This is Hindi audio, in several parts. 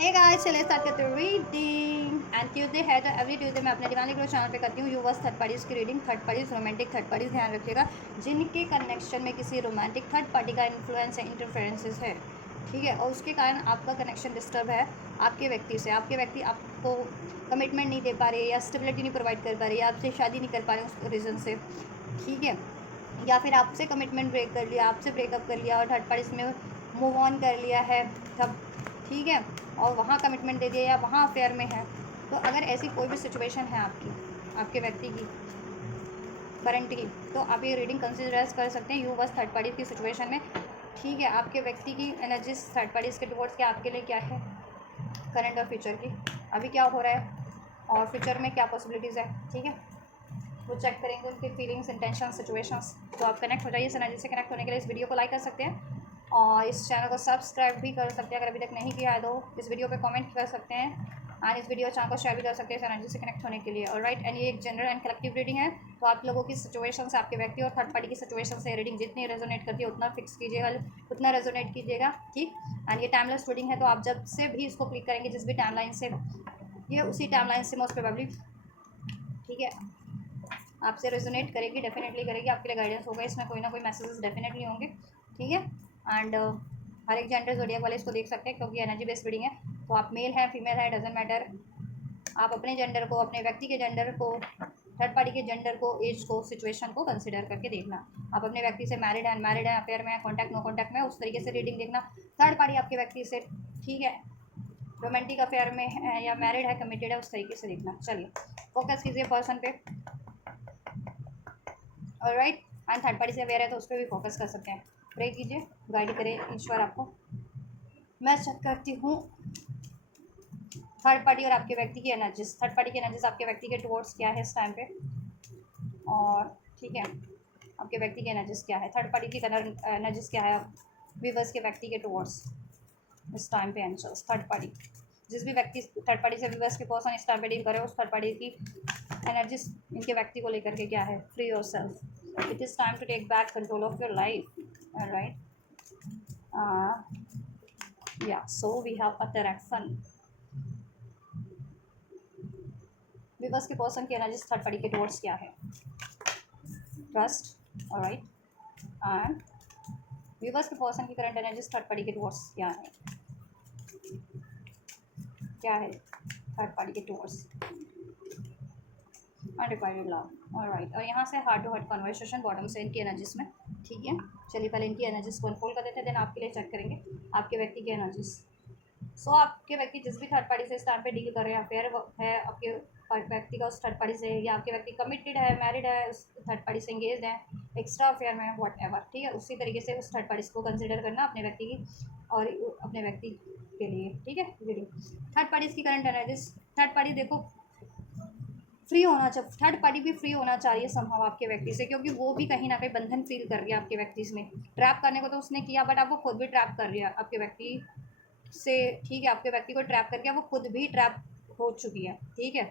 हे गाइस, चलिए स्टार्ट करते हैं रीडिंग। एंड ट्यूसडे है तो एवरी ट्यूसडे मैं अपने दिवाली ग्रो चैनल पे करती हूँ यूवर्स थर्ड पार्टीज़ की reading. Third parties romantic third parties ध्यान रखिएगा जिनके कनेक्शन में किसी रोमांटिक थर्ड पार्टी का इन्फ्लुएंस है, इंटरफेरेंसेस है, ठीक है, और उसके कारण आपका कनेक्शन डिस्टर्ब है आपके व्यक्ति से। आपके व्यक्ति आपको कमिटमेंट नहीं दे पा रहे या स्टेबिलिटी नहीं प्रोवाइड कर पा रही, आपसे शादी नहीं कर पा रहे उस रीज़न से, ठीक है, या फिर आपसे कमिटमेंट ब्रेक कर लिया, आपसे ब्रेकअप कर लिया और थर्ड पार्टीज़ में मूव ऑन कर लिया है तब, ठीक है, और वहाँ कमिटमेंट दे दिया या वहाँ अफेयर में है। तो अगर ऐसी कोई भी सिचुएशन है आपकी, आपके व्यक्ति की करंट की, तो आप ये रीडिंग कंसिडर कर सकते हैं यू बस थर्ड पार्टी की सिचुएशन में, ठीक है। आपके व्यक्ति की एनर्जीज थर्ड पार्टीज़ के टुवर्ड्स क्या आपके लिए क्या है, करंट और फ्यूचर की अभी क्या हो रहा है और फ्यूचर में क्या पॉसिबिलिटीज़ है, ठीक है, वो चेक करेंगे उनके फीलिंग्स, इंटेंशन, सिचुएशंस। तो आप कनेक्ट हो जाइए। इस एनर्जी से कनेक्ट होने के लिए इस वीडियो को लाइक कर सकते हैं और इस चैनल को सब्सक्राइब भी कर सकते हैं अगर अभी तक नहीं किया है तो। इस वीडियो पे कमेंट कर सकते हैं और इस वीडियो चैनल को शेयर भी कर सकते हैं इस एनर्जी से कनेक्ट होने के लिए। और राइट, एंड ये एक जनरल एंड कलेक्टिव रीडिंग है, तो आप लोगों की सिचुएशन से, आपके व्यक्ति और थर्ड पार्टी की सिचुएशन से रीडिंग जितनी रेजोनेट करती है उतना फिक्स कीजिएगा, उतना रेजोनेट कीजिएगा, ठीक। एंड ये टाइमलेस रीडिंग है, तो आप जब से भी इसको क्लिक करेंगे जिस भी टाइमलाइन से, ये उसी टाइमलाइन से मोस्ट प्रोबेबली, ठीक है, आपसे रेजोनेट करेगी, डेफिनेटली करेगी, आपके लिए गाइडेंस होगा, इसमें कोई ना कोई मैसेजेस डेफिनेटली होंगे, ठीक है। एंड हर एक जेंडर जोडियक वाले इसको देख सकते हैं क्योंकि एनर्जी बेस्ड रीडिंग है, तो आप मेल हैं फीमेल है डजेंट मैटर, आप अपने जेंडर को, अपने व्यक्ति के जेंडर को, थर्ड पार्टी के जेंडर को, एज को, सिचुएशन को कंसिडर करके देखना। आप अपने व्यक्ति से मैरिड है, अनमैरिड है, अफेयर में है, कॉन्टैक्ट नो कॉन्टैक्ट में, उस तरीके से रीडिंग देखना। थर्ड पार्टी आपके व्यक्ति से, ठीक है, रोमांटिक अफेयर में है या मैरिड है, कमिटेड है, उस तरीके से देखना। चलिए फोकस कीजिए पर्सन पे, और राइट, एंड थर्ड पार्टी से अवेयर है तो उस पर भी फोकस कर सकते हैं। प्रे कीजिए, गाइड करे ईश्वर आपको। मैं चेक करती हूँ थर्ड पार्टी और आपके व्यक्ति की एनर्जीज, थर्ड पार्टी की एनर्जीज आपके व्यक्ति के टुवर्ड्स क्या है इस टाइम पे, और ठीक है, आपके व्यक्ति की एनर्जीज क्या है, थर्ड पार्टी की एनर्जीज क्या है व्यूअर्स के व्यक्ति के टुवर्ड्स इस टाइम पे। एंजल्स थर्ड पार्टी, जिस भी व्यक्ति थर्ड पार्टी से व्यूअर्स के पर्सन इस टाइम पे डील करे उस थर्ड पार्टी की एनर्जीज इनके व्यक्ति को लेकर के क्या है। Free your self, it is time to take back control of your life, right. या so we have attraction, viewers के पर्सन की एनर्जीज थर्ड पार्टी के टुवर्ड्स क्या है, ट्रस्ट, ऑलराइट। एंड व्यूअर्स के पर्सन की करंट एनर्जीज थर्ड पार्टी के टुवर्ड्स क्या है, क्या है थर्ड पार्टी के टुवर्ड्स, अनरिक्वायर्ड लव, ऑलराइट। और यहाँ से heart to heart conversation bottom से इनकी एनर्जीज में, ठीक है। चलिए पहले इनकी एनर्जीज को अनफोल्ड कर देते हैं, देन आपके लिए चेक करेंगे आपके व्यक्ति की एनर्जीज। सो आपके व्यक्ति जिस भी थर्ड पार्टी से इस टाइम पे डील कर रहे हैं, अफेयर है आपके व्यक्ति का उस थर्ड पार्टी से, या आपके व्यक्ति कमिटेड है, मैरिड है, उस थर्ड पार्टी से एंगेज है, एक्स्ट्रा अफेयर में, वॉट एवर, ठीक है, उसी तरीके से उस थर्ड पार्टी को कंसिडर करना अपने व्यक्ति की और अपने व्यक्ति के लिए, ठीक है। रीडिंग थर्ड पार्टीज की करंट एनर्जीज, थर्ड पार्टी देखो फ्री होना चाहिए, थर्ड पार्टी भी फ्री होना चाहिए संभव आपके व्यक्ति से, क्योंकि वो भी कहीं ना कहीं बंधन फील कर रही है आपके व्यक्ति में। ट्रैप करने को तो उसने किया बट अब वो खुद भी ट्रैप कर रही है आपके व्यक्ति से, ठीक है, आपके व्यक्ति को ट्रैप करके वो खुद भी ट्रैप हो चुकी है, ठीक है।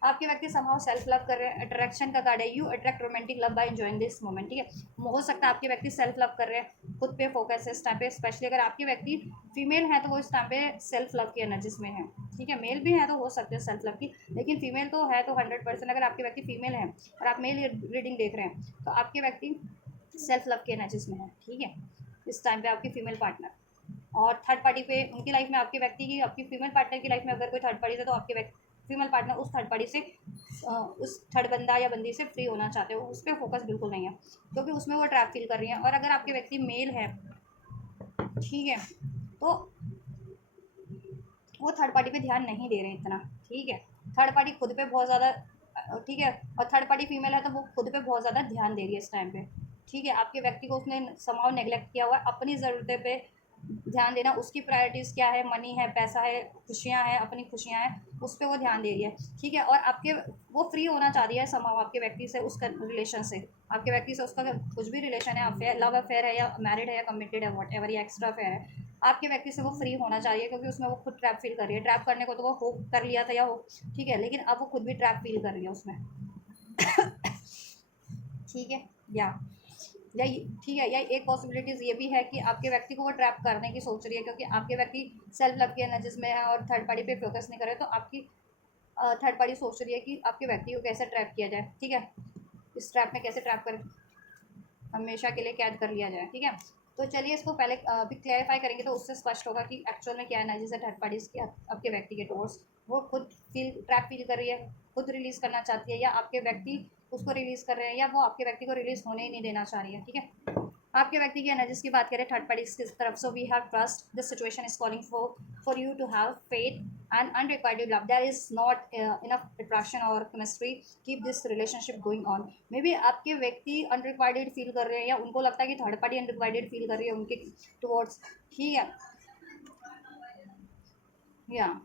आपके व्यक्ति समाव सेल्फ लव कर रहे हैं, अट्रैक्शन का कार्ड है, you attract romantic love by enjoying this moment, ठीक है। हो सकता है आपके व्यक्ति सेल्फ लव कर रहे हैं, खुद पे फोकस है इस टाइम पे, स्पेशली अगर आपके व्यक्ति फीमेल है तो वो इस टाइम पे सेल्फ लव की एनर्जीज में है, ठीक है। मेल भी है तो हो सकते हैं सेल्फ लव की, लेकिन फीमेल तो है तो 100%। अगर आपके व्यक्ति फीमेल है और आप मेल रीडिंग देख रहे हैं तो आपके व्यक्ति सेल्फ लव की एनर्जीज में है, ठीक है, इस टाइम पे आपकी फीमेल पार्टनर। और थर्ड पार्टी पे उनकी लाइफ में, आपके व्यक्ति की, आपकी फीमेल पार्टनर की लाइफ में अगर कोई थर्ड पार्टी है तो आपके व्यक्ति फीमेल पार्टनर उस थर्ड पार्टी से, उस थर्ड बंदा या बंदी से फ्री होना चाहते हो, उस पर फोकस बिल्कुल नहीं है क्योंकि उसमें वो ट्रैप फील कर रही है। और अगर आपके व्यक्ति मेल है, ठीक है, तो वो थर्ड पार्टी पे ध्यान नहीं दे रहे इतना, ठीक है। थर्ड पार्टी खुद पे बहुत ज़्यादा, ठीक है, और थर्ड पार्टी फीमेल है तो वो खुद पे बहुत ज़्यादा ध्यान दे रही है इस टाइम पे, ठीक है। आपके व्यक्ति को उसने समाव नेगलेक्ट किया हुआ है, अपनी ज़रूरतें पे ध्यान देना, उसकी प्रायोरिटीज़ क्या है, मनी है, पैसा है, खुशियाँ हैं, अपनी खुशियाँ हैं, उस पर वो ध्यान दे रही है, ठीक है। और आपके वो फ्री होना चाह रही है समाव आपके व्यक्ति से, उसका रिलेशन से, आपके व्यक्ति से उसका कुछ भी रिलेशन है, अफेयर, लव अफेयर है या मैरिड है या कमिटेड है, वॉट एवर, या एक्स्ट्रा अफेयर है, आपके व्यक्ति से वो फ्री होना चाहिए क्योंकि उसमें वो खुद ट्रैप फील कर रही है। ट्रैप करने को तो वो हो कर लिया था या हो, ठीक है, लेकिन अब वो खुद भी ट्रैप फील कर रही है उसमें, ठीक है। या ठीक है, या एक पॉसिबिलिटीज़ ये भी है कि आपके व्यक्ति को वो ट्रैप करने की सोच रही है, क्योंकि आपके व्यक्ति सेल्फ लव के एनर्जीज में है और थर्ड पार्टी पे फोकस नहीं कर रहे, तो आपकी थर्ड पार्टी सोच रही है कि आपके व्यक्ति को कैसे ट्रैप किया जाए, ठीक है, इस ट्रैप में कैसे ट्रैप कर हमेशा के लिए कैद कर लिया जाए, ठीक है। तो चलिए इसको पहले अभी क्लैरिफाई करेंगे तो उससे स्पष्ट होगा कि एक्चुअल में क्या एनर्जीज है थर्ड पार्टीज की आपके व्यक्ति के टूवर्ड्स। वो खुद ट्रैप फील कर रही है, खुद रिलीज़ करना चाहती है, या आपके व्यक्ति उसको रिलीज़ कर रहे हैं, या वो आपके व्यक्ति को रिलीज़ होने ही नहीं देना चाह रही है, ठीक है। आपके व्यक्ति की एनर्जीज की बात करें थर्ड पार्टीज की तरफ, so we have trust, this situation is calling for you to have faith and unrequired love, there is not enough attraction और chemistry, keep this relationship going on. Maybe आपके व्यक्ति अनरिक्वायर्ड फील कर रहे हैं, या उनको लगता है कि थर्ड पार्टी अनरिक्वायर्ड फील कर रही है उनके टुवर्ड्स, ठीक है, या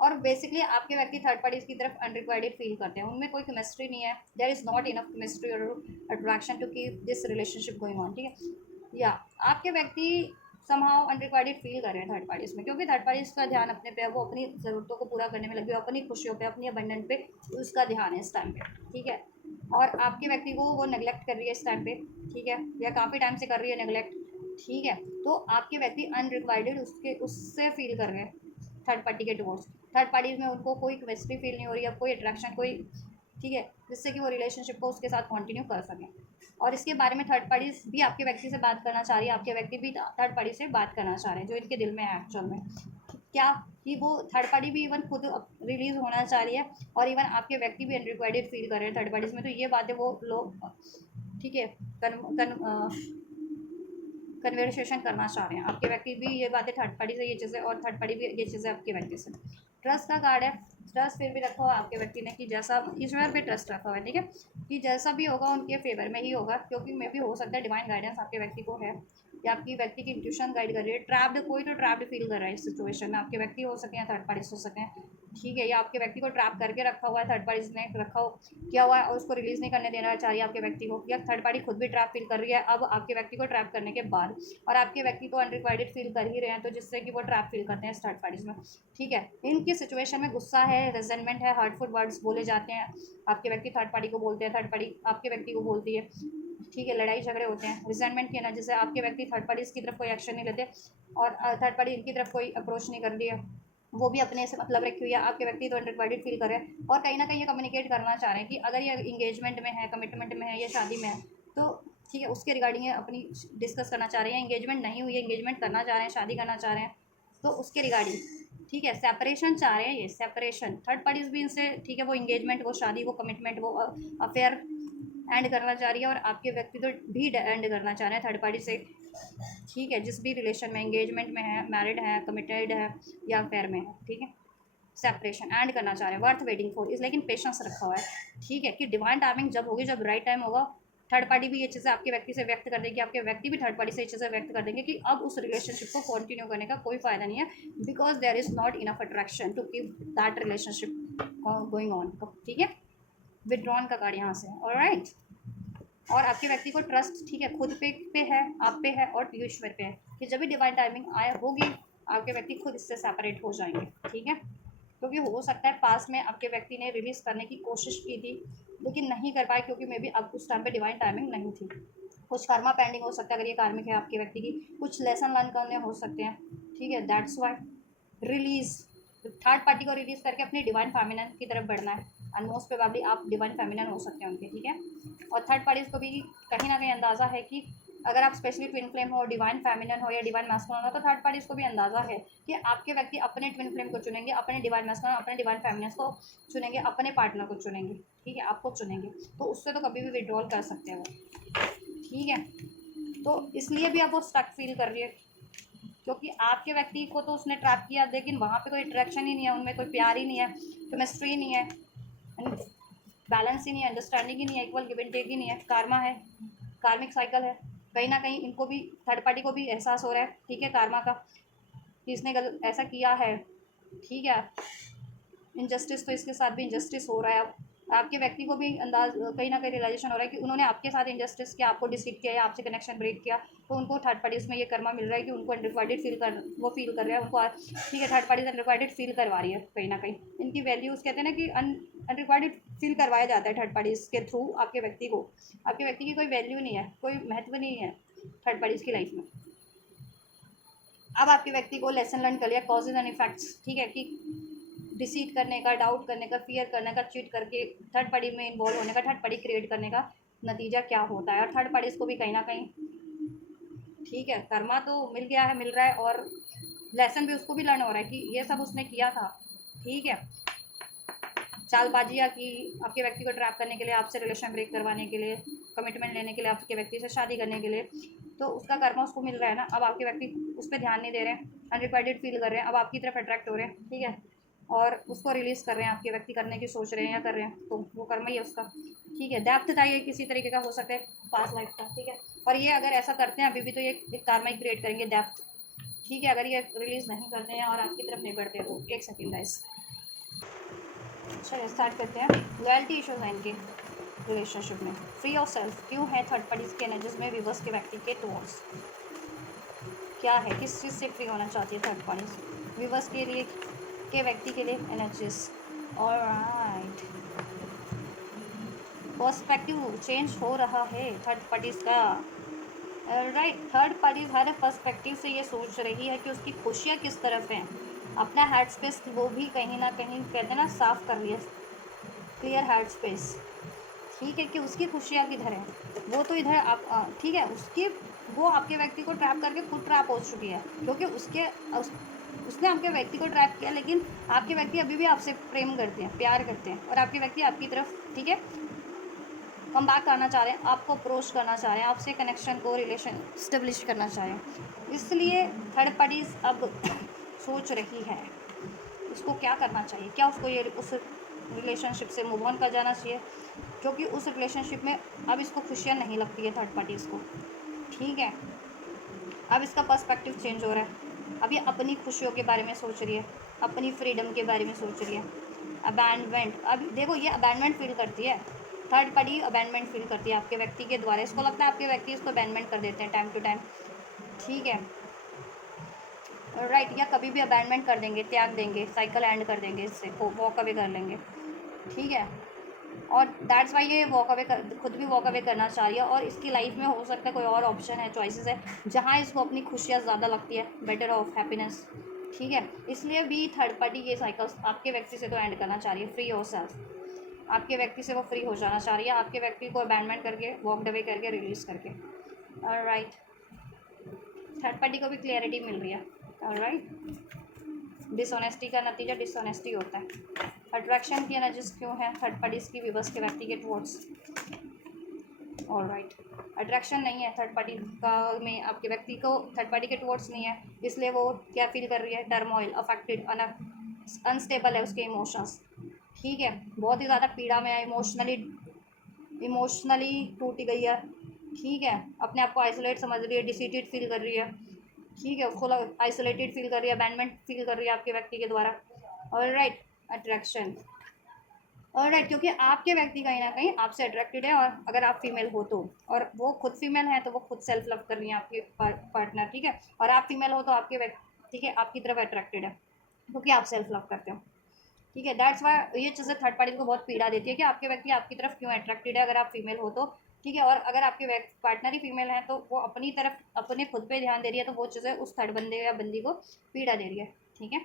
और बेसिकली आपके व्यक्ति थर्ड पार्टीज की तरफ अनरिक्वायर्ड फील करते हैं, उनमें कोई केमिस्ट्री नहीं है, there is not enough chemistry और attraction to keep this relationship going on, ठीक है। या आपके व्यक्ति समहाउ अनरिक्वायर्ड फील कर रहे हैं थर्ड पार्टीज में, क्योंकि थर्ड पार्टीज का ध्यान अपने पे है, वो अपनी ज़रूरतों को पूरा करने में लगी, अपनी खुशियों पे, अपनी अबंडेंट पे उसका ध्यान है इस टाइम पे, ठीक है। और आपके व्यक्ति को वो नेगलेक्ट कर रही है इस टाइम पे, ठीक है, या काफ़ी टाइम से कर रही है नेगलेक्ट, ठीक है। तो आपके व्यक्ति अनरिक्वायर्ड उससे फील कर रहे हैं थर्ड पार्टी के टुवर्ड्स, थर्ड पार्टीज में उनको कोई केमिस्ट्री फील नहीं हो रही है, कोई अट्रैक्शन, कोई, ठीक है, जिससे कि वो रिलेशनशिप को उसके साथ कंटिन्यू कर सकें। और इसके बारे में थर्ड पार्टीज भी आपके व्यक्ति से बात करना चाह रही है, आपके व्यक्ति भी थर्ड पार्टी से बात करना चाह रहे हैं, जो इनके दिल में है एक्चुअल में, क्या कि वो थर्ड पार्टी भी इवन खुद रिलीज होना चाह रही है, और इवन आपके व्यक्ति भी अनरिक्वायर्ड फील कर रहे हैं थर्ड पार्टीज में, तो ये बातें वो लोग, ठीक है, कन्वर्सेशन करना चाह रहे हैं। आपके व्यक्ति भी ये बातें थर्ड पार्टी से ये चीज़ें, और थर्ड पार्टी भी ये चीज़ें आपके व्यक्ति से। ट्रस्ट का कार्ड है, ट्रस्ट फिर भी रखा हुआ आपके व्यक्ति ने कि जैसा ईश्वर पे ट्रस्ट रखा हुआ है, ठीक है, कि जैसा भी होगा उनके फेवर में ही होगा, क्योंकि मे भी हो सकता है डिवाइन गाइडेंस आपके व्यक्ति को है, या आपकी व्यक्ति की इंट्यूशन गाइड कर रही है। ट्रैप्ड, कोई तो ट्रैप्ड फील कर रहा है इस सिचुएशन में, आपके व्यक्ति हो सके या थर्ड पार्टी हो सके, ठीक है, या आपके व्यक्ति को ट्रैप करके रखा हुआ है, थर्ड पार्टी ने रखा हो किया हुआ है और उसको रिलीज़ नहीं करने देना चाह रही है आपके व्यक्ति को, या थर्ड पार्टी खुद भी ट्रैप फील कर रही है अब आपके व्यक्ति को ट्रैप करने के बाद, और आपके व्यक्ति को अनरिक्वायर्ड फील कर ही रहे हैं, तो जिससे कि वो ट्रैप फील करते हैं थर्ड पार्टीज में, ठीक है। इनकी सिचुएशन में गुस्सा है, रिजेंटमेंट है, हर्टफुल वर्ड्स बोले जाते हैं, आपके व्यक्ति थर्ड पार्टी को बोलते हैं, थर्ड पार्टी आपके व्यक्ति को बोलती है, ठीक है, लड़ाई झगड़े होते हैं रिजेंटमेंट की एनर्जी से, आपके व्यक्ति थर्ड पार्टी की तरफ कोई एक्शन नहीं लेते, और थर्ड पार्टी इनकी तरफ कोई अप्रोच नहीं कर रही है, वो भी अपने से मतलब रखी हुई है, आपके व्यक्ति तो अनरिक्वायर्ड फील कर रहे हैं, और कहीं ना कहीं ये कम्युनिकेट करना चाह रहे हैं कि अगर ये इंगेजमेंट में है, कमिटमेंट में है, या शादी में है, तो ठीक है, उसके रिगार्डिंग ये अपनी डिस्कस करना चाह रहे हैं। एंगेजमेंट नहीं हुई है, इंगेजमेंट करना चाह रहे हैं, शादी करना चाह रहे हैं, तो उसके रिगार्डिंग, ठीक है, सेपरेशन चाह रहे हैं, ये सेपरेशन थर्ड पार्टीज भी इनसे, ठीक है, वो इंगेजमेंट, वो शादी, वो कमिटमेंट, वो अफेयर एंड करना चाह रही है, और आपके व्यक्ति तो भी एंड करना चाह रहे हैं थर्ड पार्टी से, ठीक है, जिस भी रिलेशन में, एंगेजमेंट में है, मैरिड है, कमिटेड है, या अफेयर में है, ठीक है, सेपरेशन एंड करना चाह रहे हैं, वर्थ वेटिंग फॉर इस, लेकिन पेशेंस रखा हुआ है, ठीक है, कि डिवाइन टाइमिंग जब होगी, जब राइट टाइम होगा, थर्ड पार्टी भी ये चीज़ें आपके व्यक्ति से व्यक्त कर देगी, आपके व्यक्ति भी थर्ड पार्टी से ये चीज़ें व्यक्त कर देंगे कि अब उस रिलेशनशिप को कंटिन्यू करने का कोई फ़ायदा नहीं है, because there is not enough attraction to keep that relationship going on, ठीक है। विड्रॉन का कार्ड यहाँ से, ऑलराइट। और आपके व्यक्ति को ट्रस्ट, ठीक है, खुद पे है, आप पे है, और ईश्वर पे है, कि जब भी डिवाइन टाइमिंग आए होगी आपके व्यक्ति खुद इससे सेपरेट हो जाएंगे, ठीक है, क्योंकि हो सकता है पास्ट में आपके व्यक्ति ने रिलीज़ करने की कोशिश की थी लेकिन नहीं कर पाए, क्योंकि मे बी अब उस टाइम पे डिवाइन टाइमिंग नहीं थी, कुछ कर्मा पेंडिंग हो सकता है, अगर ये कार्मिक है आपके व्यक्ति की, कुछ लेसन लर्न करने हो सकते हैं, ठीक है, that's why release, third party को रिलीज़ करके अपनी डिवाइन फेमिनिन की तरफ बढ़ना है, एंड मोस्ट प्रोबेबली आप डिवाइन फेमिनिन हो सकते हैं उनके, ठीक है। और थर्ड पार्टीज को भी कहीं ना कहीं अंदाज़ा है कि अगर आप स्पेशली ट्विन फ्लेम हो, डिवाइन फेमिनिन हो, या डिवाइन मैस्कुलिन हो, तो थर्ड पार्टीज को भी अंदाज़ा है कि आपके व्यक्ति अपने ट्विन फ्लेम को चुनेंगे, अपने डिवाइन मैस्कुलिन, अपने डिवाइन फेमिनिन को चुनेंगे, अपने पार्टनर को चुनेंगे, ठीक है, आपको चुनेंगे, तो उससे तो कभी भी विड्रॉल कर सकते हैं वो, ठीक है। तो इसलिए भी आप वो स्टक फील कर रही है, क्योंकि आपके व्यक्ति को तो उसने ट्रैप किया, लेकिन वहाँ पे कोई अट्रैक्शन ही नहीं है, उनमें कोई प्यार ही नहीं है, केमिस्ट्री नहीं है, बैलेंस ही नहीं है, अंडरस्टैंडिंग ही नहीं है, इक्वल गिव एंड टेक ही नहीं है, कार्मा है, कार्मिक साइकिल है, कहीं ना कहीं इनको भी, थर्ड पार्टी को भी एहसास हो रहा है, ठीक है, कार्मा का, कि इसने गलत ऐसा किया है, ठीक है, इनजस्टिस, तो इसके साथ भी इनजस्टिस हो रहा है, आपके व्यक्ति को भी अंदाज कहीं ना कहीं रियलाइजेशन हो रहा है कि उन्होंने आपके साथ इंजस्टिस किया, आपको डिसीट किया या आपसे कनेक्शन ब्रेक किया, तो उनको थर्ड पार्टीज में ये कर्मा मिल रहा है कि उनको अनरिक्वाइटेड फील कर रहा है उनको, ठीक है, थर्ड पार्टीज अनरिक्वाइटेड फील करवा रही है कहीं ना कहीं। इनकी वैल्यूज़ कहते हैं ना कि अनरिक्वाइटेड फील करवाया जाता है थर्ड पार्टीज के थ्रू आपके व्यक्ति को। आपके व्यक्ति की कोई वैल्यू नहीं है, कोई महत्व नहीं है थर्ड पार्टीज की लाइफ में। अब आपके व्यक्ति को लेसन लर्न कर लिया कॉजेज एंड इफेक्ट्स, ठीक है, कि डिसीट करने का, डाउट करने का, फियर करने का, चीट करके थर्ड पार्टी में इन्वॉल्व होने का, थर्ड पार्टी क्रिएट करने का नतीजा क्या होता है। और थर्ड पार्टीज को भी कहीं ना कहीं, ठीक है, कर्मा तो मिल गया है, मिल रहा है, और लेसन भी उसको भी लर्न हो रहा है कि ये सब उसने किया था, ठीक है, चालबाजियाँ की आपके व्यक्ति को ट्रैप करने के लिए, आपसे रिलेशन ब्रेक करवाने के लिए, कमिटमेंट लेने के लिए, आपके व्यक्ति से शादी करने के लिए, तो उसका कर्मा उसको मिल रहा है ना। अब आपके व्यक्ति उस पर ध्यान नहीं दे रहे हैं, अनरिक्वाइटेड फील कर रहे हैं, अब आपकी तरफ अट्रैक्ट हो रहे हैं, ठीक है, और उसको रिलीज़ कर रहे हैं, आपके व्यक्ति करने की सोच रहे हैं या कर रहे हैं, तो वो कर्मा ही है उसका, ठीक है। डेप्थ चाहिए किसी तरीके का, हो सकता है पास्ट लाइफ का, ठीक है, और ये अगर ऐसा करते हैं अभी भी तो ये एक कार्मा ही क्रिएट करेंगे डेप्थ, ठीक है, अगर ये रिलीज़ नहीं करते हैं और आपकी तरफ नहीं बढ़ते तो। एक सेकेंड गाइस, चलिए स्टार्ट करते हैं। लॉयल्टी इश्यूज हैं इनके रिलेशनशिप में। फ्री ऑफ सेल्फ क्यों है थर्ड पार्टीज के एनर्जीज में विवर्स के व्यक्ति के टुवर्ड्स, क्या है, किस चीज़ से फ्री होना चाहती है थर्ड पार्टीज विवर्स के लिए, के व्यक्ति के लिए एनर्जीज। ऑलराइट, पर्सपेक्टिव चेंज हो रहा है थर्ड पार्टीज का। राइट, थर्ड पार्टीज हर पर्सपेक्टिव से ये सोच रही है कि उसकी खुशियाँ किस तरफ हैं, अपना हार्ट स्पेस वो भी कहीं ना कहीं कहते हैं ना साफ कर लिया, क्लियर हार्ट स्पेस, ठीक है, कि उसकी खुशियाँ किधर है, वो तो इधर आप, ठीक है, उसकी वो आपके व्यक्ति को ट्रैप करके खुद ट्रैप हो चुकी है, क्योंकि उसने आपके व्यक्ति को ट्रैप किया, लेकिन आपके व्यक्ति अभी भी आपसे प्रेम करते हैं, प्यार करते हैं, और आपके व्यक्ति आपकी तरफ, ठीक है, कम बैक करना चाह रहे हैं, आपको अप्रोच करना चाह रहे हैं, आपसे कनेक्शन को, रिलेशन स्टेब्लिश करना चाह रहे हैं। इसलिए थर्ड पार्टीज अब सोच रही है उसको क्या करना चाहिए, क्या उसको ये उस रिलेशनशिप से मूव ऑन कर जाना चाहिए, क्योंकि उस रिलेशनशिप में अब इसको खुशियाँ नहीं लगती है थर्ड पार्टीज़ को, ठीक है। अब इसका पर्सपेक्टिव चेंज हो रहा है, अब ये अपनी खुशियों के बारे में सोच रही है, अपनी फ्रीडम के बारे में सोच रही है। अबैंडमेंट, अब देखो ये अबैंडमेंट फील करती है, थर्ड पार्टी अबैंडमेंट फील करती है आपके व्यक्ति के द्वारा, इसको लगता है आपके व्यक्ति इसको अबैंडमेंट कर देते हैं टाइम टू टाइम, ठीक है, राइट, या कभी भी अबैंडमेंट कर देंगे, त्याग देंगे, साइकिल एंड कर देंगे, इससे वॉक अवे कर लेंगे, ठीक है। और दैट्स वाई ये वॉक अवे खुद भी वॉक अवे करना चाह रही है, और इसकी लाइफ में हो सकता है कोई और ऑप्शन है, चॉइसेस है, जहाँ इसको अपनी खुशियाँ ज़्यादा लगती है, बेटर ऑफ हैप्पीनेस, ठीक है। इसलिए भी थर्ड पार्टी ये साइकिल्स आपके व्यक्ति से तो एंड करना चाह रही है, फ्री योर सेल्फ, आपके व्यक्ति से वो फ्री हो जाना चाह रही है, आपके व्यक्ति को अबैंडमेंट करके, वॉक अवे करके, रिलीज़ करके। ऑलराइट, थर्ड पार्टी को भी क्लियरिटी मिल रही है। ऑलराइट, डिसऑनेस्टी का नतीजा डिसऑनेस्टी होता है। अट्रैक्शन की एनर्जीज क्यों है थर्ड पार्टीज की विवर्स के व्यक्ति के टुवर्ड्स। ऑलराइट, अट्रैक्शन नहीं है थर्ड पार्टी का में, आपके व्यक्ति को थर्ड पार्टी के टुवर्ड्स नहीं है, इसलिए वो क्या फील कर रही है, टर्मोइल, अफेक्टेड, अनस्टेबल है उसके इमोशंस, ठीक है, बहुत ही ज़्यादा पीड़ा में है, इमोशनली टूट गई है, ठीक है, अपने आप को आइसोलेट समझ रही है, डिसीटेड फील कर रही है, ठीक है, उसको आइसोलेटेड फील कर रही है, अबैंडमेंट फील कर रही है आपके व्यक्ति के द्वारा। ऑलराइट, अट्रैक्शन, ऑलराइट, क्योंकि आपके व्यक्ति कहीं ना कहीं आपसे अट्रैक्टेड है, और अगर आप फीमेल हो तो, और वो खुद फीमेल है तो वो खुद सेल्फ लव कर रही है आपके पार्टनर, ठीक है, और आप फीमेल हो तो आपके व्यक्ति, ठीक है, आपकी तरफ अट्रैक्टेड है क्योंकि आप सेल्फ लव करते हो, ठीक है। दैट्स वाई ये चीज़ें थर्ड पार्टी को बहुत पीड़ा देती है कि आपके व्यक्ति आपकी तरफ क्यों अट्रैक्टेड है अगर आप फीमेल हो तो, ठीक है, और अगर आपके पार्टनर ही फीमेल है तो वो अपनी तरफ, अपने खुद पे ध्यान दे रही है, तो वो चीज़ें उस थर्ड बंदे या बंदी को पीड़ा दे रही है, ठीक है।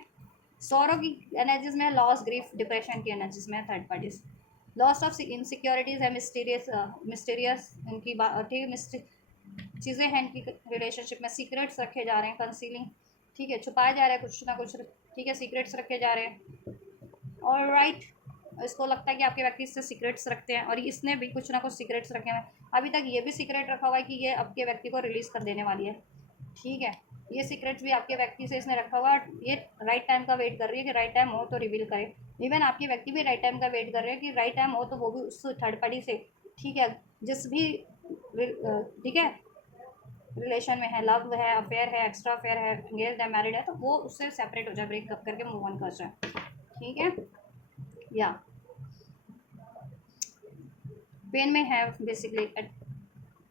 सौरव की एनर्जीज में लॉस, ग्रीफ, डिप्रेशन की एनर्जीज में third parties, loss of insecurities है, मिस्टीरियस इनकी ठीक है, चीज़ें हैं इनकी रिलेशनशिप में, सीक्रेट्स रखे जा रहे हैं, कंसीलिंग, ठीक है, छुपाया जा रहा है कुछ ना कुछ, ठीक है, सीक्रेट्स रखे जा रहे हैं। ऑलराइट, इसको लगता है कि आपके व्यक्ति इससे सीक्रेट्स रखते हैं, और इसने भी कुछ ना कुछ सीक्रेट्स रखे हैं, अभी तक ये भी सीक्रेट रखा हुआ है कि ये आपके व्यक्ति को रिलीज़ कर देने वाली है, ठीक है, ये सीक्रेट्स भी आपके व्यक्ति से इसने रखा हुआ है, ये राइट टाइम का वेट कर रही है कि राइट टाइम हो तो रिवील करे। इवन आपके व्यक्ति भी राइट टाइम का वेट कर रहे हैं कि राइट टाइम हो तो वो भी उस थर्ड पार्टी से, ठीक है, जिस भी, ठीक है, रिलेशन में है, लव है, अफेयर है, एक्स्ट्रा अफेयर है, एंगेज्ड है, मैरिड है, तो वो उससे सेपरेट हो जाए, ब्रेकअप करके मूव ऑन कर जाए, ठीक है, या पेन में है बेसिकली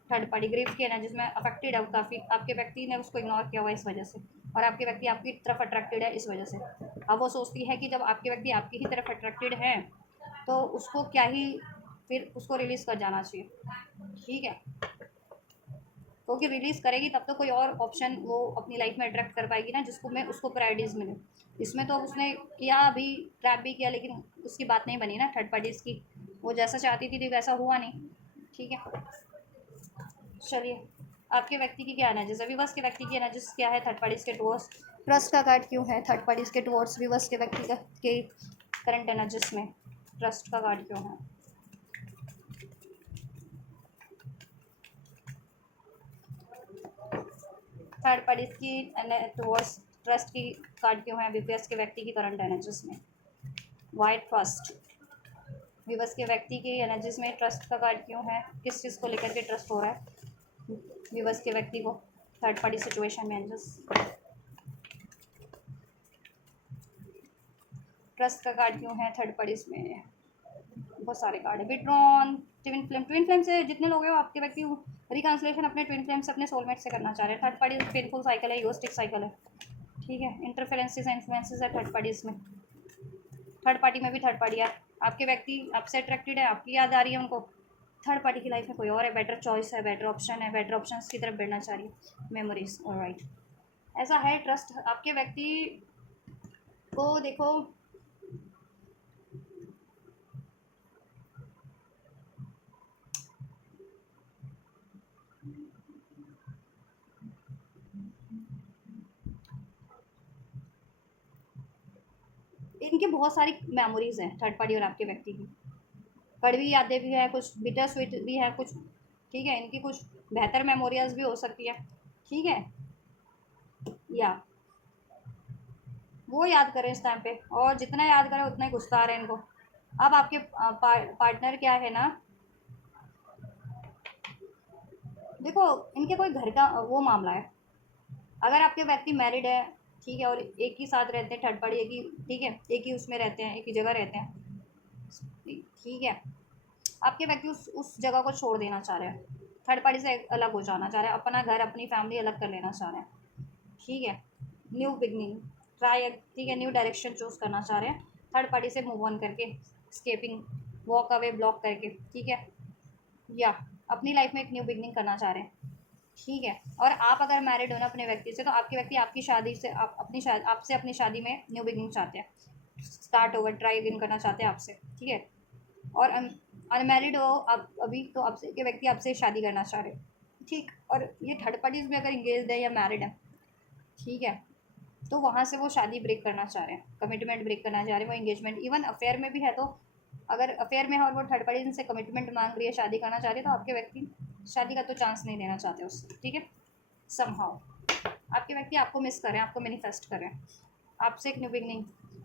थर्ड पार्टी, ग्रीफ की एनर्जी में अफेक्टेड है काफ़ी, आपके व्यक्ति ने उसको इग्नोर किया हुआ है इस वजह से, और आपके व्यक्ति आपकी तरफ अट्रैक्टेड है इस वजह से। अब वो सोचती है कि जब आपके व्यक्ति आपकी ही तरफ अट्रैक्टेड है तो उसको क्या ही, फिर उसको रिलीज़ कर जाना चाहिए, ठीक है, क्योंकि रिलीज़ करेगी तब तो कोई और ऑप्शन वो अपनी लाइफ में अट्रैक्ट कर पाएगी ना, जिसको मैं उसको प्रायोरिटीज़ मिले। इसमें तो उसने किया अभी, ट्रैप भी किया, लेकिन उसकी बात नहीं बनी ना थर्ड पार्टीज़ की, वो जैसा चाहती थी वैसा हुआ नहीं, ठीक है। चलिए, आपके व्यक्ति की क्या एनर्जीज है, विवश के व्यक्ति की एनर्जीज क्या है थर्ड पार्टीज के टुवर्ड्स, ट्रस्ट का कार्ड क्यों है थर्ड पार्टीज के टुवर्ड्स विवश के व्यक्ति का के करंट एनर्जीज में, ट्रस्ट का कार्ड क्यों है। थर्ड पार्टीज की टुवर्ड्स ट्रस्ट की कार्ड क्यों है विवश के व्यक्ति की करंट एनर्जीज में। वाइट ट्रस्ट, विवश के व्यक्ति की एनर्जीज में ट्रस्ट का कार्ड क्यों है, किस चीज़ को लेकर के ट्रस्ट हो रहा है विवश के व्यक्ति को थर्ड पार्टी सिचुएशन में एनर्जीज। ट्रस्ट का कार्ड क्यों है थर्ड पार्टीज में, बहुत सारे कार्ड है। विड्रॉन, ट्विन फ्लेम से जितने लोग हैं वो आपके व्यक्ति रिकन्सिलेशन अपने ट्विन फ्लेम से अपने सोलमेट से करना चाह रहे हैं। थर्ड पार्टी पेनफुल साइकिल है, यूस्टिक साइकिल है, ठीक है। इंटरफेरेंसेस एंड इन्फ्लुएंसेस है थर्ड पार्टीज में, थर्ड पार्टी में भी थर्ड पार्टी है, आपके व्यक्ति आपसे अट्रैक्टेड है, आपकी याद आ रही है उनको, थर्ड पार्टी की लाइफ में कोई और है, बेटर चॉइस है, बेटर ऑप्शन है, बेटर ऑप्शन की तरफ बढ़ना चाह रही है, मेमोरीज, ऑलराइट, ऐसा है ट्रस्ट आपके व्यक्ति को। देखो इनकी बहुत सारी मेमोरीज हैं थर्ड पार्टी और आपके व्यक्ति की, कड़वी यादें भी है, कुछ बिटर स्वीट भी है कुछ, ठीक है, इनकी कुछ बेहतर मेमोरियाज भी हो सकती है, ठीक है, या वो याद करें इस टाइम पे, और जितना याद करें उतना ही गुस्सा आ रहा है इनको। अब आपके पार्टनर क्या है ना, देखो इनके कोई घर का वो मामला है, अगर आपके व्यक्ति मैरिड है, ठीक है, और एक ही साथ रहते हैं थर्ड पार्टी, एक ही, ठीक है, एक ही उसमें रहते हैं, एक ही जगह रहते हैं, ठीक है, आपके व्यक्ति उस जगह को छोड़ देना चाह रहे हैं, थर्ड पार्टी से अलग हो जाना चाह रहे हैं, अपना घर अपनी फैमिली अलग कर लेना चाह रहे हैं, ठीक है, न्यू बिगनिंग ट्राई, ठीक है, न्यू डायरेक्शन चूज करना चाह रहे हैं थर्ड पार्टी से मूव ऑन करके, स्केपिंग, वॉक अवे, ब्लॉक करके, ठीक है, या अपनी लाइफ में एक न्यू बिगनिंग करना चाह रहे हैं, ठीक है। और आप अगर मैरिड हो ना अपने व्यक्ति से, तो आपके व्यक्ति आपकी शादी से आपसे अपनी शादी में न्यू बिगनिंग चाहते हैं, स्टार्ट ओवर, ट्राई अगेन करना चाहते हैं आपसे, ठीक है। और अनमैरिड हो आप अभी, तो आपसे के व्यक्ति आपसे शादी करना चाह रहे हैं, ठीक। और ये थर्ड पार्टीज में अगर इंगेज है या मैरिड है, ठीक है, तो वहाँ से वो शादी ब्रेक करना चाह रहे हैं, कमिटमेंट ब्रेक करना चाह रहे हैं, वो इंगेजमेंट, इवन अफेयर में भी है, तो अगर अफेयर में है और वो थर्ड पार्टी से कमिटमेंट मांग रही है, शादी करना चाह रही है, तो आपके व्यक्ति शादी का तो चांस नहीं देना चाहते उससे, ठीक है। समहाउ आपके व्यक्ति आपको मिस करें, आपको मैनिफेस्ट करें, आपसे एक न्यू बिगनिंग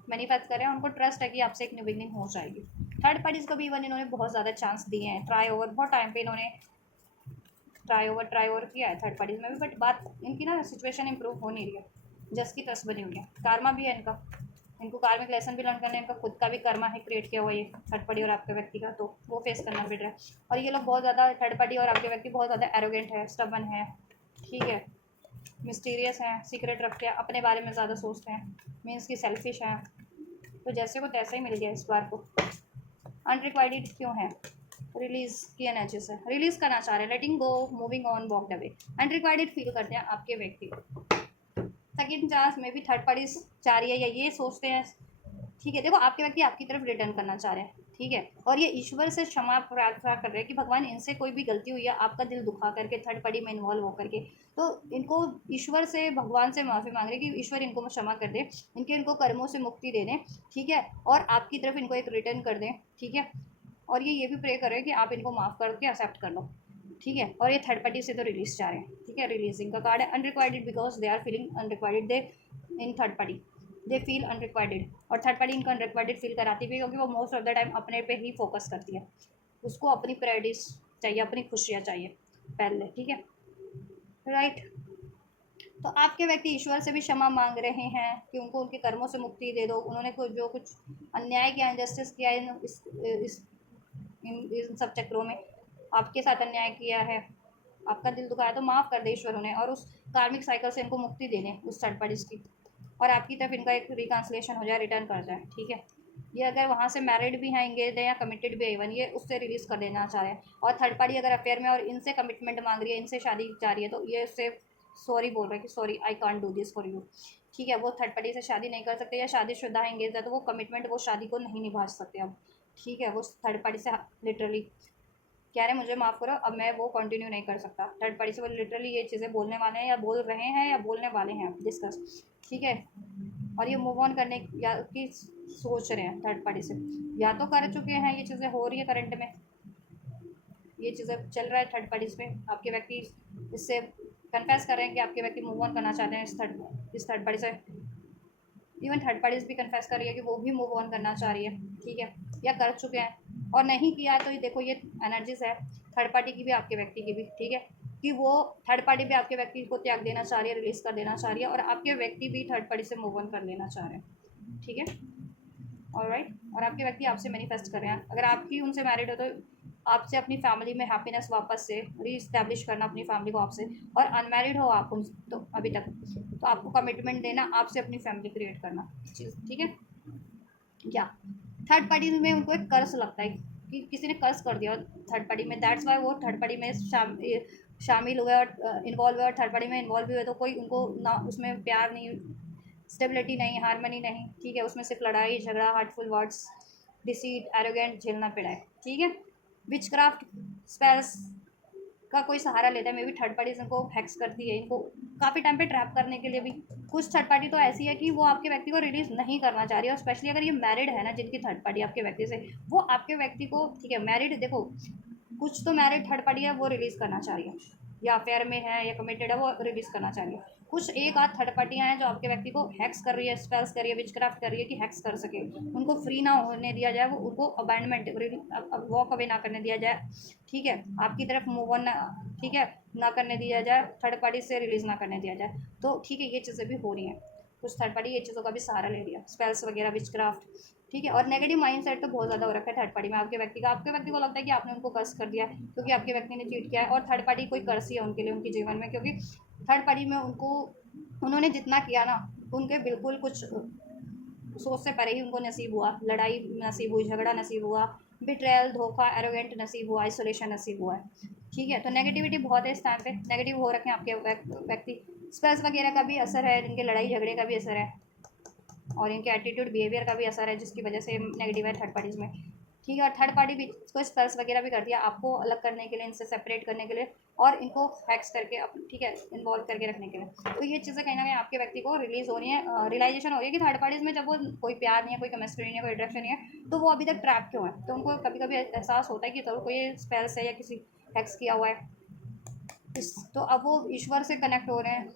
मैनिफेस्ट करें, उनको ट्रस्ट है कि आपसे एक न्यू बिगनिंग हो जाएगी। थर्ड पार्टीज़ को भी इवन इन्होंने बहुत ज़्यादा चांस दिए हैं, ट्राई ओवर, बहुत टाइम पे इन्होंने ट्राई ओवर किया है थर्ड पार्टीज़ में भी, बट बात इनकी ना सिचुएशन इंप्रूव हो नहीं रही है, जस्ट की ट्रस्ट बनी हुई है, कारमा भी है इनका, इनको कार्मिक लेसन भी लर्न करना है, इनका खुद का भी कर्मा है क्रिएट किया हुआ ये थर्ड पार्टी और आपके व्यक्ति का, तो वो फेस करना पड़ रहा है। और ये लोग बहुत ज़्यादा, थर्ड पार्टी और आपके व्यक्ति बहुत ज़्यादा एरोगेंट है, स्टबन है, ठीक है, मिस्टीरियस हैं, सीक्रेट रखते हैं, अपने बारे में ज़्यादा सोचते हैं, मीन्स की सेल्फिश हैं, तो जैसे को तैसे ही मिल गया इस बार को। अनरिक्वायर्ड क्यों है, रिलीज की एनर्जी से रिलीज करना चाह रहे हैं, letting go, moving on, walk away, unrequired feel करते हैं आपके व्यक्ति, सेकेंड चांस में भी थर्ड पार्टी चाह रही है या ये सोचते हैं, ठीक है। देखो आपके व्यक्ति आपकी तरफ रिटर्न करना चाह रहे हैं, ठीक है, और ये ईश्वर से क्षमा प्रार्थना कर रहे हैं कि भगवान इनसे कोई भी गलती हुई है आपका दिल दुखा करके, थर्ड पार्टी में इन्वॉल्व होकर के, तो इनको ईश्वर से, भगवान से माफ़ी मांग रहे हैं कि ईश्वर इनको क्षमा कर दे, इनको कर्मों से मुक्ति दे दें, ठीक है, और आपकी तरफ इनको एक रिटर्न कर दें, ठीक है। और ये भी प्रे कर रहे हैं कि आप इनको माफ़ करके एक्सेप्ट कर लो, ठीक है। और ये थर्ड पार्टी से तो रिलीज चाह रहे हैं, ठीक है, रिलीजिंग का कार्ड है। Unrequired because they are feeling unrequired, they in third party they feel unrequired, और थर्ड पार्टी इनको अनरिक्वायर्ड फील कराती भी, क्योंकि वो मोस्ट ऑफ द टाइम अपने पे ही फोकस करती है, उसको अपनी प्रायोरिटीज चाहिए, अपनी खुशियाँ चाहिए पहले, ठीक है, राइट। तो आपके व्यक्ति ईश्वर से भी क्षमा मांग रहे हैं कि उनको उनके कर्मों से मुक्ति दे दो, उन्होंने जो कुछ अन्याय किया, इनजस्टिस किया, इस इन सब चक्रों में आपके साथ अन्याय किया है, आपका दिल दुखाया, तो माफ़ कर दे ईश्वर उन्हें और उस कार्मिक साइकिल से इनको मुक्ति दे दें उस थर्ड पार्टीज की, और आपकी तरफ इनका एक रिकन्सिलेशन हो जाए, रिटर्न कर जाए। ठीक है, ये अगर वहाँ से मैरिड भी हैं, इंगेज है या कमिटेड भी है इवन, ये उससे रिलीज़ कर देना चाह रहे हैं। और थर्ड पार्टी अगर अफेयर में और इनसे कमिटमेंट मांग रही है, इनसे शादी चाह रही है, तो ये उससे सॉरी बोल रहे हैं कि sorry I can't do this for you. ठीक है, वो थर्ड पार्टी से शादी नहीं कर सकते या शादीशुदा है, इंगेज है, तो वो कमिटमेंट, वो शादी को नहीं निभा सकते अब। ठीक है, वो थर्ड पार्टी से लिटरली कह रहे हैं मुझे माफ़ करो, अब मैं वो कंटिन्यू नहीं कर सकता। थर्ड पार्टी से वो लिटरली ये चीज़ें बोलने वाले हैं या बोल रहे हैं या बोलने वाले हैं डिस्कस। ठीक है, और ये मूव ऑन करने या की सोच रहे हैं थर्ड पार्टी से, या तो कर चुके हैं, ये चीज़ें हो रही है करंट में, ये चीज़ें चल रहा है थर्ड पार्टीज में। आपके व्यक्ति इससे कन्फेस कर रहे हैं कि आपके व्यक्ति मूव ऑन करना चाहते हैं इस थर्ड पार्टी से। इवन थर्ड पार्टीज भी कन्फेस कर रही है कि वो भी मूव ऑन करना चाह रही है। ठीक है, या कर चुके हैं और नहीं किया है, तो ये देखो ये एनर्जीज है थर्ड पार्टी की भी, आपके व्यक्ति की भी। ठीक है, कि वो थर्ड पार्टी भी आपके व्यक्ति को त्याग देना चाह रही है, रिलीज़ कर देना चाह रही है, और आपके व्यक्ति भी थर्ड पार्टी से मूव ऑन कर लेना चाह रहे हैं। ठीक है, ऑलराइट। और आपके व्यक्ति आपसे मैनिफेस्ट कर रहे हैं, अगर आपकी उनसे मैरिड हो तो आपसे अपनी फैमिली में हैप्पीनेस वापस से रीइस्टेब्लिश करना अपनी फैमिली को आपसे, और अनमैरिड हो आप उन तो अभी तक, तो आपको कमिटमेंट देना, आपसे अपनी फैमिली क्रिएट करना चीज़। ठीक है, या थर्ड पार्टी में उनको एक कर्ज लगता है कि किसी ने कर्ज कर दिया थर्ड पार्टी में, दैट्स वाई वो थर्ड पार्टी में शामिल हुए और इन्वॉल्व हुए, और थर्ड पार्टी में इन्वॉल्व हुए तो कोई उनको ना उसमें प्यार नहीं, स्टेबिलिटी नहीं, हारमनी नहीं। ठीक है, उसमें सिर्फ लड़ाई झगड़ा, हार्टफुल वर्ड्स, डिसीट, एरोगेंट झेलना पड़ा है। ठीक है, विचक्राफ्ट स्पेल्स का कोई सहारा लेता है, मे बी थर्ड पार्टी इनको हैक्स करती है, इनको काफ़ी टाइम पे ट्रैप करने के लिए भी। कुछ थर्ड पार्टी तो ऐसी है कि वो आपके व्यक्ति को रिलीज़ नहीं करना चाह रही है, और स्पेशली अगर ये मैरिड है ना, जिनकी थर्ड पार्टी आपके व्यक्ति से, वो आपके व्यक्ति को, ठीक है मैरिड, देखो कुछ तो मैरिड थर्ड पार्टी है वो रिलीज़ करना चाह रही है, या अफेयर में है या कमिटेड है वो रिलीज़ करना चाह रही है। कुछ एक आध थर्ड पार्टियाँ हैं जो आपके व्यक्ति को हैक्स कर रही है, स्पेल्स कर रही है, विचक्राफ्ट कर रही है कि हैक्स कर सके, उनको फ्री ना होने दिया जाए, वो उनको अबैंडमेंट वॉक अवे ना करने दिया जाए। ठीक है, आपकी तरफ मूव ऑन ना, ठीक है, ना करने दिया जाए, थर्ड पार्टी से रिलीज़ ना करने दिया जाए। तो ठीक है, ये चीज़ें भी हो रही हैं, कुछ थर्ड पार्टी ये चीज़ों का भी सहारा ले लिया, स्पेल्स वगैरह, विचक्राफ्ट। ठीक है, और नेगेटिव माइंडसेट तो बहुत ज़्यादा हो रखा है थर्ड पार्टी में आपके व्यक्ति को लगता है कि आपने उनको कर्ज कर दिया है क्योंकि आपके व्यक्ति ने चीट किया है, और थर्ड पार्टी कोई कर्ज ही है उनके लिए उनके जीवन में, क्योंकि थर्ड पार्टी में उनको, उन्होंने जितना किया ना, उनके बिल्कुल कुछ सोच से परे ही उनको नसीब हुआ, लड़ाई नसीब हुई, झगड़ा नसीब हुआ, बिट्रेयल, धोखा, एरोगेंट नसीब हुआ, आइसोलेशन नसीब हुआ है। ठीक है, तो नेगेटिविटी बहुत है इस टाइम पे, नेगेटिव हो रखे हैं आपके व्यक्ति, स्ट्रेस वगैरह का भी असर है, इनके लड़ाई झगड़े का भी असर है, और इनके एटीट्यूड बिहेवियर का भी असर है, जिसकी वजह से नेगेटिव है थर्ड पार्टीज़ में। ठीक है, और थर्ड पार्टी भी इसको स्पेल्स वगैरह भी करती है आपको अलग करने के लिए, इनसे सेपरेट करने के लिए, और इनको हैक्स करके ठीक है इन्वॉल्व करके रखने के लिए। तो ये चीज़ें कहीं ना कहीं आपके व्यक्ति को रिलीज़ हो रही है, रियलाइजेशन हो रही है कि थर्ड पार्टीज़ में जब वो कोई प्यार नहीं है, कोई केमिस्ट्री नहीं है, कोई अट्रैक्शन नहीं है, तो वो अभी तक ट्रैप क्यों है। तो उनको कभी कभी एहसास होता है कि जरूर कोई स्पेल्स है या किसी हैक्स किया हुआ है तो अब वो ईश्वर से कनेक्ट हो रहे हैं,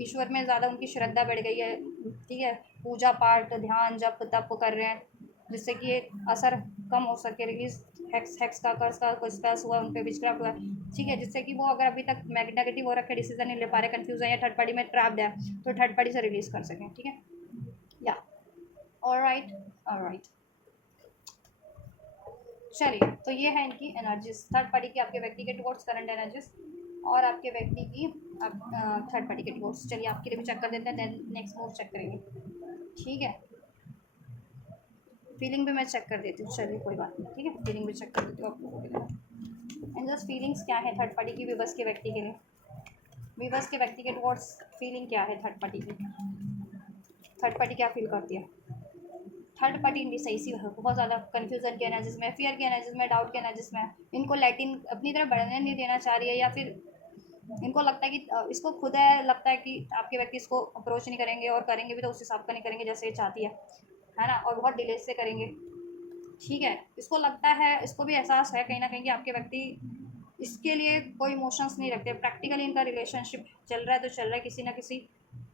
ईश्वर में ज़्यादा उनकी श्रद्धा बढ़ गई है। ठीक है, पूजा पाठ ध्यान जप तप कर रहे हैं, जिससे कि ये असर कम हो सके, रिलीज हैक्स का कर्ज का कोई स्पेस हुआ उन पर, विचक्राफ्ट हुआ। ठीक है, जिससे कि वो अगर अभी तक नेगेटिव हो रखे, डिसीजन नहीं ले पा रहे, कन्फ्यूज़न या थर्ड पार्टी में ट्रैप्ड है, तो थर्ड पार्टी से रिलीज़ कर सकें। ठीक है, या ऑलराइट ऑलराइट, चलिए तो ये है इनकी एनर्जीज, थर्ड पार्टी की आपके व्यक्ति के टुवर्ड्स करंट एनर्जीज, और आपके व्यक्ति की आप थर्ड पार्टी के टुवर्ड्स। चलिए आपके लिए भी चेक कर देते हैं, देन नेक्स्ट मूव चेक करेंगे। ठीक है, फीलिंग भी मैं चेक कर देती हूँ, चलिए कोई बात नहीं। ठीक है, फीलिंग भी चेक कर देती हूँ आप लोगों के लिए। एंड जस्ट फीलिंग्स क्या है थर्ड पार्टी की विवश के व्यक्ति के लिए, विवश के व्यक्ति के टुवर्ड्स फीलिंग क्या है थर्ड पार्टी की, थर्ड पार्टी क्या फील करती है। थर्ड पार्टी इंडिसाइसिव है, बहुत ज़्यादा कन्फ्यूजन के एनर्जीज में, फियर के एनर्जीज में, डाउट के एनर्जीज में, इनको लैटिन अपनी तरफ बढ़ने नहीं देना चाह रही है, या फिर इनको लगता है कि इसको खुद है, लगता है कि आपके व्यक्ति इसको अप्रोच नहीं करेंगे, और करेंगे भी तो उस हिसाब का नहीं करेंगे जैसे ये चाहती है ना, और बहुत डिले से करेंगे। ठीक है, इसको लगता है, इसको भी एहसास है कहीं ना कहीं कि आपके व्यक्ति इसके लिए कोई इमोशंस नहीं रखते। प्रैक्टिकली इनका रिलेशनशिप चल रहा है तो चल रहा है किसी ना किसी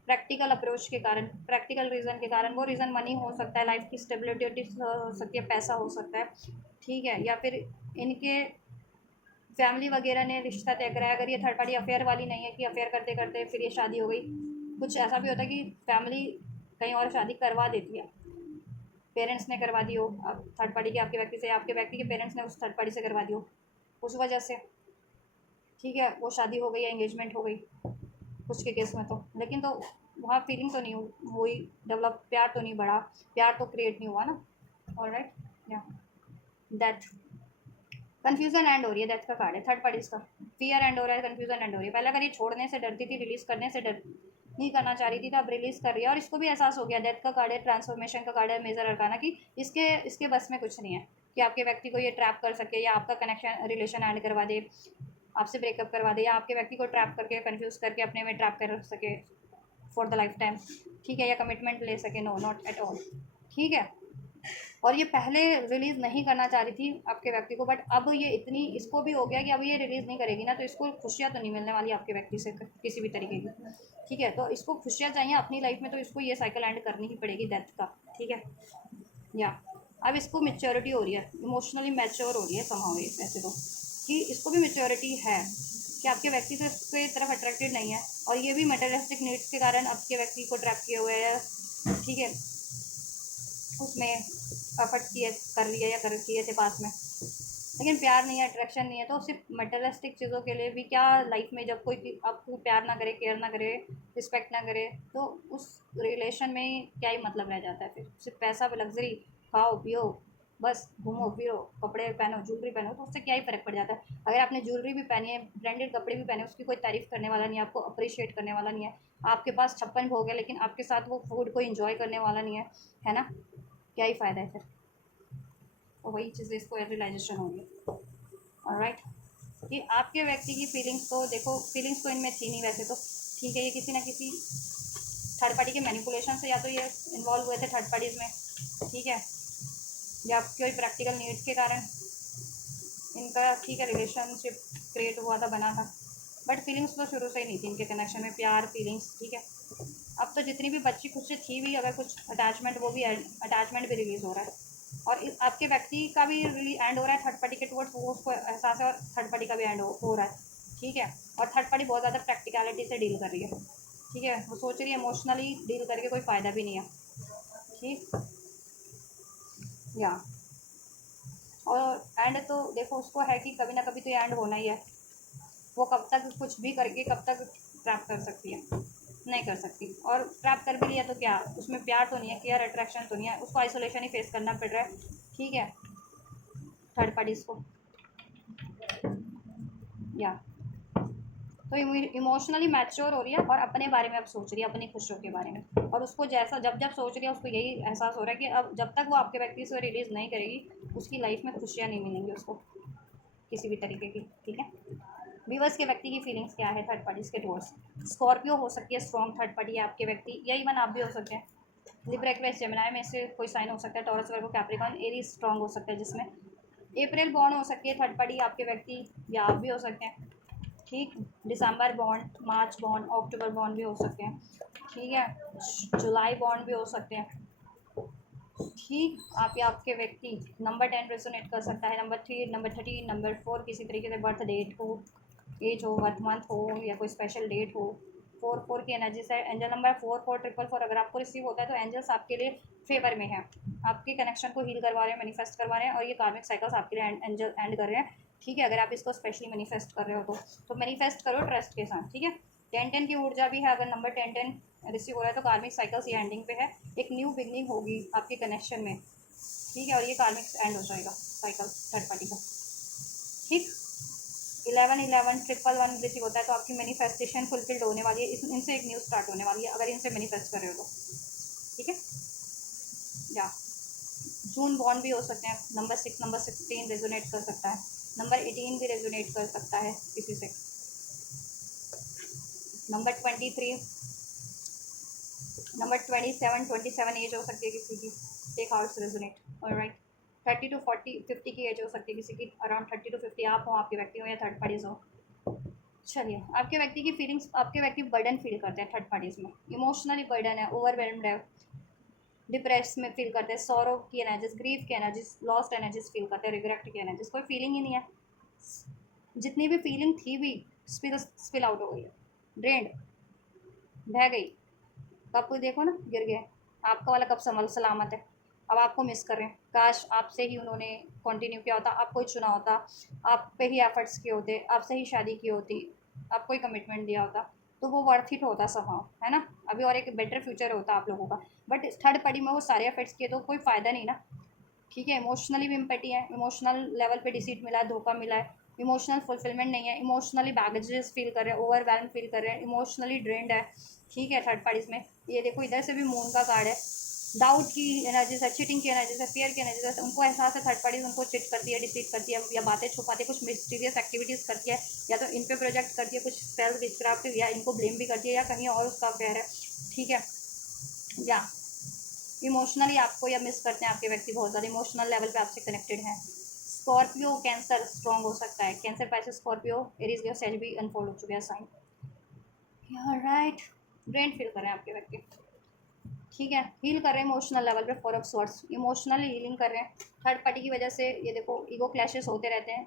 प्रैक्टिकल अप्रोच के कारण, प्रैक्टिकल रीज़न के कारण। वो रीज़न मनी हो सकता है, लाइफ की स्टेबिलिटी हो सकती है, पैसा हो सकता है। ठीक है, या फिर इनके फैमिली वगैरह ने रिश्ता तय कराया। अगर ये थर्ड पार्टी अफेयर वाली नहीं है कि अफेयर करते करते फिर ये शादी हो गई, कुछ ऐसा भी होता है कि फैमिली कहीं और शादी करवा देती है पेरेंट्स ने करवा दी हो, थर्ड पार्टी के आपके व्यक्ति से, आपके व्यक्ति के पेरेंट्स ने उस थर्ड पार्टी से करवा दी हो उस वजह से, ठीक है, वो शादी हो गई या एंगेजमेंट हो गई कुछ के केस में तो, लेकिन तो वहाँ फीलिंग तो नहीं हुई डेवलप, प्यार तो नहीं बढ़ा, प्यार तो क्रिएट नहीं हुआ ना। ऑलराइट, या डेथ, कन्फ्यूजन एंड हो रही है, डेथ का कार्ड है थर्ड पार्टीज का, फियर एंड हो रहा है, कन्फ्यूजन एंड हो रही है। पहले अगर ये छोड़ने से डरती थी, रिलीज करने से डर नहीं करना चाह रही थी, तो अब रिलीज कर रही है और इसको भी एहसास हो गया, डेथ का कार्ड है, ट्रांसफॉर्मेशन का कार्ड है, मेजर अरकाना की, इसके इसके बस में कुछ नहीं है कि आपके व्यक्ति को ये ट्रैप कर सके या आपका कनेक्शन रिलेशन एंड करवा दे, आपसे ब्रेकअप करवा दे, या आपके व्यक्ति को ट्रैप करके कन्फ्यूज करके अपने में ट्रैप कर सके फॉर द लाइफ टाइम, ठीक है, या कमिटमेंट ले सके, नो नॉट एट ऑल, ठीक है। और ये पहले रिलीज़ नहीं करना चाह रही थी आपके व्यक्ति को, बट अब ये इतनी इसको भी हो गया कि अब ये रिलीज़ नहीं करेगी ना, तो इसको खुशियाँ तो नहीं मिलने वाली आपके व्यक्ति से किसी भी तरीके की, ठीक है। तो इसको खुशियाँ चाहिए अपनी लाइफ में, तो इसको ये साइकिल एंड करनी ही पड़ेगी डेथ का, ठीक है। या अब इसको मेच्योरिटी हो रही है, इमोशनली मैच्योर हो रही है समहाउ, ये ऐसे तो कि इसको भी मेच्योरिटी है कि आपके व्यक्ति तो इसके तरफ अट्रैक्टेड नहीं है, और ये भी मटेरियलिस्टिक नीड्स के कारण आपके व्यक्ति को ट्रैप किए हुए है, ठीक है, उसमें एफर्ट किए कर लिए या कर किए थे पास में, लेकिन प्यार नहीं है, अट्रैक्शन नहीं है, तो सिर्फ मटेरियलिस्टिक चीज़ों के लिए भी क्या लाइफ में, जब कोई आपको प्यार ना करे, केयर ना करे, रिस्पेक्ट ना करे, तो उस रिलेशन में क्या ही मतलब रह जाता है फिर, सिर्फ पैसा, लग्जरी, खाओ पियो, बस घूमो फिरो, कपड़े पहनो, ज्वेलरी पहनो, तो उससे क्या ही फ़र्क पड़ जाता है। अगर आपने ज्वेलरी भी पहनी है, ब्रांडेड कपड़े भी पहने, उसकी कोई तारीफ़ करने वाला नहीं है, आपको अप्रिशिएट करने वाला नहीं है, आपके पास 56 भोग है लेकिन आपके साथ वो फूड को इंजॉय करने वाला नहीं है ना, क्या ही फ़ायदा है फिर। और वही चीज़ें इसको रियलाइजेशन होगी, ऑलराइट, कि आपके व्यक्ति की फीलिंग्स को देखो, फीलिंग्स तो इनमें थी नहीं वैसे तो, ठीक है, ये किसी ना किसी थर्ड पार्टी के मैनिपुलेशन से या तो ये इन्वॉल्व हुए थे थर्ड पार्टीज़ में, ठीक है, या कोई प्रैक्टिकल नीड्स के कारण इनका, ठीक है, रिलेशनशिप क्रिएट हुआ था, बना था, बट फीलिंग्स तो शुरू से ही नहीं थी इनके कनेक्शन में, प्यार फीलिंग्स, ठीक है। अब तो जितनी भी बच्ची खुद से थी भी अगर कुछ अटैचमेंट, वो भी अटैचमेंट भी रिलीज़ हो रहा है, और आपके व्यक्ति का भी एंड हो रहा है थर्ड पार्टी के टुवर्ड्स, वो उसको एहसास है, और थर्ड पार्टी का भी एंड हो रहा है, ठीक है। और थर्ड पार्टी बहुत ज़्यादा प्रैक्टिकलिटी से डील कर रही है, ठीक है, वो सोच रही है इमोशनली डील करके कोई फ़ायदा भी नहीं है, ठीक, या और एंड तो देखो उसको है कि कभी ना कभी तो ये एंड होना ही है, वो कब तक कुछ भी करके कब तक ट्रैप कर सकती है, नहीं कर सकती, और ट्रैप कर भी लिया तो क्या, उसमें प्यार तो नहीं है, केयर अट्रैक्शन तो नहीं है, उसको आइसोलेशन ही फेस करना पड़ रहा है, ठीक है, थर्ड पार्टीज़ को, या तो इमोशनली मैच्योर हो रही है और अपने बारे में अब सोच रही है, अपनी खुशियों के बारे में, और उसको जैसा जब जब सोच रही है उसको यही एहसास हो रहा है कि अब जब तक वो आपके व्यक्ति से रिलीज़ नहीं करेगी उसकी लाइफ में खुशियाँ नहीं मिलेंगी उसको किसी भी तरीके की, ठीक है। व्यूअर्स के व्यक्ति की फीलिंग्स क्या है थर्ड पार्टीज़ के टुवर्ड्स, स्कॉर्पियो हो सकती है स्ट्रॉन्ग थर्ड पार्टी है आपके व्यक्ति, या इवन आप भी हो सकते हैं, लिब्रा एक्वेरियस जेमिनी में से कोई साइन हो सकता है, Taurus Virgo Capricorn Aries strong हो सकता है, जिसमें अप्रैल बॉन्ड हो सकती है थर्ड पार्टी आपके व्यक्ति, या आप भी हो सकते हैं, ठीक, दिसंबर बॉन्ड, मार्च बॉन्ड, अक्टूबर बॉन्ड भी हो सकते हैं, ठीक है, जुलाई बॉन्ड भी हो सकते हैं, ठीक। आप या आपके व्यक्ति नंबर 10 रेजोनेट कर सकता है, नंबर 3, नंबर 13, नंबर 4, किसी तरीके से बर्थ डेट हो, एज हो, बर्थ मंथ हो, या कोई स्पेशल डेट हो, 4 की एनर्जी से एंजल नंबर 4 अगर आपको रिसीव होता है तो एंजल्स आपके लिए फेवर में है, आपके कनेक्शन को हील करवा रहे हैं, मैनिफेस्ट करवा रहे हैं, और ये कार्मिक साइकिल्स आपके लिए एंजल एंड कर रहे हैं, ठीक है। अगर आप इसको स्पेशली मैनिफेस्ट कर रहे हो तो मैनिफेस्ट करो ट्रस्ट के साथ, ठीक है। 10-10 की ऊर्जा भी है, अगर नंबर 10-10 रिसीव हो रहा है तो कार्मिक साइकिल्स ये एंडिंग पे है, एक न्यू बिगनिंग होगी आपके कनेक्शन में, ठीक है, और ये कार्मिक एंड हो जाएगा साइकिल थर्ड पार्टी का, ठीक। 11-11 111 रिसीव होता है तो आपकी मैनिफेस्टेशन फुलफिल्ड होने वाली है, इनसे एक न्यूज़ स्टार्ट होने वाली है अगर इनसे मैनिफेस्ट कर रहे हो तो, ठीक है। या जून बॉन्ड भी हो सकते हैं, नंबर 6, नंबर 16 रेजोनेट कर सकता है, नंबर 18 भी रेजोनेट कर सकता है किसी से, नंबर 23, नंबर 27 एज हो सकती है किसी की, take house resonate, alright. 30 to 50 की एज हो सकती है किसी की, अराउंड 30 to 50 आप हो, आपके व्यक्ति हो, या थर्ड पार्टीज हो। चलिए, आपके व्यक्ति की फीलिंग्स, आपके व्यक्ति बर्डन फील करते हैं थर्ड पार्टीज में, इमोशनली बर्डन है, ओवरवेल्म्ड है, डिप्रेस में फील करते हैं, सॉरो की एनर्जीज, ग्रीफ की एनर्जीज, लॉस्ट एनर्जीज फील करते हैं, रिग्रेट की एनर्जीज, कोई फीलिंग ही नहीं है, जितनी भी फीलिंग थी भी स्पिल आउट हो गई है, ड्रेंड, बह गई, कब कोई देखो ना गिर गए, आपका वाला कब संभल सलामत है, अब आपको मिस कर रहे हैं। काश आपसे ही उन्होंने कंटिन्यू किया होता, आपको ही चुना होता, आप पे ही एफर्ट्स किए होते, आपसे ही शादी की होती, आपको ही कमिटमेंट दिया होता, तो वो वर्थ इट होता समहाउ, है ना। अभी और एक बेटर फ्यूचर होता आप लोगों का। बट थर्ड पार्टी में वो सारे एफर्ट्स किए तो कोई फ़ायदा नहीं ना। ठीक है, इमोशनली भी इम्पेटी है, इमोशनल लेवल पे डिसीट मिला है, धोखा मिला है, इमोशनल फुलफिलमेंट नहीं है, इमोशनली बैगेजेस फील कर रहे हैं, ओवरवेलम फील कर रहे हैं, इमोशनली ड्रेंड है। ठीक है, थर्ड पार्टीज में ये देखो इधर से भी मून का कार्ड है, डाउट की एनर्जी से, चीटिंग की एनर्जी से, फियर की एनर्जी से, उनको एहसास है थर्ड पार्टीज उनको चिट करती है, डिसीट करती है, या बातें छुपाती है, कुछ मिस्टीरियस एक्टिविटीज़ करती है, या तो इन पे प्रोजेक्ट करती है कुछ स्पेल विचक्राफ्ट, या इनको ब्लेम भी करती है, या कहीं और उसका अफेयर है। ठीक है, या इमोशनली आपको या मिस करते हैं आपके व्यक्ति, बहुत ज़्यादा इमोशनल लेवल पे आपसे कनेक्टेड हैं। स्कॉर्पियो कैंसर स्ट्रॉन्ग हो सकता है, कैंसर पैसे स्कॉर्पियो एरीज लियो सेज भी अनफोल्ड हो चुके हैं साइन। राइट, ड्रेन फील कर रहे हैं आपके व्यक्ति। ठीक है, हील कर रहे हैं इमोशनल लेवल पे, 4 ऑफ स्वॉर्ड्स इमोशनली हीलिंग कर रहे हैं थर्ड पार्टी की वजह से। ये देखो ईगो क्लैशेस होते रहते हैं,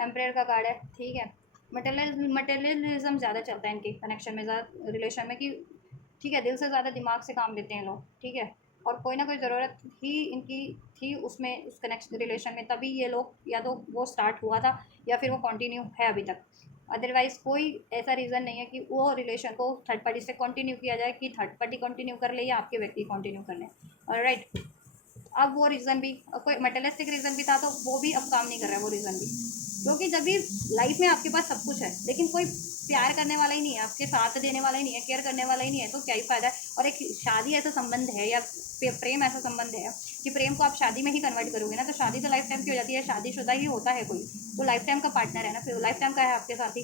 एम्प्रेयर का कार्ड है। ठीक है, मटेरियलिज्म ज़्यादा चलता है इनके कनेक्शन में, ज़्यादा रिलेशन में, कि ठीक है दिल से ज़्यादा दिमाग से काम लेते हैं लोग। ठीक है, और कोई ना कोई ज़रूरत ही इनकी थी उसमें, उस कनेक्शन रिलेशन में, तभी ये लोग, या तो वो स्टार्ट हुआ था या फिर वो कंटिन्यू है अभी तक। अदरवाइज़ कोई ऐसा रीज़न नहीं है कि वो रिलेशन को थर्ड पार्टी से कंटिन्यू किया जाए, कि थर्ड पार्टी कंटिन्यू कर ले या आपके व्यक्ति कंटिन्यू कर लें। राइट, अब वो रीज़न भी, कोई मटेरियलिस्टिक रीज़न भी था तो वो भी अब काम नहीं कर रहा है वो रीज़न भी, क्योंकि जब भी लाइफ में आपके पास सब कुछ है लेकिन कोई प्यार करने वाला ही नहीं है, आपके साथ देने वाला ही नहीं है, केयर करने वाला ही नहीं है, तो क्या ही फ़ायदा है। और एक शादी ऐसा संबंध है, या प्रेम ऐसा संबंध है कि प्रेम को आप शादी में ही कन्वर्ट करोगे ना, तो शादी तो लाइफ टाइम की हो जाती है, शादीशुदा ही होता है कोई, तो लाइफ टाइम का पार्टनर है ना, फिर लाइफ टाइम का है आपके साथ ही।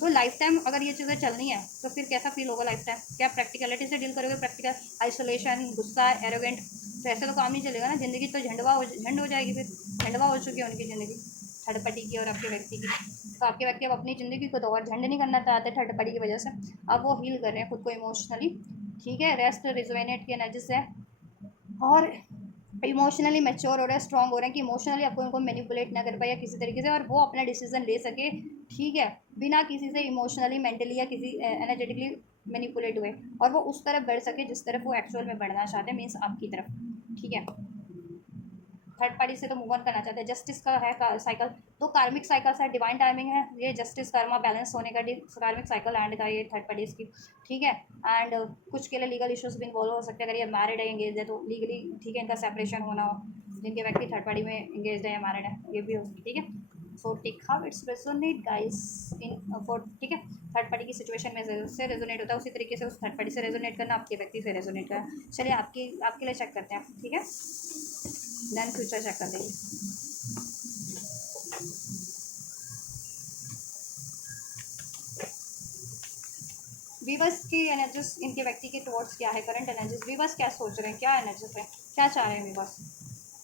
तो लाइफ टाइम अगर ये चीज़ें चलनी है तो फिर कैसा फील होगा लाइफ टाइम, क्या प्रैक्टिकलिटी से डील करोगे, प्रैक्टिकल आइसोलेशन, गुस्सा, एरोगेंट, तो ऐसे तो काम नहीं चलेगा ना, ज़िंदगी तो झंड हो जाएगी, फिर झंडवा हो चुकी है उनकी ज़िंदगी थर्ड पार्टी की और आपके व्यक्ति की। तो आपके व्यक्ति अब अपनी ज़िंदगी को तो और झंड नहीं करना चाहते थर्ड पार्टी की वजह से, अब वो हील कर रहे हैं खुद को इमोशनली। ठीक है, रेस्ट रिजोनेट की एनर्जी से, और इमोशनली मैच्योर हो रहे हैं, स्ट्रॉन्ग हो रहे हैं, कि इमोशनली आपको उनको मैनिपुलेट ना कर पाए या किसी तरीके से, और वो अपना डिसीजन ले सके। ठीक है, बिना किसी से इमोशनली, मेंटली या किसी एनर्जेटिकली मैनिपुलेट हुए, और वो उस तरफ बढ़ सके जिस तरफ वो एक्चुअल में बढ़ना चाहते हैं, मीन्स आपकी तरफ। ठीक है, थर्ड पार्टी से तो मूव ऑन करना चाहते हैं। जस्टिस का है साइकिल, तो कार्मिक साइकिल है, डिवाइन टाइमिंग है ये, जस्टिस कर्मा बैलेंस होने का कार्मिक साइकिल एंड का ये थर्ड पार्टीज की। ठीक है, एंड कुछ के लिए लीगल इश्यूज भी इन्वॉल्व हो सकते हैं, अगर ये मैरिड है, एंगेज है, तो लीगली ठीक है इनका सेपरेशन होना हो, जिनके व्यक्ति थर्ड पार्टी में एंगेज है या मैरिड है, ये भी हो सकती है। ठीक है, so take how it's resonate guys in for. ठीक है, थर्ड पार्टी की सिचुएशन में जैसे रेजोनेट होता है उसी तरीके से उस थर्ड पार्टी से रेजोनेट करना, आपके व्यक्ति से रेजोनेट करना। चलिए आपके लिए चेक करते हैं। ठीक है, देन फ्यूचर चेक कर देंगे। वीवर्स की एनर्जीज इनके व्यक्ति के टुवर्ड्स क्या है, करंट एनर्जीज, वीवर्स क्या सोच रहे हैं, क्या एनर्जीज है, क्या चाह रहे हैं viewers.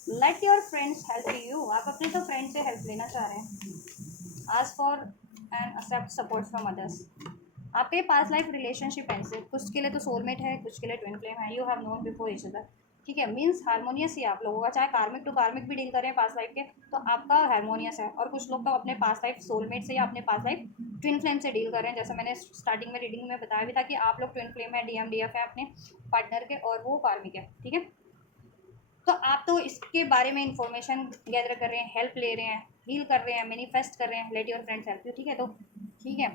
Let your friends help you, आप अपने तो फ्रेंड से हेल्प लेना चाह रहे हैं। Ask for and accept support from others. आपके पास लाइफ रिलेशनशिप है इनसे, कुछ के लिए तो सोलमेट है, कुछ के लिए ट्विन फ्लेम है, you have known before each other. ठीक है, मीन्स हारमोनियस ही आप लोगों का, चाहे कार्मिक टू कार्मिक भी डील करें पास लाइफ के, तो आपका हारमोनियस है। और कुछ लोग तो अपने पास लाइफ सोलमेट से या अपने पास लाइफ ट्विन फ्लेम से डील कर रहे हैं, जैसे मैंने स्टार्टिंग में रीडिंग में बताया भी था कि आप लोग ट्विन फ्लेम है, DMDF है अपने पार्टनर के, और वो कार्मिक है। ठीक है, तो आप तो इसके बारे में इंफॉर्मेशन गैदर कर रहे हैं, हेल्प ले रहे हैं, हील कर रहे हैं, मैनिफेस्ट कर रहे हैं, late your friends help you. ठीक है, तो ठीक है,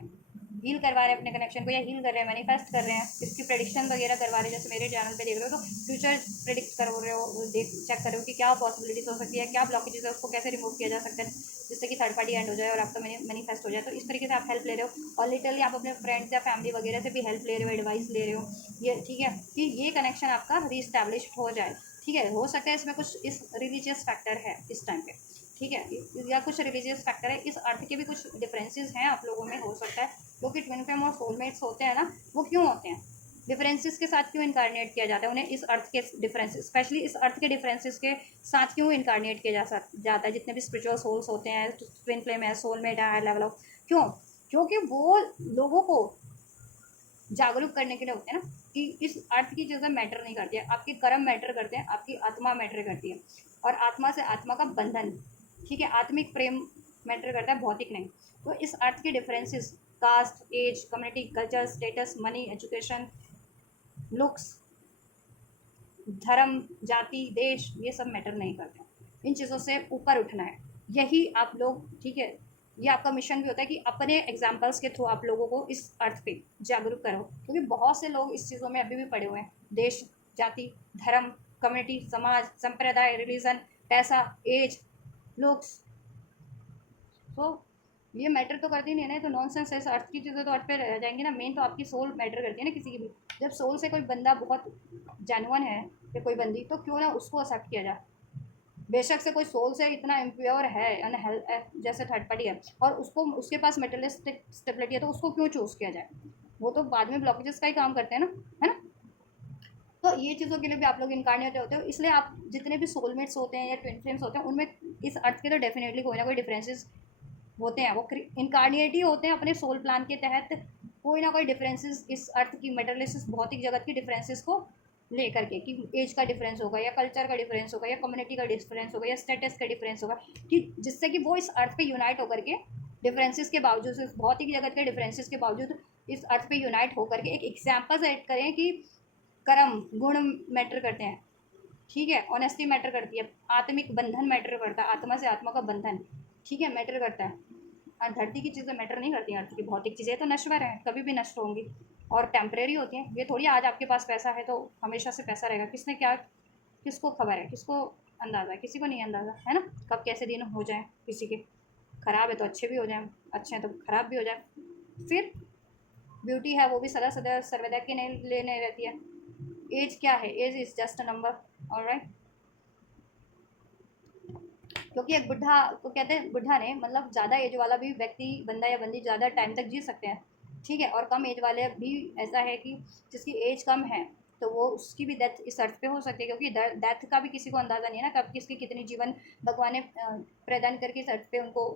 हील करवा रहे हैं अपने कनेक्शन को, या हील कर रहे हैं, मैनिफेस्ट कर रहे हैं, इसकी प्रेडिक्शन वगैरह करवा रहे हैं, जैसे मेरे चैनल पे देख रहे हो तो फ्यूचर प्रेडिक्ट कर रहे हो, देख चेक कर रहे हो कि क्या पॉसिबिलिटीज हो सकती है, क्या ब्लॉकेजेस है, उसको कैसे रिमूव किया जा सकता है जिससे कि थर्ड पार्टी एंड हो जाए और आपका मैनिफेस्ट हो जाए। तो इस तरीके से आप हेल्प ले रहे हो, और लिटरली आप अपने फ्रेंड्स या फैमिली वगैरह से भी हेल्प ले रहे हो, एडवाइस ले रहे हो, ये ठीक है, कि ये कनेक्शन आपका रीस्टैब्लिश हो जाए। ठीक है, हो सकता है इसमें कुछ इस रिलीजियस फैक्टर है इस टाइम पे। ठीक है, या कुछ रिलीजियस फैक्टर है, इस अर्थ के भी कुछ डिफरेंसेस हैं आप लोगों में, हो सकता है, क्योंकि ट्विन फ्लेम और सोलमेट्स होते हैं ना, वो क्यों होते हैं, डिफरेंसेस के साथ क्यों इनकारनेट किया जाता है उन्हें, इस अर्थ के डिफरेंसेस, स्पेशली इस अर्थ के डिफरेंसेस के साथ क्यों इनकारनेट किया जाता है, जितने भी स्पिरिचुअल सोल्स होते हैं, ट्विन फ्लेम है, सोलमेट है, हाई लेवल ऑफ, क्यों, क्योंकि वो लोगों को जागरूक करने के लिए होते हैं ना, कि इस अर्थ की चीज़ें मैटर नहीं करती है, आपके कर्म मैटर करते हैं, आपकी आत्मा मैटर करती है, और आत्मा से आत्मा का बंधन। ठीक है, आत्मिक प्रेम मैटर करता है, भौतिक नहीं। तो इस अर्थ के differences, caste, age, community, culture, status, money, education, looks, धर्म, जाति, देश, ये सब मैटर नहीं करते। इन चीज़ों से ऊपर उठना है, यही आप लोग, ठीक है, ये आपका मिशन भी होता है कि अपने एग्जाम्पल्स के थ्रू आप लोगों को इस अर्थ पे जागरूक करो, क्योंकि बहुत से लोग इस चीज़ों में अभी भी पड़े हुए हैं। देश, जाति, धर्म, कम्युनिटी, समाज, संप्रदाय, रिलीजन, पैसा, एज, लुक्स, तो ये मैटर तो करती नहीं है ना, तो नॉनसेंस है। अर्थ की चीज़ें तो अर्थ पे रह जाएंगी ना, मेन तो आपकी सोल मैटर करती है ना किसी की भी। जब सोल से कोई बंदा बहुत जेन्युइन है या कोई बंदी, तो क्यों ना उसको एक्सेप्ट किया जाए। बेशक से कोई सोल से इतना इम्प्योर है, जैसे थर्ड पार्टी है, और उसको उसके पास मेटलिस्टिक स्टेबिलिटी है, तो उसको क्यों चूज़ किया जाए। वो तो बाद में ब्लॉकेजेस का ही काम करते हैं ना, है ना। तो ये चीज़ों के लिए भी आप लोग इनकारनेट होते हो, इसलिए आप जितने भी सोलमेट्स होते हैं या ट्विन फ्लेम्स होते हैं, उनमें इस अर्थ के तो डेफिनेटली कोई ना कोई डिफरेंसेस होते हैं। वो इनकारनेट ही होते हैं अपने सोल प्लान के तहत, कोई ना कोई डिफरेंसेस इस अर्थ की मेटलिस्ट भौतिक जगत की डिफरेंसेस को लेकर के, कि एज का डिफरेंस होगा या कल्चर का डिफरेंस होगा या कम्युनिटी का डिफरेंस होगा या स्टेटस का डिफरेंस होगा, कि जिससे कि वो इस अर्थ पे यूनाइट होकर के डिफरेंसेस के बावजूद, इस भौतिक जगत के डिफरेंसेस के बावजूद इस अर्थ पे यूनाइट होकर के एक एग्जाम्पल सेट करें कि कर्म गुण मैटर करते हैं, ठीक है, ऑनेस्टी मैटर करती है, आत्मिक बंधन मैटर करता है, आत्मा से आत्मा का बंधन, ठीक है, मैटर करता है। और धरती की चीज़ें मैटर नहीं करती हैं, अर्थ की भौतिक चीज़ें तो नश्वर हैं, कभी भी नष्ट होंगी और टेम्परेरी होती हैं। ये थोड़ी आज आपके पास पैसा है तो हमेशा से पैसा रहेगा, किसने क्या, किसको खबर है, किसको अंदाज़ा है, किसी को नहीं अंदाज़ा है ना, कब कैसे दिन हो जाए किसी के, ख़राब है तो अच्छे भी हो जाए, अच्छे हैं तो ख़राब भी हो जाए। फिर ब्यूटी है वो भी सदा सदा सर्वदा की नहीं लेने रहती है। एज क्या है, age is just a number, alright. क्योंकि एक बुढ़ा को कहते हैं, बुढ़ा ने मतलब ज़्यादा एज वाला भी व्यक्ति, बंदा या बंदी ज़्यादा टाइम तक जी सकते हैं, ठीक है, और कम एज वाले भी ऐसा है कि जिसकी एज कम है तो वो उसकी भी डेथ इस अर्थ पे हो सकती है, क्योंकि डेथ का भी किसी को अंदाज़ा नहीं है ना, कब किसकी कितनी जीवन भगवान ने प्रदान करके इस अर्थ पे उनको,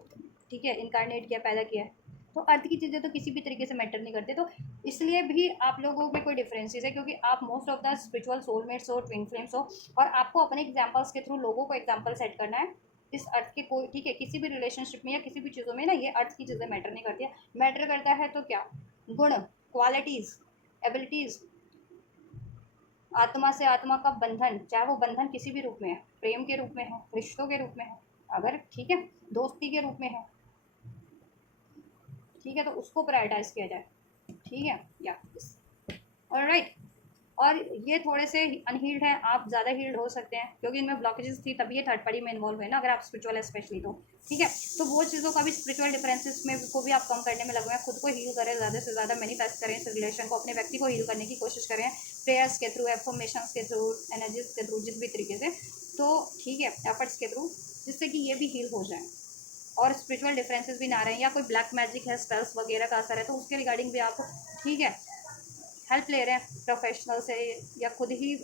ठीक है, इनकारनेट किया, पैदा किया है। तो अर्थ की चीज़ें तो किसी भी तरीके से मैटर नहीं करते, तो इसलिए भी आप लोगों में कोई डिफरेंसेस है, क्योंकि आप most of the spiritual soulmates हो, ट्विन फ्लेम्स हो, और आपको अपने एग्जाम्पल्स के थ्रू लोगों को एग्जाम्पल सेट करना है इस अर्थ के कोई, ठीक है, किसी भी रिलेशनशिप में या किसी भी चीज़ों में ना, ये अर्थ की चीज़ें मैटर नहीं करती है। मैटर करता है तो क्या, गुण, क्वालिटीज़, एबिलिटीज़, आत्मा से आत्मा का बंधन, चाहे वो बंधन किसी भी रूप में है, प्रेम के रूप में है, रिश्तों के रूप में है, अगर ठीक है दोस्ती के रूप में है, ठीक है, तो उसको प्रायोरिटाइज किया जाए, ठीक है, या ऑलराइट। और ये थोड़े से अनहील्ड हैं, आप ज़्यादा हील्ड हो सकते हैं, क्योंकि इनमें ब्लॉकेजेस थी तभी ये थर्ड पार्टी में इन्वॉल्व है ना, अगर आप स्पिरिचुअल है स्पेशली तो, ठीक है। तो वो चीज़ों का भी, स्पिरिचुअल डिफरेंसेस में को भी आप कम करने में लगे हैं, खुद को हील करें, ज़्यादा से ज़्यादा मैनिफेस्ट करें इस रिलेशन को, अपने व्यक्ति को हील करने की कोशिश करें, प्रेयर्स के थ्रू, एफर्मेशंस के थ्रू, एनर्जीज के थ्रू, जिस भी तरीके से, तो ठीक है, एफर्ट्स के थ्रू, जिससे कि ये भी हील हो जाए और स्पिरिचुअल डिफरेंसेस भी ना रहें, या कोई ब्लैक मैजिक है, स्पेल्स वगैरह का असर है, तो उसके रिगार्डिंग भी आप, ठीक है, हेल्प ले रहे हैं प्रोफेशनल से, या खुद ही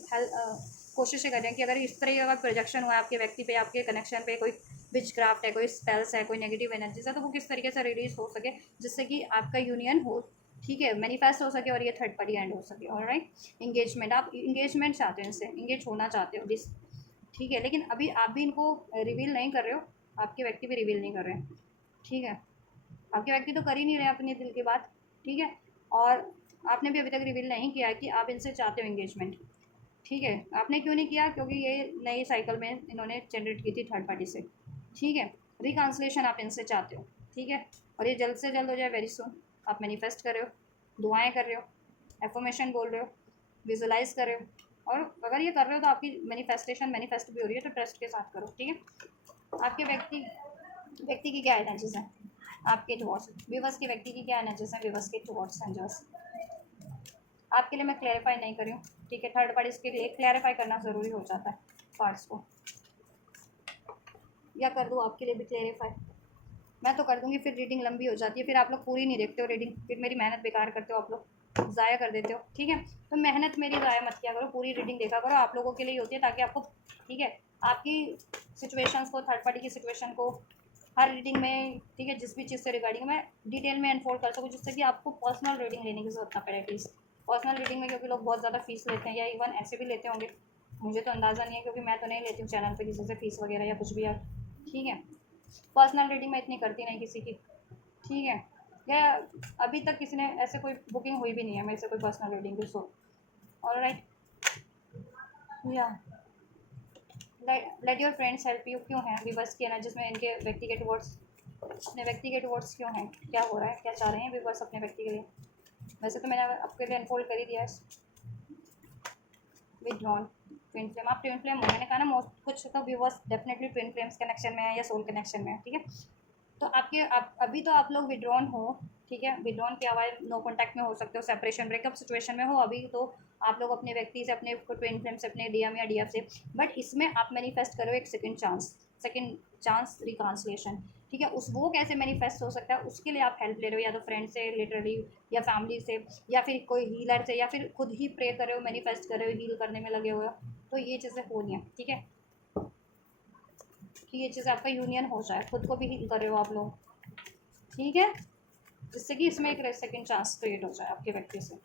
कोशिश कर रहे हैं कि अगर इस तरह का प्रोजेक्शन हुआ है आपके व्यक्ति पे, आपके कनेक्शन पे, कोई विच क्राफ्ट है, कोई स्पेल्स है, कोई नेगेटिव एनर्जीज है, तो वो किस तरीके से रिलीज हो सके, जिससे कि आपका यूनियन हो, ठीक है, मैनिफेस्ट हो सके और ये थर्ड पार्टी एंड हो सके, ऑलराइट। इंगेजमेंट, आप इंगेजमेंट चाहते हो, इनसे इंगेज होना चाहते हो दिस, ठीक है, लेकिन अभी आप भी इनको रिवील नहीं कर रहे हो, आपके व्यक्ति भी रिवील नहीं कर रहे हैं, ठीक है, आपके व्यक्ति तो कर ही नहीं रहे अपने दिल की बात, ठीक है, और आपने भी अभी तक रिवील नहीं किया कि आप इनसे चाहते हो एंगेजमेंट, ठीक है। आपने क्यों नहीं किया, क्योंकि ये नई साइकिल में इन्होंने जनरेट की थी थर्ड पार्टी से, ठीक है। रिकांसलेशन आप इनसे चाहते हो, ठीक है, और ये जल्द से जल्द हो जाए, वेरी सुन। आप मैनिफेस्ट कर रहे हो, दुआएं कर रहे हो, एफर्मेशन बोल रहे हो, विजुलाइज कर रहे हो, और अगर ये कर रहे हो तो आपकी मैनिफेस्टेशन मैनिफेस्ट भी हो रही है, तो ट्रस्ट के साथ करो, ठीक है। आपके व्यक्ति की क्या एनर्जीज हैं, आपके टुवर्ड्स विवश के व्यक्ति की क्या एनर्जीज हैं, विवश के टुवर्ड्स एंजल्स, आपके लिए मैं क्लैरिफाई नहीं करी हूँ, ठीक है, थर्ड पार्टी के लिए क्लैरिफाई करना ज़रूरी हो जाता है पार्ट्स को, या कर दूँ आपके लिए भी क्लैरिफाई, मैं तो कर दूँगी, फिर रीडिंग लंबी हो जाती है, फिर आप लोग पूरी नहीं देखते हो रीडिंग, फिर मेरी मेहनत बेकार करते हो, आप लोग ज़ाया कर देते हो, ठीक है। तो मेहनत मेरी ज़ाया मत किया करो, पूरी रीडिंग देखा करो, आप लोगों के लिए होती है, ताकि आपको, ठीक है, आपकी सिचुएशंस को, थर्ड पार्टी की सिचुएशन को हर रीडिंग में, ठीक है, जिस भी चीज़ से रिगार्डिंग मैं डिटेल में अनफोल्ड कर सकूँ, जिससे कि आपको पर्सनल रीडिंग लेने की जरूरत ना पड़े प्लीज़। पर्सनल रीडिंग में क्योंकि लोग बहुत ज़्यादा फीस लेते हैं, या इवन ऐसे भी लेते होंगे, मुझे तो अंदाज़ा नहीं है, क्योंकि मैं तो नहीं लेती हूँ चैनल पे किसी से फीस वगैरह या कुछ भी यार, ठीक है। पर्सनल रीडिंग मैं इतनी करती नहीं किसी की, ठीक है, या अभी तक किसी ने ऐसे कोई बुकिंग हुई भी नहीं है मेरे से कोई पर्सनल रीडिंग की, सो ऑलराइट। या late your friends help you क्यों हैं विवर्स की एनर्जीज में इनके व्यक्ति के टुवर्ड्स, अपने व्यक्ति के टुवर्ड्स क्यों हैं, क्या हो रहा है, क्या चाह रहे हैं विवर्स अपने व्यक्ति के लिए। वैसे तो मैंने आपके लिए अनफोल्ड कर ही दिया है। विड्रॉन ट्विन फ्लेम, आप ट्विन फ्लेम हो, मैंने कहा ना मोस्ट कुछ तो viewers definitely twin flames connection में है या सोल कनेक्शन में है, ठीक है। तो आप अभी तो आप लोग विड्रॉन हो, ठीक है, विड्रॉन की आवाज़ नो कॉन्टैक्ट में हो सकते हो, सेपरेशन ब्रेकअप सिचुएशन में हो अभी तो आप लोग अपने व्यक्ति से, अपने ट्विन फ्लेम से, अपने डीएम या डीएफ से, बट इसमें आप मैनिफेस्ट करो एक सेकंड चांस रिकॉन्सिलेशन, ठीक है। उस वो कैसे मैनिफेस्ट हो सकता है, उसके लिए आप हेल्प ले रहे हो, या तो फ्रेंड से लिटरली, या फैमिली से, या फिर कोई हीलर से, या फिर खुद ही प्रे कर रहे हो, मैनिफेस्ट कर रहे हो, हील करने में लगे हुए हो। तो ये चीज़ें हो रही हैं, ठीक है, कि ये चीज़ आपका यूनियन हो जाए, खुद को भी हील कर रहे हो आप लोग, ठीक है, जिससे कि इसमें एक सेकंड चांस क्रिएट हो जाए आपके व्यक्ति से,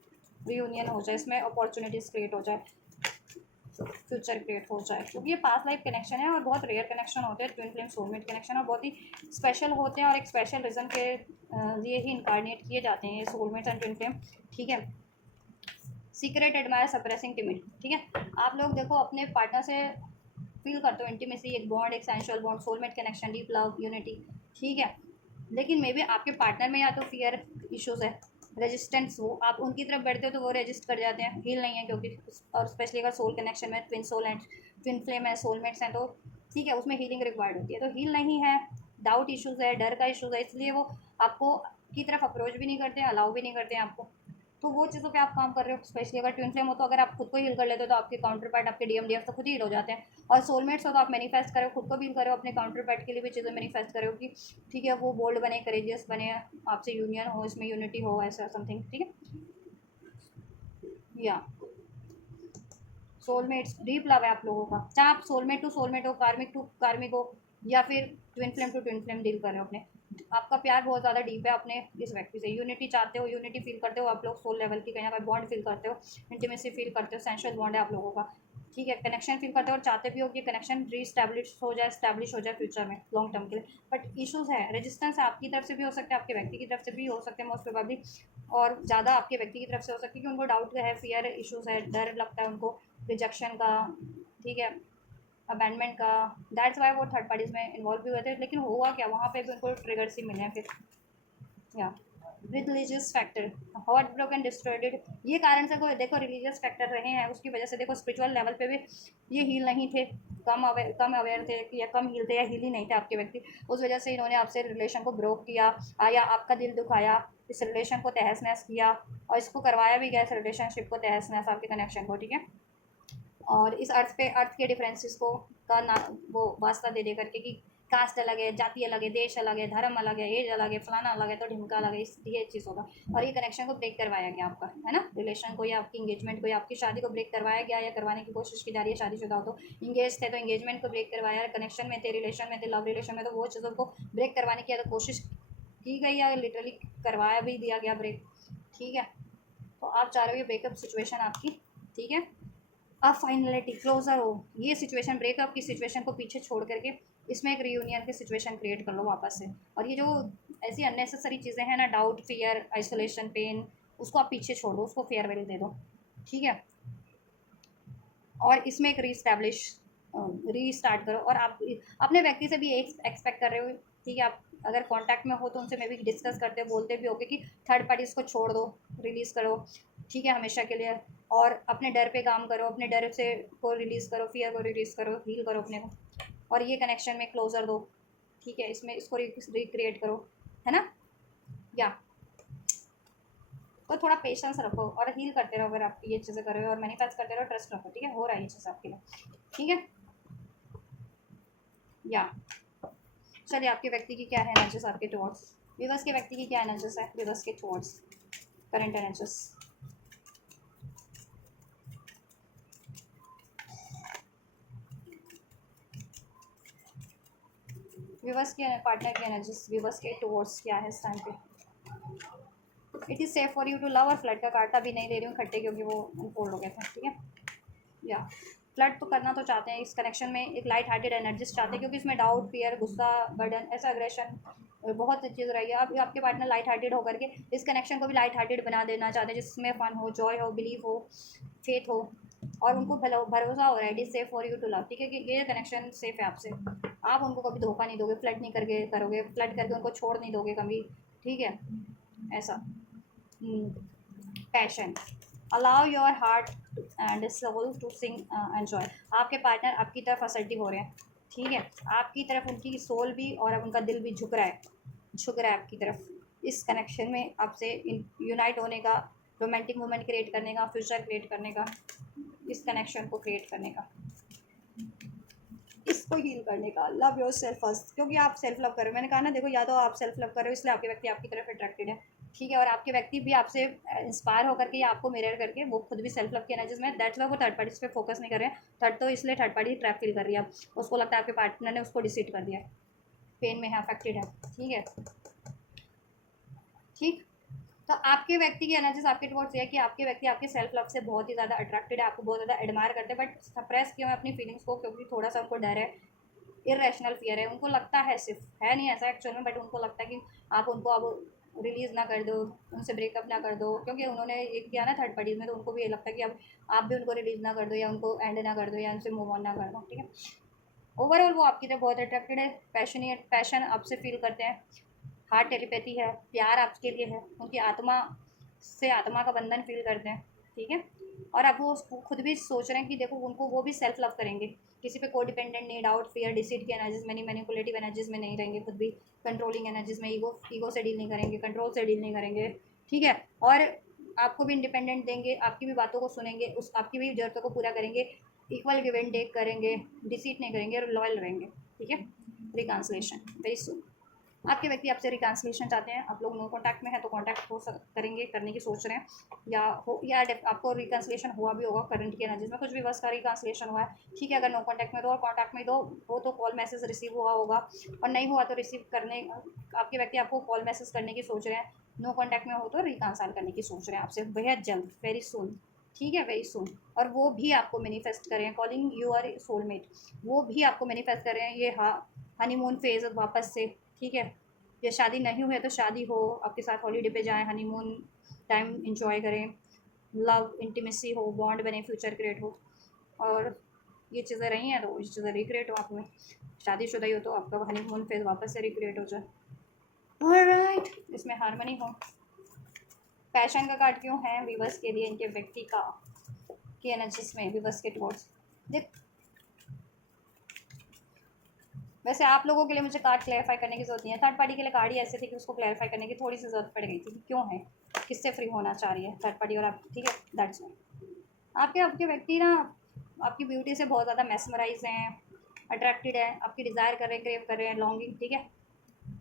रीयूनियन हो जाए, इसमें अपॉर्चुनिटीज़ क्रिएट हो जाए, फ्यूचर क्रिएट हो जाए, क्योंकि ये पास्ट लाइफ कनेक्शन है और बहुत रेयर कनेक्शन होते हैं ट्विन फ्लेम सोलमेट कनेक्शन, और बहुत ही स्पेशल होते हैं और एक स्पेशल रीज़न के लिए ही इनकारनेट किए जाते हैं ये सोलमेट्स एंड ट्विन फ्लेम, ठीक है। सीक्रेट एडमायर सप्रेसिंग टिमिड, ठीक है, आप लोग देखो अपने पार्टनर से फील करते हो इंटीमेसी, एक बॉन्ड, एक sensual bond, soulmate connection, deep love, unity, ठीक है। लेकिन मे बी आपके पार्टनर में या तो फियर इश्यूज है, रेजिस्टेंस, वो आप उनकी तरफ बढ़ते हो तो वो रेजिस्ट कर जाते हैं, हील नहीं है क्योंकि, और स्पेशली अगर सोल कनेक्शन में twin soul and twin flame है, सोलमेट्स हैं, तो ठीक है उसमें हीलिंग रिक्वायर्ड होती है, तो हील नहीं है, डाउट इश्यूज है, डर का इशूज़ है, इसलिए वो आपको की तरफ अप्रोच भी नहीं करते हैं, अलाउ भी नहीं करते हैं आपको। तो वो चीज़ों पे आप काम कर रहे हो, स्पेशली अगर ट्विन फ्लेम हो तो अगर आप खुद को हील कर लेते हो तो आपके काउंटर पार्ट, आपके डीएम डीएफ तो खुद ही हील हो जाते हैं, और सोलमेट्स हो तो आप मैनिफेस्ट करो, खुद को भी हील करो, अपने काउंटर पार्ट के लिए भी चीज़ें मैनिफेस्ट करो कि ठीक है वो बोल्ड बने, करेजियस बने, आपसे यूनियन हो, इसमें यूनिटी हो, ऐसा समथिंग, ठीक है। या सोलमेट्स डीप लव है आप लोगों का, चाहे आप सोलमेट टू सोलमेट हो, कार्मिक टू कार्मिक हो, या फिर twin flame to twin flame deal कर रहे हो अपने, आपका प्यार बहुत ज़्यादा डीप है अपने इस व्यक्ति से, यूनिटी चाहते हो, यूनिटी फील करते हो आप लोग, सोल लेवल की कहीं ना कहीं बॉन्ड फील करते हो, इंटीमेसी फील करते हो, सेंशुअल बॉन्ड है आप लोगों का, ठीक है, कनेक्शन फील करते हो और चाहते भी हो कि कनेक्शन स्टैब्लिश हो जाए फ्यूचर में लॉन्ग टर्म के लिए, बट इशूज़ है, रेजिस्टेंस आपकी तरफ से भी हो सकता है, आपके व्यक्ति की तरफ से भी हो सकते हैं मोस्ट प्रोबेबली, और ज़्यादा आपके व्यक्ति की तरफ से हो सकती है कि उनको डाउट है, फियर इशूज़ है, डर लगता है उनको रिजेक्शन का, ठीक है, अबैंडमेंट का, दैट्स वाई वो थर्ड पार्टीज में इन्वॉल्व भी हुए थे, लेकिन हुआ क्या वहाँ पे भी उनको ट्रिगर्स ही मिले हैं फिर। या religious factor, heart broken destroyed, ये कारण से कोई देखो रिलीजियस फैक्टर रहे हैं, उसकी वजह से देखो स्पिरिचुअल लेवल पे भी ये हील नहीं थे, कम अवेयर थे, या कम हील थे, या हील ही नहीं थे आपके व्यक्ति, उस वजह से इन्होंने आपसे रिलेशन को ब्रोक किया, या आपका दिल दुखाया, इस रिलेशन को तहस नहस किया, और इसको करवाया भी गया इस रिलेशनशिप को तहस नहस, आपके कनेक्शन को, ठीक है। और इस अर्थ के डिफरेंसेस को का ना वो वास्ता दे करके कि कास्ट अलग है, जाति अलग है, देश अलग है, धर्म अलग है, एज अलग है, फलाना अलग है, तो ढिमका अलग है, इस ये चीज़ होगा, और ये कनेक्शन को ब्रेक करवाया गया आपका, है ना, रिलेशन को या आपकी इंगेजमेंट को या आपकी शादी को ब्रेक करवाया गया, या करवाने की कोशिश की जा रही है, शादीशुदा हो तो, इंगेज थे तो इंगेजमेंट को ब्रेक करवाया, कनेक्शन में थे, रिलेशन में थे, लव रिलेशन में, तो वो चीज़ों को ब्रेक करवाने की या तो कोशिश की गई, या लिटरली करवाया भी दिया गया ब्रेक, ठीक है। तो आप चाह रहे हो ब्रेकअप सिचुएशन आपकी, ठीक है, अब फाइनलिटी क्लोजर हो, ये सिचुएशन ब्रेकअप की सिचुएशन को पीछे छोड़ करके इसमें एक रियूनियन की सिचुएशन क्रिएट कर लो वापस से, और ये जो ऐसी अननेसेसरी चीज़ें हैं ना, डाउट, फियर, आइसोलेशन, पेन, उसको आप पीछे छोड़ दो, उसको फेयरवेल दे दो, ठीक है, और इसमें एक रीस्टार्ट करो, और आप अपने व्यक्ति से भी एक एक्सपेक्ट कर रहे हो, ठीक है, आप अगर कांटेक्ट में हो तो उनसे मैं भी डिस्कस करते हो, बोलते भी हो कि थर्ड पार्टी को छोड़ दो, रिलीज़ करो, ठीक है, हमेशा के लिए, और अपने डर पे काम करो, अपने डर से को रिलीज़ करो, फियर को रिलीज़ करो, हील करो अपने को, और ये कनेक्शन में क्लोजर दो, ठीक है, इसमें इसको रिक्रिएट करो, है ना। या तो थोड़ा पेशेंस रखो और हील करते रहो, अगर आप ये चीज़ें कर रहे हो और मैनिफेस्ट करते रहो, ट्रस्ट रखो, ठीक है, हो रहा है ये चीज़ आपके लिए, ठीक है। या चलिए आपके व्यक्ति की क्या है एनर्जीज आपके टुवर्ड्स, विवश के व्यक्ति की क्या एनर्जीज है विवश के टुवर्ड्स, करंट एनर्जीज, विवश के पार्टनर की एनर्जीज, विवश के टुवर्ड्स क्या है इस टाइम पे। It is safe for you to love, और फ्लड का कार्ड अभी नहीं ले रही हूँ खट्टे क्योंकि वो अनफोल्ड हो गया था, ठीक है। या फ्लड तो करना तो चाहते हैं इस कनेक्शन में, एक लाइट हार्टेड एनर्जीज चाहते हैं, क्योंकि इसमें डाउट, फियर, गुस्सा, बर्डन, ऐसा अग्रेशन बहुत चीज़ रही है। अब आपके पार्टनर लाइट हार्टेड होकर के इस कनेक्शन को भी लाइट हार्टेड बना देना चाहते हैं, जिसमें फन हो, जॉय हो, बिलीव हो, फेथ हो, और उनको भरोसा हो रहा है, it is safe for you to love, ठीक है, कि ये कनेक्शन सेफ है आपसे। आप उनको कभी धोखा नहीं दोगे, फ्लर्ट नहीं करके करोगे, फ्लर्ट करके उनको छोड़ नहीं दोगे कभी, ठीक है, ऐसा। Passion, allow your heart and soul to sing enjoy. आपके पार्टनर आपकी तरफ असर्टिव हो रहे हैं, ठीक है, आपकी तरफ उनकी सोल भी और अब उनका दिल भी झुक रहा है, झुक रहा है आपकी तरफ, इस कनेक्शन में आपसे यूनाइट होने का, रोमांटिक मोमेंट क्रिएट करने का, फ्यूचर क्रिएट करने का, इस कनेक्शन को क्रिएट करने का, इसको हील करने का। लव योर सेल्फ फर्स्ट, क्योंकि आप सेल्फ लव कर रहे हो, मैंने कहा ना, देखो, या तो आप सेल्फ लव कर रहे हो इसलिए आपके व्यक्ति आपकी तरफ अट्रैक्टेड है, ठीक है, और आपके व्यक्ति भी आपसे इंस्पायर होकर के या आपको मिरर करके वो खुद भी सेल्फ लव की एनर्जीज में, दैट्स वाई वो थर्ड पार्टी पे फोकस नहीं कर रहे हैं। थर्ड तो इसलिए थर्ड पार्टी ट्रैप फील कर रही है, अब उसको लगता है आपके पार्टनर ने उसको डिसीट कर दिया है, पेन में है, अफेक्टेड है, ठीक है, ठीक। तो आपके व्यक्ति की एनर्जीज आपके टुवर्ड्स ये है कि आपके व्यक्ति आपके सेल्फ लव से बहुत ही ज़्यादा अट्रैक्टेड है, आपको बहुत ज़्यादा एडमायर करते हैं, बट सप्रेस किया है अपनी फीलिंग्स को, क्योंकि थोड़ा सा उनको डर है, इरेशनल फियर है, उनको लगता है, सिर्फ है नहीं ऐसा एक्चुअल में, बट उनको लगता है कि आप उनको अब रिलीज़ ना कर दो, उनसे ब्रेकअप ना कर दो, क्योंकि उन्होंने ये किया ना थर्ड पार्टीज में, तो उनको भी ये लगता है कि अब आप भी उनको रिलीज़ ना कर दो या उनको एंड ना कर दो या उनसे मूव ऑन ना कर दो, ठीक है। ओवरऑल वो आपकी तरफ बहुत अट्रैक्टेड है, पैशनेट, पैशन आपसे फील करते हैं, हार्ट टेलीपैथी है, प्यार आपके लिए है, उनकी आत्मा से आत्मा का बंधन फील करते हैं, ठीक है, और अब वो खुद भी सोच रहे हैं कि देखो उनको वो भी सेल्फ लव करेंगे, किसी पे को डिपेंडेंट नहीं, डाउट, फियर, डिसीट की एनर्जीज में नहीं, मैनिपुलेटिव एनर्जीज में नहीं रहेंगे, खुद भी कंट्रोलिंग एनर्जीज में, ईगो से डील नहीं करेंगे, कंट्रोल से डील नहीं करेंगे, ठीक है, और आपको भी इंडिपेंडेंट देंगे, आपकी भी बातों को सुनेंगे, उस आपकी भी ज़रूरतों को पूरा करेंगे, इक्वल गिव एंड टेक करेंगे, डिसीट नहीं करेंगे और लॉयल रहेंगे, ठीक है। रिकॉन्सिलेशन वेरी सुन, आपके व्यक्ति आपसे रिकॉन्सिलेशन चाहते हैं, आप लोग नो कॉन्टैक्ट में है तो कॉन्टैक्ट करेंगे, करने की सोच रहे हैं, या हो या आपको रिकॉन्सिलेशन हुआ भी होगा करंट की एनर्जीज में, कुछ भी बस का रिकॉन्सिलेशन हुआ है, ठीक है, अगर नो कॉन्टैक्ट में दो और कॉन्टैक्ट में दो हो तो कॉल मैसेज रिसीव हुआ होगा, और नहीं हुआ तो रिसीव करने, आपके व्यक्ति आपको कॉल मैसेज करने की सोच रहे हैं, नो कॉन्टैक्ट में हो तो रिकॉन्साइल करने की सोच रहे हैं आपसे बेहद जल्द, वेरी सुन, ठीक है, वेरी सुन, और वो भी आपको मैनिफेस्ट करें, कॉलिंग यूर सोलमेट, वो भी आपको मैनिफेस्ट करें, ये हनीमून फेज वापस से, ठीक है, या शादी नहीं हुई है तो शादी हो, आपके साथ हॉलीडे पे जाएं, हनीमून टाइम इंजॉय करें, लव इंटीमेसी हो, बॉन्ड बने, फ्यूचर क्रिएट हो, और ये चीज़ें रही हैं तो ये चीज़ें रिक्रिएट हो, आप में शादीशुदा ही हो तो आपका हनीमून फेज वापस से रिक्रिएट हो जाए, ऑलराइट, इसमें हारमनी हो। पैशन का कार्ड क्यों है विवर्स के लिए, इनके व्यक्ति का की एनर्जीज में विवर्स के टुवर्ड्स, देख, वैसे आप लोगों के लिए मुझे कार्ड क्लैरिफाई करने की जरूरत नहीं है, थर्ड पार्टी के लिए कार्ड ही ऐसे थे कि उसको क्लैरिफाई करने की थोड़ी सी ज़रूरत पड़ गई थी, क्यों है, किससे फ्री होना चाह रही है थर्ड पार्टी और आप, ठीक है, दैट्स वाई आपके आपके व्यक्ति ना आपकी ब्यूटी से बहुत ज़्यादा मेस्मराइज हैं, अट्रैक्टेड है, आपकी डिज़ायर कर रहे हैं, क्रेव कर रहे हैं, लॉन्गिंग, ठीक है,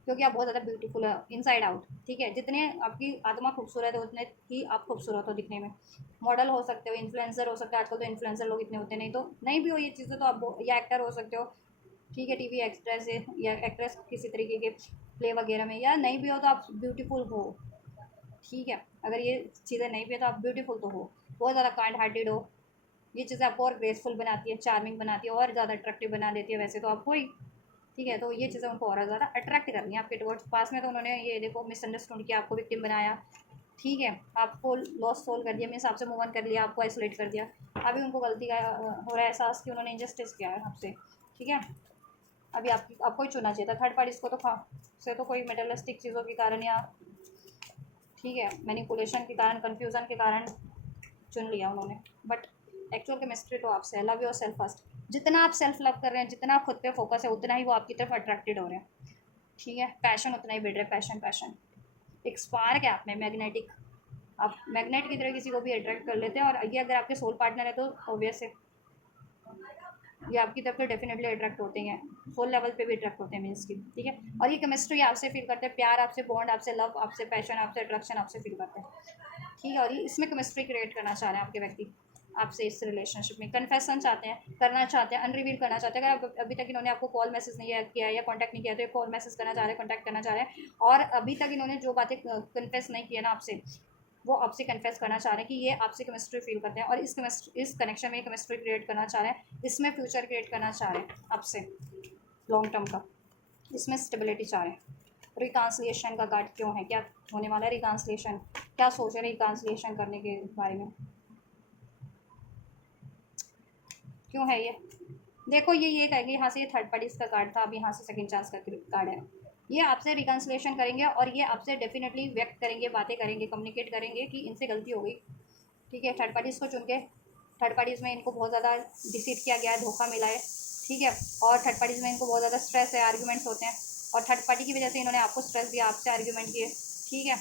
क्योंकि आप बहुत ज़्यादा ब्यूटीफुल है इनसाइड आउट, ठीक है, जितने आपकी आत्मा खूबसूरत है उतने ही आप खूबसूरत हो दिखने में, मॉडल हो सकते हो, इन्फ्लुएंसर हो सकते हो, आजकल तो इन्फ्लुएंसर लोग इतने होते नहीं, तो नहीं भी हो ये चीज़ें तो आप, या एक्टर हो सकते हो, ठीक है, टीवी एक्ट्रेस है या एक्ट्रेस किसी तरीके के प्ले वगैरह में, या नहीं भी हो तो आप ब्यूटीफुल हो, ठीक है, अगर ये चीज़ें नहीं भी है तो आप ब्यूटीफुल तो हो, बहुत ज़्यादा काइंड हार्टेड हो, ये चीज़ें आपको और ग्रेसफुल बनाती है, चार्मिंग बनाती है, और ज़्यादा अट्रैक्टिव बना देती है, वैसे तो आपको ही, ठीक है, तो ये चीज़ें उनको और ज़्यादा अट्रैक्ट कर रही हैं आपके टुवर्ड्स, पास में तो उन्होंने ये देखो मिसअंडरस्टैंड किया, आपको विक्टिम बनाया, ठीक है, आपको लॉस सोल कर दिया, मीन्स आपसे मूव ऑन कर लिया, आपको आइसोलेट कर दिया, अभी उनको गलती का हो रहा है एहसास कि उन्होंने इनजस्टिस किया है आपसे, ठीक है, अभी आपको ही चुना चाहिए था, थर्ड पार्टीज को तो से तो कोई मेटलिस्टिक चीज़ों के कारण या, ठीक है, मैनिपुलेशन के कारण, कन्फ्यूज़न के कारण चुन लिया उन्होंने, बट एक्चुअल केमिस्ट्री तो आपसे है, लव योर सेल्फ फर्स्ट, जितना आप सेल्फ लव कर रहे हैं, जितना आप खुद पे फोकस है, उतना ही वो आपकी तरफ अट्रैक्टेड हो रहे हैं, ठीक है, पैशन उतना ही बढ़ रहा है, पैशन पैशन एक स्पार्क है आप में, मैग्नेटिक, आप मैग्नेट की तरह किसी को भी अट्रैक्ट कर लेते हैं, और ये अगर आपके सोल पार्टनर है तो ऑब्वियस है ये आपकी तरफ तो डेफिनेटली अट्रैक्ट होते हैं, सोल लेवल पे भी अट्रैक्ट होते हैं मीन्स की, ठीक है, और ये केमिस्ट्री आपसे फील करते हैं, प्यार आपसे, बॉन्ड आपसे, लव आपसे, पैशन आपसे, अट्रैक्शन आपसे फील करते हैं, ठीक है, और ये इसमें केमिस्ट्री क्रिएट करना चाह रहे हैं आपके व्यक्ति आपसे, इस रिलेशनशिप में कन्फेशन चाहते हैं, करना चाहते हैं, अनरिवील करना चाहते हैं, अगर अभी तक इन्होंने आपको कॉल मैसेज नहीं किया या कॉन्टैक्ट नहीं किया तो ये कॉल मैसेज करना चाह रहे हैं, कॉन्टैक्ट करना चाह रहे हैं, और अभी तक इन्होंने जो बातें कन्फेस नहीं किया ना आपसे, वो आपसे कन्फेस करना चाह रहे हैं कि ये आपसे केमिस्ट्री फील करते हैं, और इस कनेक्शन में केमिस्ट्री क्रिएट करना चाह रहे हैं, इसमें फ्यूचर क्रिएट करना चाह रहे हैं आपसे लॉन्ग टर्म का, इसमें स्टेबिलिटी चाह रहे हैं। रिकॉन्सिलिएशन का कार्ड क्यों है, क्या होने वाला है रिकॉन्सिलिएशन, क्या सोच रहे हैं रिकॉन्सिलिएशन करने के बारे में, क्यों है ये? देखो ये कहेंगे यहाँ से ये थर्ड पार्टीज का कार्ड था, अब यहाँ से सेकंड चांस का कार्ड है। ये आपसे रिकन्सिलेशन करेंगे और ये आपसे डेफिनेटली व्यक्त करेंगे, बातें करेंगे, कम्युनिकेट करेंगे कि इनसे गलती हो गई। ठीक है, थर्ड पार्टीज़ को चुन के, थर्ड पार्टीज़ में इनको बहुत ज़्यादा डिसीट किया गया है, धोखा मिला है। ठीक है, और थर्ड पार्टीज़ में इनको बहुत ज़्यादा स्ट्रेस है, आर्ग्यूमेंट्स होते हैं, और थर्ड पार्टी की वजह से इन्होंने आपको स्ट्रेस दिया, आपसे आर्ग्यूमेंट किए। ठीक है,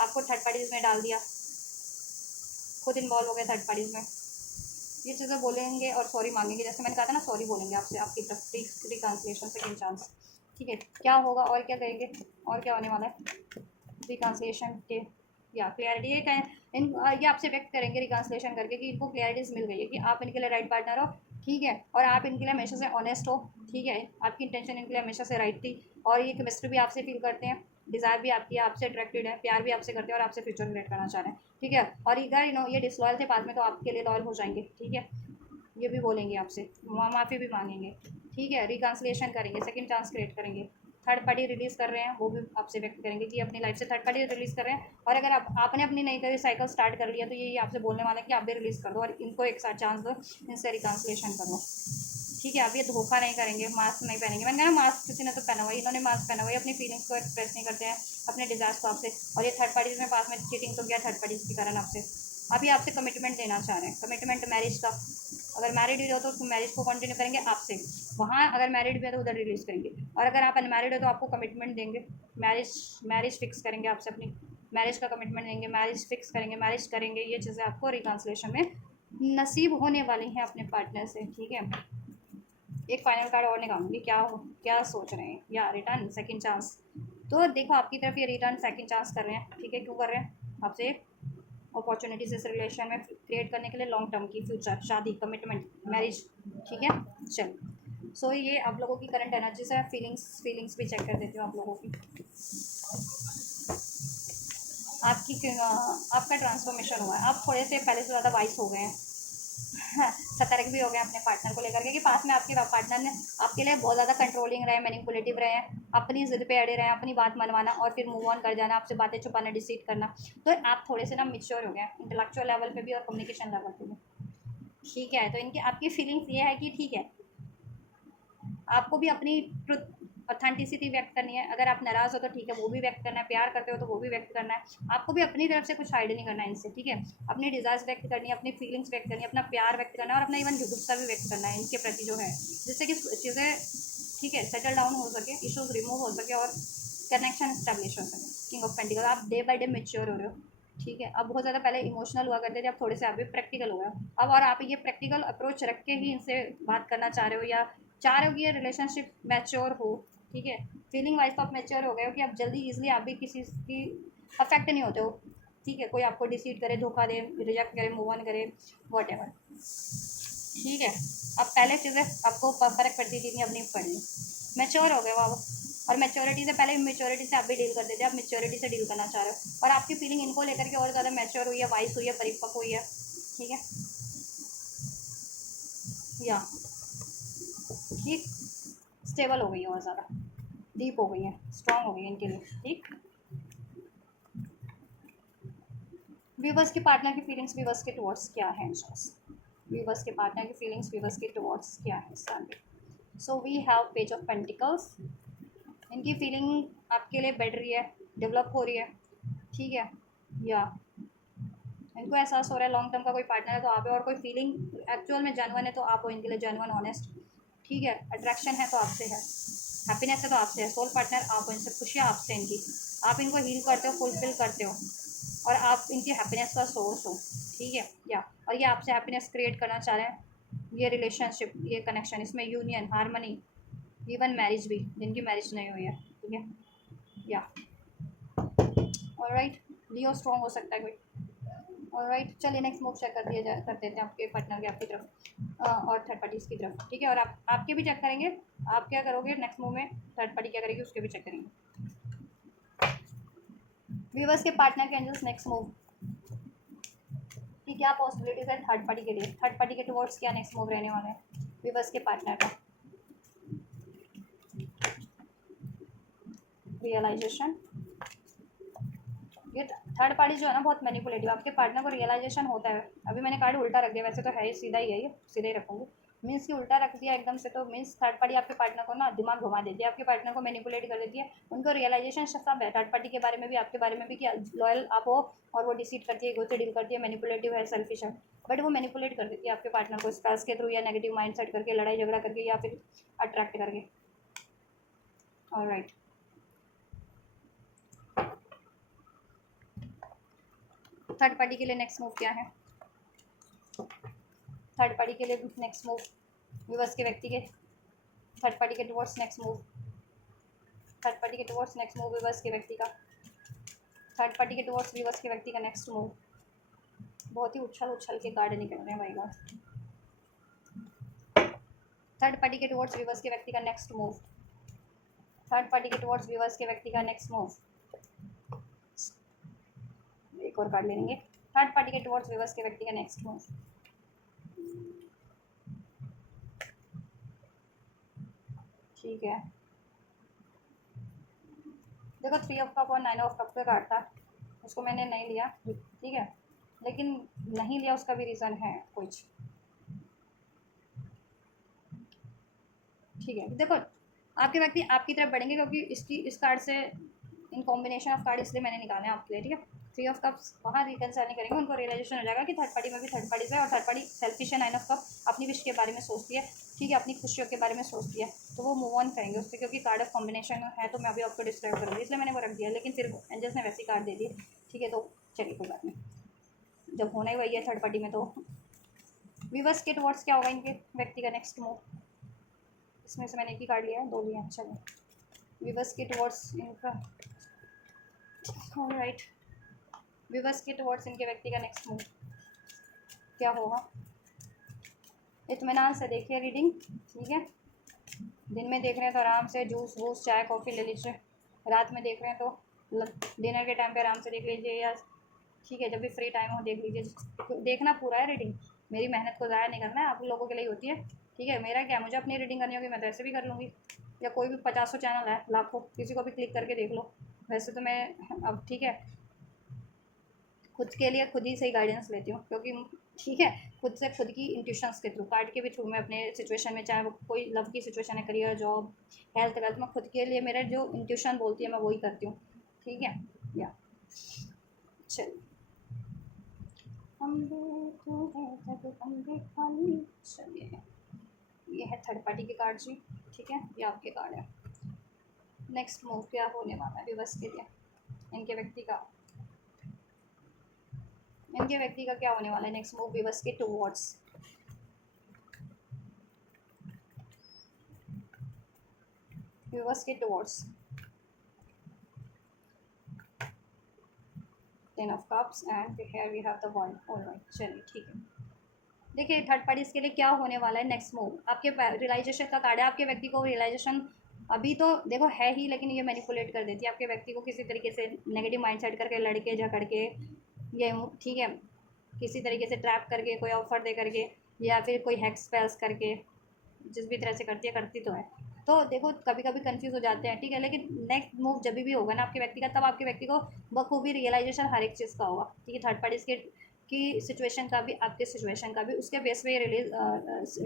आपको थर्ड पार्टीज़ में डाल दिया, खुद इन्वॉल्व हो गए थर्ड पार्टीज़ में। ये चीज़ें बोलेंगे और सॉरी मांगेंगे, जैसे मैंने कहा था ना, सॉरी बोलेंगे आपसे, आपकी तरफ रिकन्सिलेशन सेकंड चांस। ठीक है, क्या होगा और क्या करेंगे और क्या होने वाला है रिकन्सिलेशन के, या क्लियरिटी ये आपसे व्यक्त करेंगे रिकन्सिलेशन करके कि इनको क्लियरिटीज मिल गई है कि आप इनके लिए राइट पार्टनर हो। ठीक है, और आप इनके लिए हमेशा से ऑनेस्ट हो। ठीक है, आपकी इंटेंशन इनके लिए हमेशा से राइट थी, और ये केमिस्ट्री भी आपसे फील करते हैं, डिज़ायर भी आपकी है, आपसे अट्रैक्टेड है, प्यार भी आपसे करते हैं और आपसे फ्यूचर रिलेट करना चाह रहे हैं। ठीक है, और इधर ये डिसलॉयल थे बाद में, तो आपके लिए लॉयल हो जाएंगे। ठीक है, ये भी बोलेंगे आपसे, माफ़ी भी मांगेंगे। ठीक है, रिकन्सिलेशन करेंगे, सेकंड चांस क्रिएट करेंगे। थर्ड पार्टी रिलीज़ कर रहे हैं, वो भी आपसे व्यक्त करेंगे कि अपनी लाइफ से थर्ड पार्टी रिलीज़ कर रहे हैं, और अगर आपने अपनी नई कभी साइकिल स्टार्ट कर लिया तो ये आपसे बोलने वाला है कि आप भी रिलीज़ कर दो और इनको एक साथ चांस दो, इनसे रिकन्सिलेशन करो। ठीक है, अब ये धोखा नहीं करेंगे, मास्क नहीं पहनेंगे। मैंने कहा मास्क किसी ने तो पहना हुआ है, इन्होंने मास्क पहना हुआ है, अपनी फीलिंग्स को एक्सप्रेस नहीं करते हैं, अपने डिजायर्स को आपसे। और ये थर्ड पार्टीज में पास में चीटिंग तो किया थर्ड पार्टीज के कारण आपसे। अभी आपसे कमिटमेंट देना चाह रहे हैं, कमिटमेंट मैरिज का। अगर मैरिड हो तो मैरिज को कंटिन्यू करेंगे आपसे, वहाँ अगर मैरिड भी है तो उधर रिलीज करेंगे, और अगर आप अनमैरिड हो तो आपको कमिटमेंट देंगे, मैरिज मैरिज फिक्स करेंगे आपसे, अपनी मैरिज का कमिटमेंट देंगे, मैरिज फिक्स करेंगे, मैरिज करेंगे। ये चीज़ें आपको रिकन्सिलेशन में नसीब होने वाली हैं अपने पार्टनर से। ठीक है, एक फाइनल कार्ड और निकालूंगी, क्या सोच रहे हैं, या रिटर्न सेकंड चांस। तो देखो आपकी तरफ ये रिटर्न सेकंड चांस कर रहे हैं। ठीक है, क्यों कर रहे हैं? आपसे अपॉर्चुनिटीज इस रिलेशन में क्रिएट करने के लिए, लॉन्ग टर्म की, फ्यूचर, शादी, कमिटमेंट, मैरिज। ठीक है, चलो। सो ये आप लोगों की करंट एनर्जी से फीलिंग्स भी चेक कर देती हूँ आप लोगों की। आपका ट्रांसफॉर्मेशन हुआ है, आप थोड़े से पहले से ज़्यादा वाइस हो गए हैं, सतर्क भी हो गए अपने पार्टनर को लेकर के, कि पास में आपके पार्टनर ने आपके लिए बहुत ज़्यादा कंट्रोलिंग रहे, मैनिपुलेटिव रहे हैं, अपनी जिद पे अड़े रहे हैं, अपनी बात मनवाना और फिर मूव ऑन कर जाना, आपसे बातें छुपाना, डिसीट करना। तो आप थोड़े से ना मिच्योर हो गए इंटेलेक्चुअल लेवल पे भी और कम्युनिकेशन लेवल पे भी। ठीक है, तो इनकी आपकी फीलिंग्स ये है कि ठीक है, आपको भी अपनी ट्रुथ, ऑथेंटिसिटी व्यक्त करनी है। अगर आप नाराज़ हो तो ठीक है, वो भी व्यक्त करना है, प्यार करते हो तो वो भी व्यक्त करना है, आपको भी अपनी तरफ से कुछ हाइड नहीं करना है इनसे। ठीक है, अपनी डिज़ायर्स व्यक्त करनी है, अपनी फीलिंग्स व्यक्त करनी है, अपना प्यार व्यक्त करना है, और अपना इवन गुस्सा भी व्यक्त करना है इनके प्रति जो है, जिससे कि चीज़ें ठीक है सेटल डाउन हो सके, इशूज़ रिमूव हो सके और कनेक्शन स्टैब्लिश हो सके। किंग ऑफ पेंटिकल, आप डे बाई डे मेच्योर हो रहे हो। ठीक है, अब बहुत ज़्यादा पहले इमोशनल हुआ करते थे, अब थोड़े से आप भी प्रैक्टिकल हो गए हो अब, और आप ये प्रैक्टिकल अप्रोच रख के ही इनसे बात करना चाह रहे हो, या चाह रहे हो कि ये रिलेशनशिप मैच्योर हो। ठीक है, फीलिंग वाइज तो आप मैच्योर हो गए हो कि आप जल्दी ईजिली आप भी किसी की अफेक्ट नहीं होते हो। ठीक है, कोई आपको डिसीड करे, धोखा दे, रिजेक्ट करे, मूव ऑन करे, वॉट एवर। ठीक है, अब पहले चीज़ें आपको फ़र्क पड़ती थी, अब नहीं पड़ी, मैच्योर हो गए वो अब। और मैच्योरिटी से पहले मेच्योरिटी से आप भी डील करते थे, आप मेच्योरिटी से डील करना चाह रहे हो, और आपकी फीलिंग इनको लेकर के और ज़्यादा मैच्योर हुई है, वाइस हुई है, परिपक्व हुई है। ठीक है, या ठीक, स्टेबल हो गई है और ज़्यादा डीप हो गई है, स्ट्रांग हो गई है इनके लिए। ठीक, व्यूवर्स के पार्टनर की फीलिंग्स व्यूवर्स के टुवर्ड्स क्या है, व्यूवर्स के पार्टनर की फीलिंग्स व्यूवर्स के टुवर्ड्स क्या है सामने। So we have page of pentacles, इनकी फीलिंग आपके लिए बढ़ रही है, डेवलप हो रही है। ठीक है, या इनको एहसास हो रहा है लॉन्ग टर्म का कोई पार्टनर है तो आप है, और कोई फीलिंग एक्चुअल में जेन्युइन है तो आप हो इनके लिए, जेन्युइन ऑनेस्ट। ठीक है, अट्रैक्शन है तो आपसे है, हैप्पीनेस है तो आपसे है, सोल पार्टनर आप हो, इनसे खुशियाँ आपसे, इनकी आप इनको हील करते हो, फुलफिल करते हो, और आप इनकी हैप्पीनेस का सोर्स हो। ठीक है, या और ये आपसे हैप्पीनेस क्रिएट करना चाह रहे हैं, ये रिलेशनशिप, ये कनेक्शन, इसमें यूनियन, हारमनी, इवन मैरिज भी, जिनकी मैरिज नहीं हुई है। ठीक है, या ऑलराइट, लियो स्ट्रॉन्ग हो सकता है कोई। ऑलराइट, चलिए नेक्स्ट मूव चेक कर देते हैं आपके पार्टनर के आपकी तरफ और थर्ड पार्टीज़ की तरफ। ठीक है, और आपके भी चेक करेंगे, आप क्या करोगे नेक्स्ट मूव में, थर्ड पार्टी क्या करेगी उसके भी चेक करेंगे। व्यूवर्स के पार्टनर के एंजल्स नेक्स्ट मूव की क्या पॉसिबिलिटीज है थर्ड पार्टी के लिए, थर्ड पार्टी के टुवर्ड्स क्या नेक्स्ट मूव रहने वाला है व्यूवर्स के पार्टनर का। रियलाइजेशन, ये थर्ड पार्टी जो है ना बहुत मैनिपुलेटिव, आपके पार्टनर को रियलाइजेशन होता है। अभी मैंने कार्ड उल्टा रख दिया, वैसे तो है ही सीधा ही है, ये सीधा ही रखूँगी, मीन्स कि उल्टा रख दिया एकदम से, तो मीन्स थर्ड पार्टी आपके पार्टनर को ना दिमाग घुमा देती है, आपके पार्टनर को मैनिपुलेट कर देती है। उनको रियलाइजेशन सब है थर्ड पार्टी के बारे में भी, आपके बारे में भी, कि लॉयल आप हो, और वो डिसीट करती है, गोते डील करती है, मैनिपुलेटिव है, सेल्फिश है, बट वो मैनिपुलेट कर देती है आपके पार्टनर को स्पेल्स के थ्रू, या नेगेटिव माइंड सेट करके, लड़ाई झगड़ा करके, या फिर अट्रैक्ट करके। ऑलराइट, थर्ड पार्टी के लिए नेक्स्ट मूव क्या है? थर्ड पार्टी के लिए नेक्स्ट मूव विवश के व्यक्ति के, थर्ड पार्टी के towards next move, third party के टुवर्ड्स नेक्स्ट मूव विवश के व्यक्ति का, थर्ड पार्टी के टुवर्ड्स विवश के व्यक्ति का नेक्स्ट मूव। बहुत ही उछल उछल के कार्ड निकल रहे हैं भाई गॉड। थर्ड पार्टी के टुवर्ड्स विवश के व्यक्ति का नेक्स्ट मूव, थर्ड पार्टी के टुवर्ड्स विवश के व्यक्ति का नेक्स्ट मूव। एक और कार्ड ले लेंगे, थर्ड पार्टी के टुवर्ड्स विवश के व्यक्ति का नेक्स्ट मूव। ठीक है, देखो 3 ऑफ कप और 9 ऑफ कप का कार्ड था, उसको मैंने नहीं लिया, ठीक है, लेकिन नहीं लिया उसका भी रीज़न है कुछ। ठीक है, देखो आपके व्यक्ति आपकी तरफ बढ़ेंगे, क्योंकि इस कार्ड से इन कॉम्बिनेशन ऑफ कार्ड इसलिए मैंने निकाले हैं आपके लिए, ठीक है। 3 ऑफ कप्स वहाँ रिकनसाइल नहीं करेंगे, उनको रियलाइजेशन हो जाएगा कि थर्ड पार्टी में भी थर्ड पार्टीज है, और थर्ड पार्टी सेल्फिश है। 9 ऑफ कप अपनी विश के बारे में सोचती है, ठीक है, अपनी खुशियों के बारे में सोचती है, तो वो मूव ऑन करेंगे उससे, क्योंकि कार्ड ऑफ कॉम्बिनेशन है, तो मैं अभी आपको डिस्क्राइब करूँगी, इसलिए मैंने वो रख दिया, लेकिन फिर एंजल्स ने वैसी कार्ड दे दी, ठीक है, तो चलिए कोई बात नहीं, जब होना ही वही है थर्ड पार्टी में। तो विवर्स के टुवर्ड्स क्या होगा इनके व्यक्ति का नेक्स्ट मूव? इसमें से मैंने एक ही कार्ड लिया है, 2 लिया, चलो विवर्स के टुवर्ड्स इनका, ऑलराइट, विवर्स के टुवर्ड्स इनके व्यक्ति का नेक्स्ट मूव क्या होगा? इत्मीनान से देखिए रीडिंग, ठीक है, दिन में देख रहे हैं तो आराम से जूस वूस चाय कॉफ़ी ले लीजिए, रात में देख रहे हैं तो डिनर के टाइम पे आराम से देख लीजिए, या ठीक है जब भी फ्री टाइम हो देख लीजिए। देखना पूरा है रीडिंग, मेरी मेहनत को ज़ाया नहीं करना है, आप लोगों के लिए होती है, ठीक है। मेरा क्या, मुझे अपनी रीडिंग करनी होगी मैं तो ऐसे भी कर लूँगी, या कोई भी 50 चैनल है, लाखों, किसी को भी क्लिक करके देख लो। वैसे तो मैं अब ठीक है खुद के लिए खुद ही सही गाइडेंस लेती हूँ, क्योंकि ठीक है खुद से खुद की इंट्यूशंस के थ्रू, कार्ड के भी थ्रू, मैं अपने सिचुएशन में, चाहे वो कोई लव की सिचुएशन है, करियर, जॉब, हेल्थ वेल्थ, मैं खुद के लिए मेरा जो इंट्यूशन बोलती है मैं वही करती हूँ, ठीक है। या चलिए चलिए, ये है थर्ड पार्टी के कार्ड जी, ठीक है, ये आपके कार्ड है। नेक्स्ट मूव क्या होने वाला है विवश के लिए, इनके व्यक्ति का, इनके व्यक्ति का क्या होने वाला है नेक्स्ट मूव विवश के टुवर्ड्स? विवश के towards 10 of cups and here we have the world. Alright, चलिए ठीक है, देखिए थर्ड पार्टीज के लिए क्या होने वाला है नेक्स्ट मूव। आपके रियलाइजेशन का कार्ड है, आपके व्यक्ति को रियलाइजेशन अभी तो देखो है ही, लेकिन ये मैनिपुलेट कर देती है आपके व्यक्ति को किसी तरीके से, नेगेटिव माइंडसेट करके, लड़के झगड़ के, ये ठीक है, किसी तरीके से ट्रैप करके, कोई ऑफर दे करके, या फिर कोई हैक स्पेल्स करके, जिस भी तरह से करती है, करती तो है। तो देखो कभी कभी कंफ्यूज हो जाते हैं, ठीक है, लेकिन नेक्स्ट मूव जब भी होगा ना आपके व्यक्ति का, तब आपके व्यक्ति को बखूबी रियलाइजेशन हर एक चीज़ का होगा, ठीक है। थर्ड पार्टीज के की सिचुएशन का भी, आपके सिचुएशन का भी, उसके बेस पे रिलीज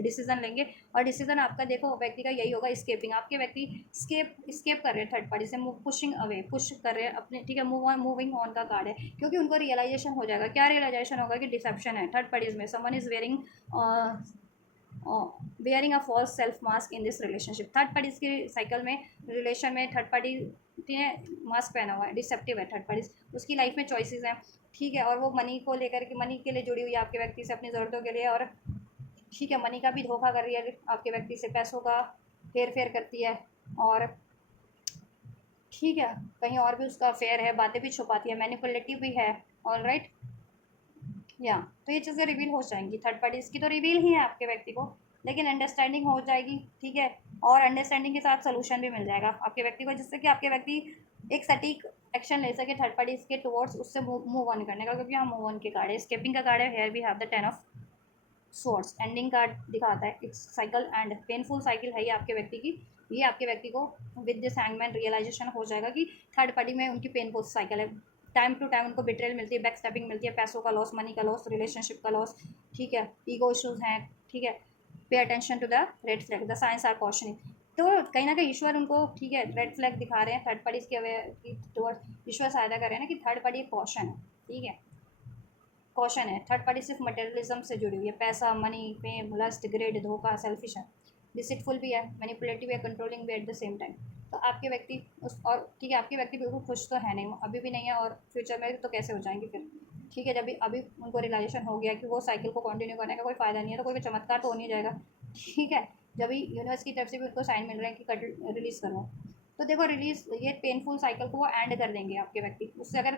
डिसीजन लेंगे, और डिसीजन आपका देखो व्यक्ति का यही होगा, स्केपिंग। आपके व्यक्ति स्केप कर रहे हैं थर्ड पार्टी से, पुशिंग अवे, पुश कर रहे हैं अपने, ठीक है, मूविंग ऑन का कार्ड है, क्योंकि उनको रियलाइजेशन हो जाएगा। क्या रियलाइजेशन होगा कि डिसेप्शन है थर्ड पार्टीज में, someone is wearing a false self mask in this relationship. Third parties की साइकिल में, रिलेशन में थर्ड पार्टी ने मास्क पहना हुआ है, डिसेप्टिव है थर्ड पार्टीज, उसकी लाइफ में चॉइसेस हैं, ठीक है, और वो मनी को लेकर के, मनी के लिए जुड़ी हुई है आपके व्यक्ति से, अपनी ज़रूरतों के लिए, और ठीक है मनी का भी धोखा कर रही है आपके व्यक्ति से, पैसों का हेर फेर करती है, और ठीक है कहीं और भी उसका अफेयर है, बातें भी छुपाती है, मैनिपुलेटिव भी है। ऑलराइट, या तो ये चीज़ें रिवील हो जाएंगी, थर्ड पार्टीज़ की तो रिवील ही है आपके व्यक्ति को, लेकिन अंडरस्टैंडिंग हो जाएगी, ठीक है, और अंडरस्टैंडिंग के साथ सोल्यूशन भी मिल जाएगा आपके व्यक्ति को, जिससे कि आपके व्यक्ति एक सटीक एक्शन ले सके थर्ड पार्टीज़ के टुवर्ड्स, उससे मूव ऑन करने का, क्योंकि यहाँ मूव ऑन के कार्ड है, स्केपिंग का कार्ड है। Here we have the 10 of swords, ending card दिखाता है, it's cycle and painful cycle है ये आपके व्यक्ति की। ये आपके व्यक्ति को विद दिस हैंगमैन रियलाइजेशन हो जाएगा कि थर्ड पार्टी में उनकी पेनफुल साइकिल है, टाइम टू टाइम उनको बिट्रेल मिलती है, बैक स्टेपिंग मिलती है, पैसों का लॉस, मनी का लॉस, रिलेशनशिप का लॉस, ठीक है, ईगो इश्यूज हैं, ठीक है। Pay attention to the red flag, the signs are cautioning. तो कहीं ना कहीं ईश्वर उनको, ठीक है, रेड फ्लैग दिखा रहे हैं थर्ड पार्टीज की अवेयर की टुवर्ड, ईश्वर सहायता कर रहे हैं ना कि थर्ड पार्टी कॉशन है, ठीक है, कॉशन है। थर्ड पार्टी सिर्फ मटेरियलिज्म से जुड़ी हुई है, पैसा, मनी, फेम, लस्ट, ग्रेड, धोखा, सेल्फिश है, डिसिटफुल भी है, मैनिपुलेटिव है, कंट्रोलिंग भी एट द सेम टाइम। तो आपके व्यक्ति उस, और ठीक है, आपके व्यक्ति बिल्कुल खुश तो है नहीं, अभी भी नहीं है, और फ्यूचर में तो कैसे हो जाएंगे फिर, ठीक है। जब अभी उनको रियलाइजेशन हो गया कि वो साइकिल को कंटिन्यू करने का कोई फ़ायदा नहीं है, तो कोई चमत्कार तो हो नहीं जाएगा, ठीक है। जब भी यूनिवर्स की तरफ से भी उनको साइन मिल रहे हैं कि कट रिलीज़ करो, तो देखो रिलीज, ये पेनफुल साइकिल को वो एंड कर देंगे आपके व्यक्ति। उससे अगर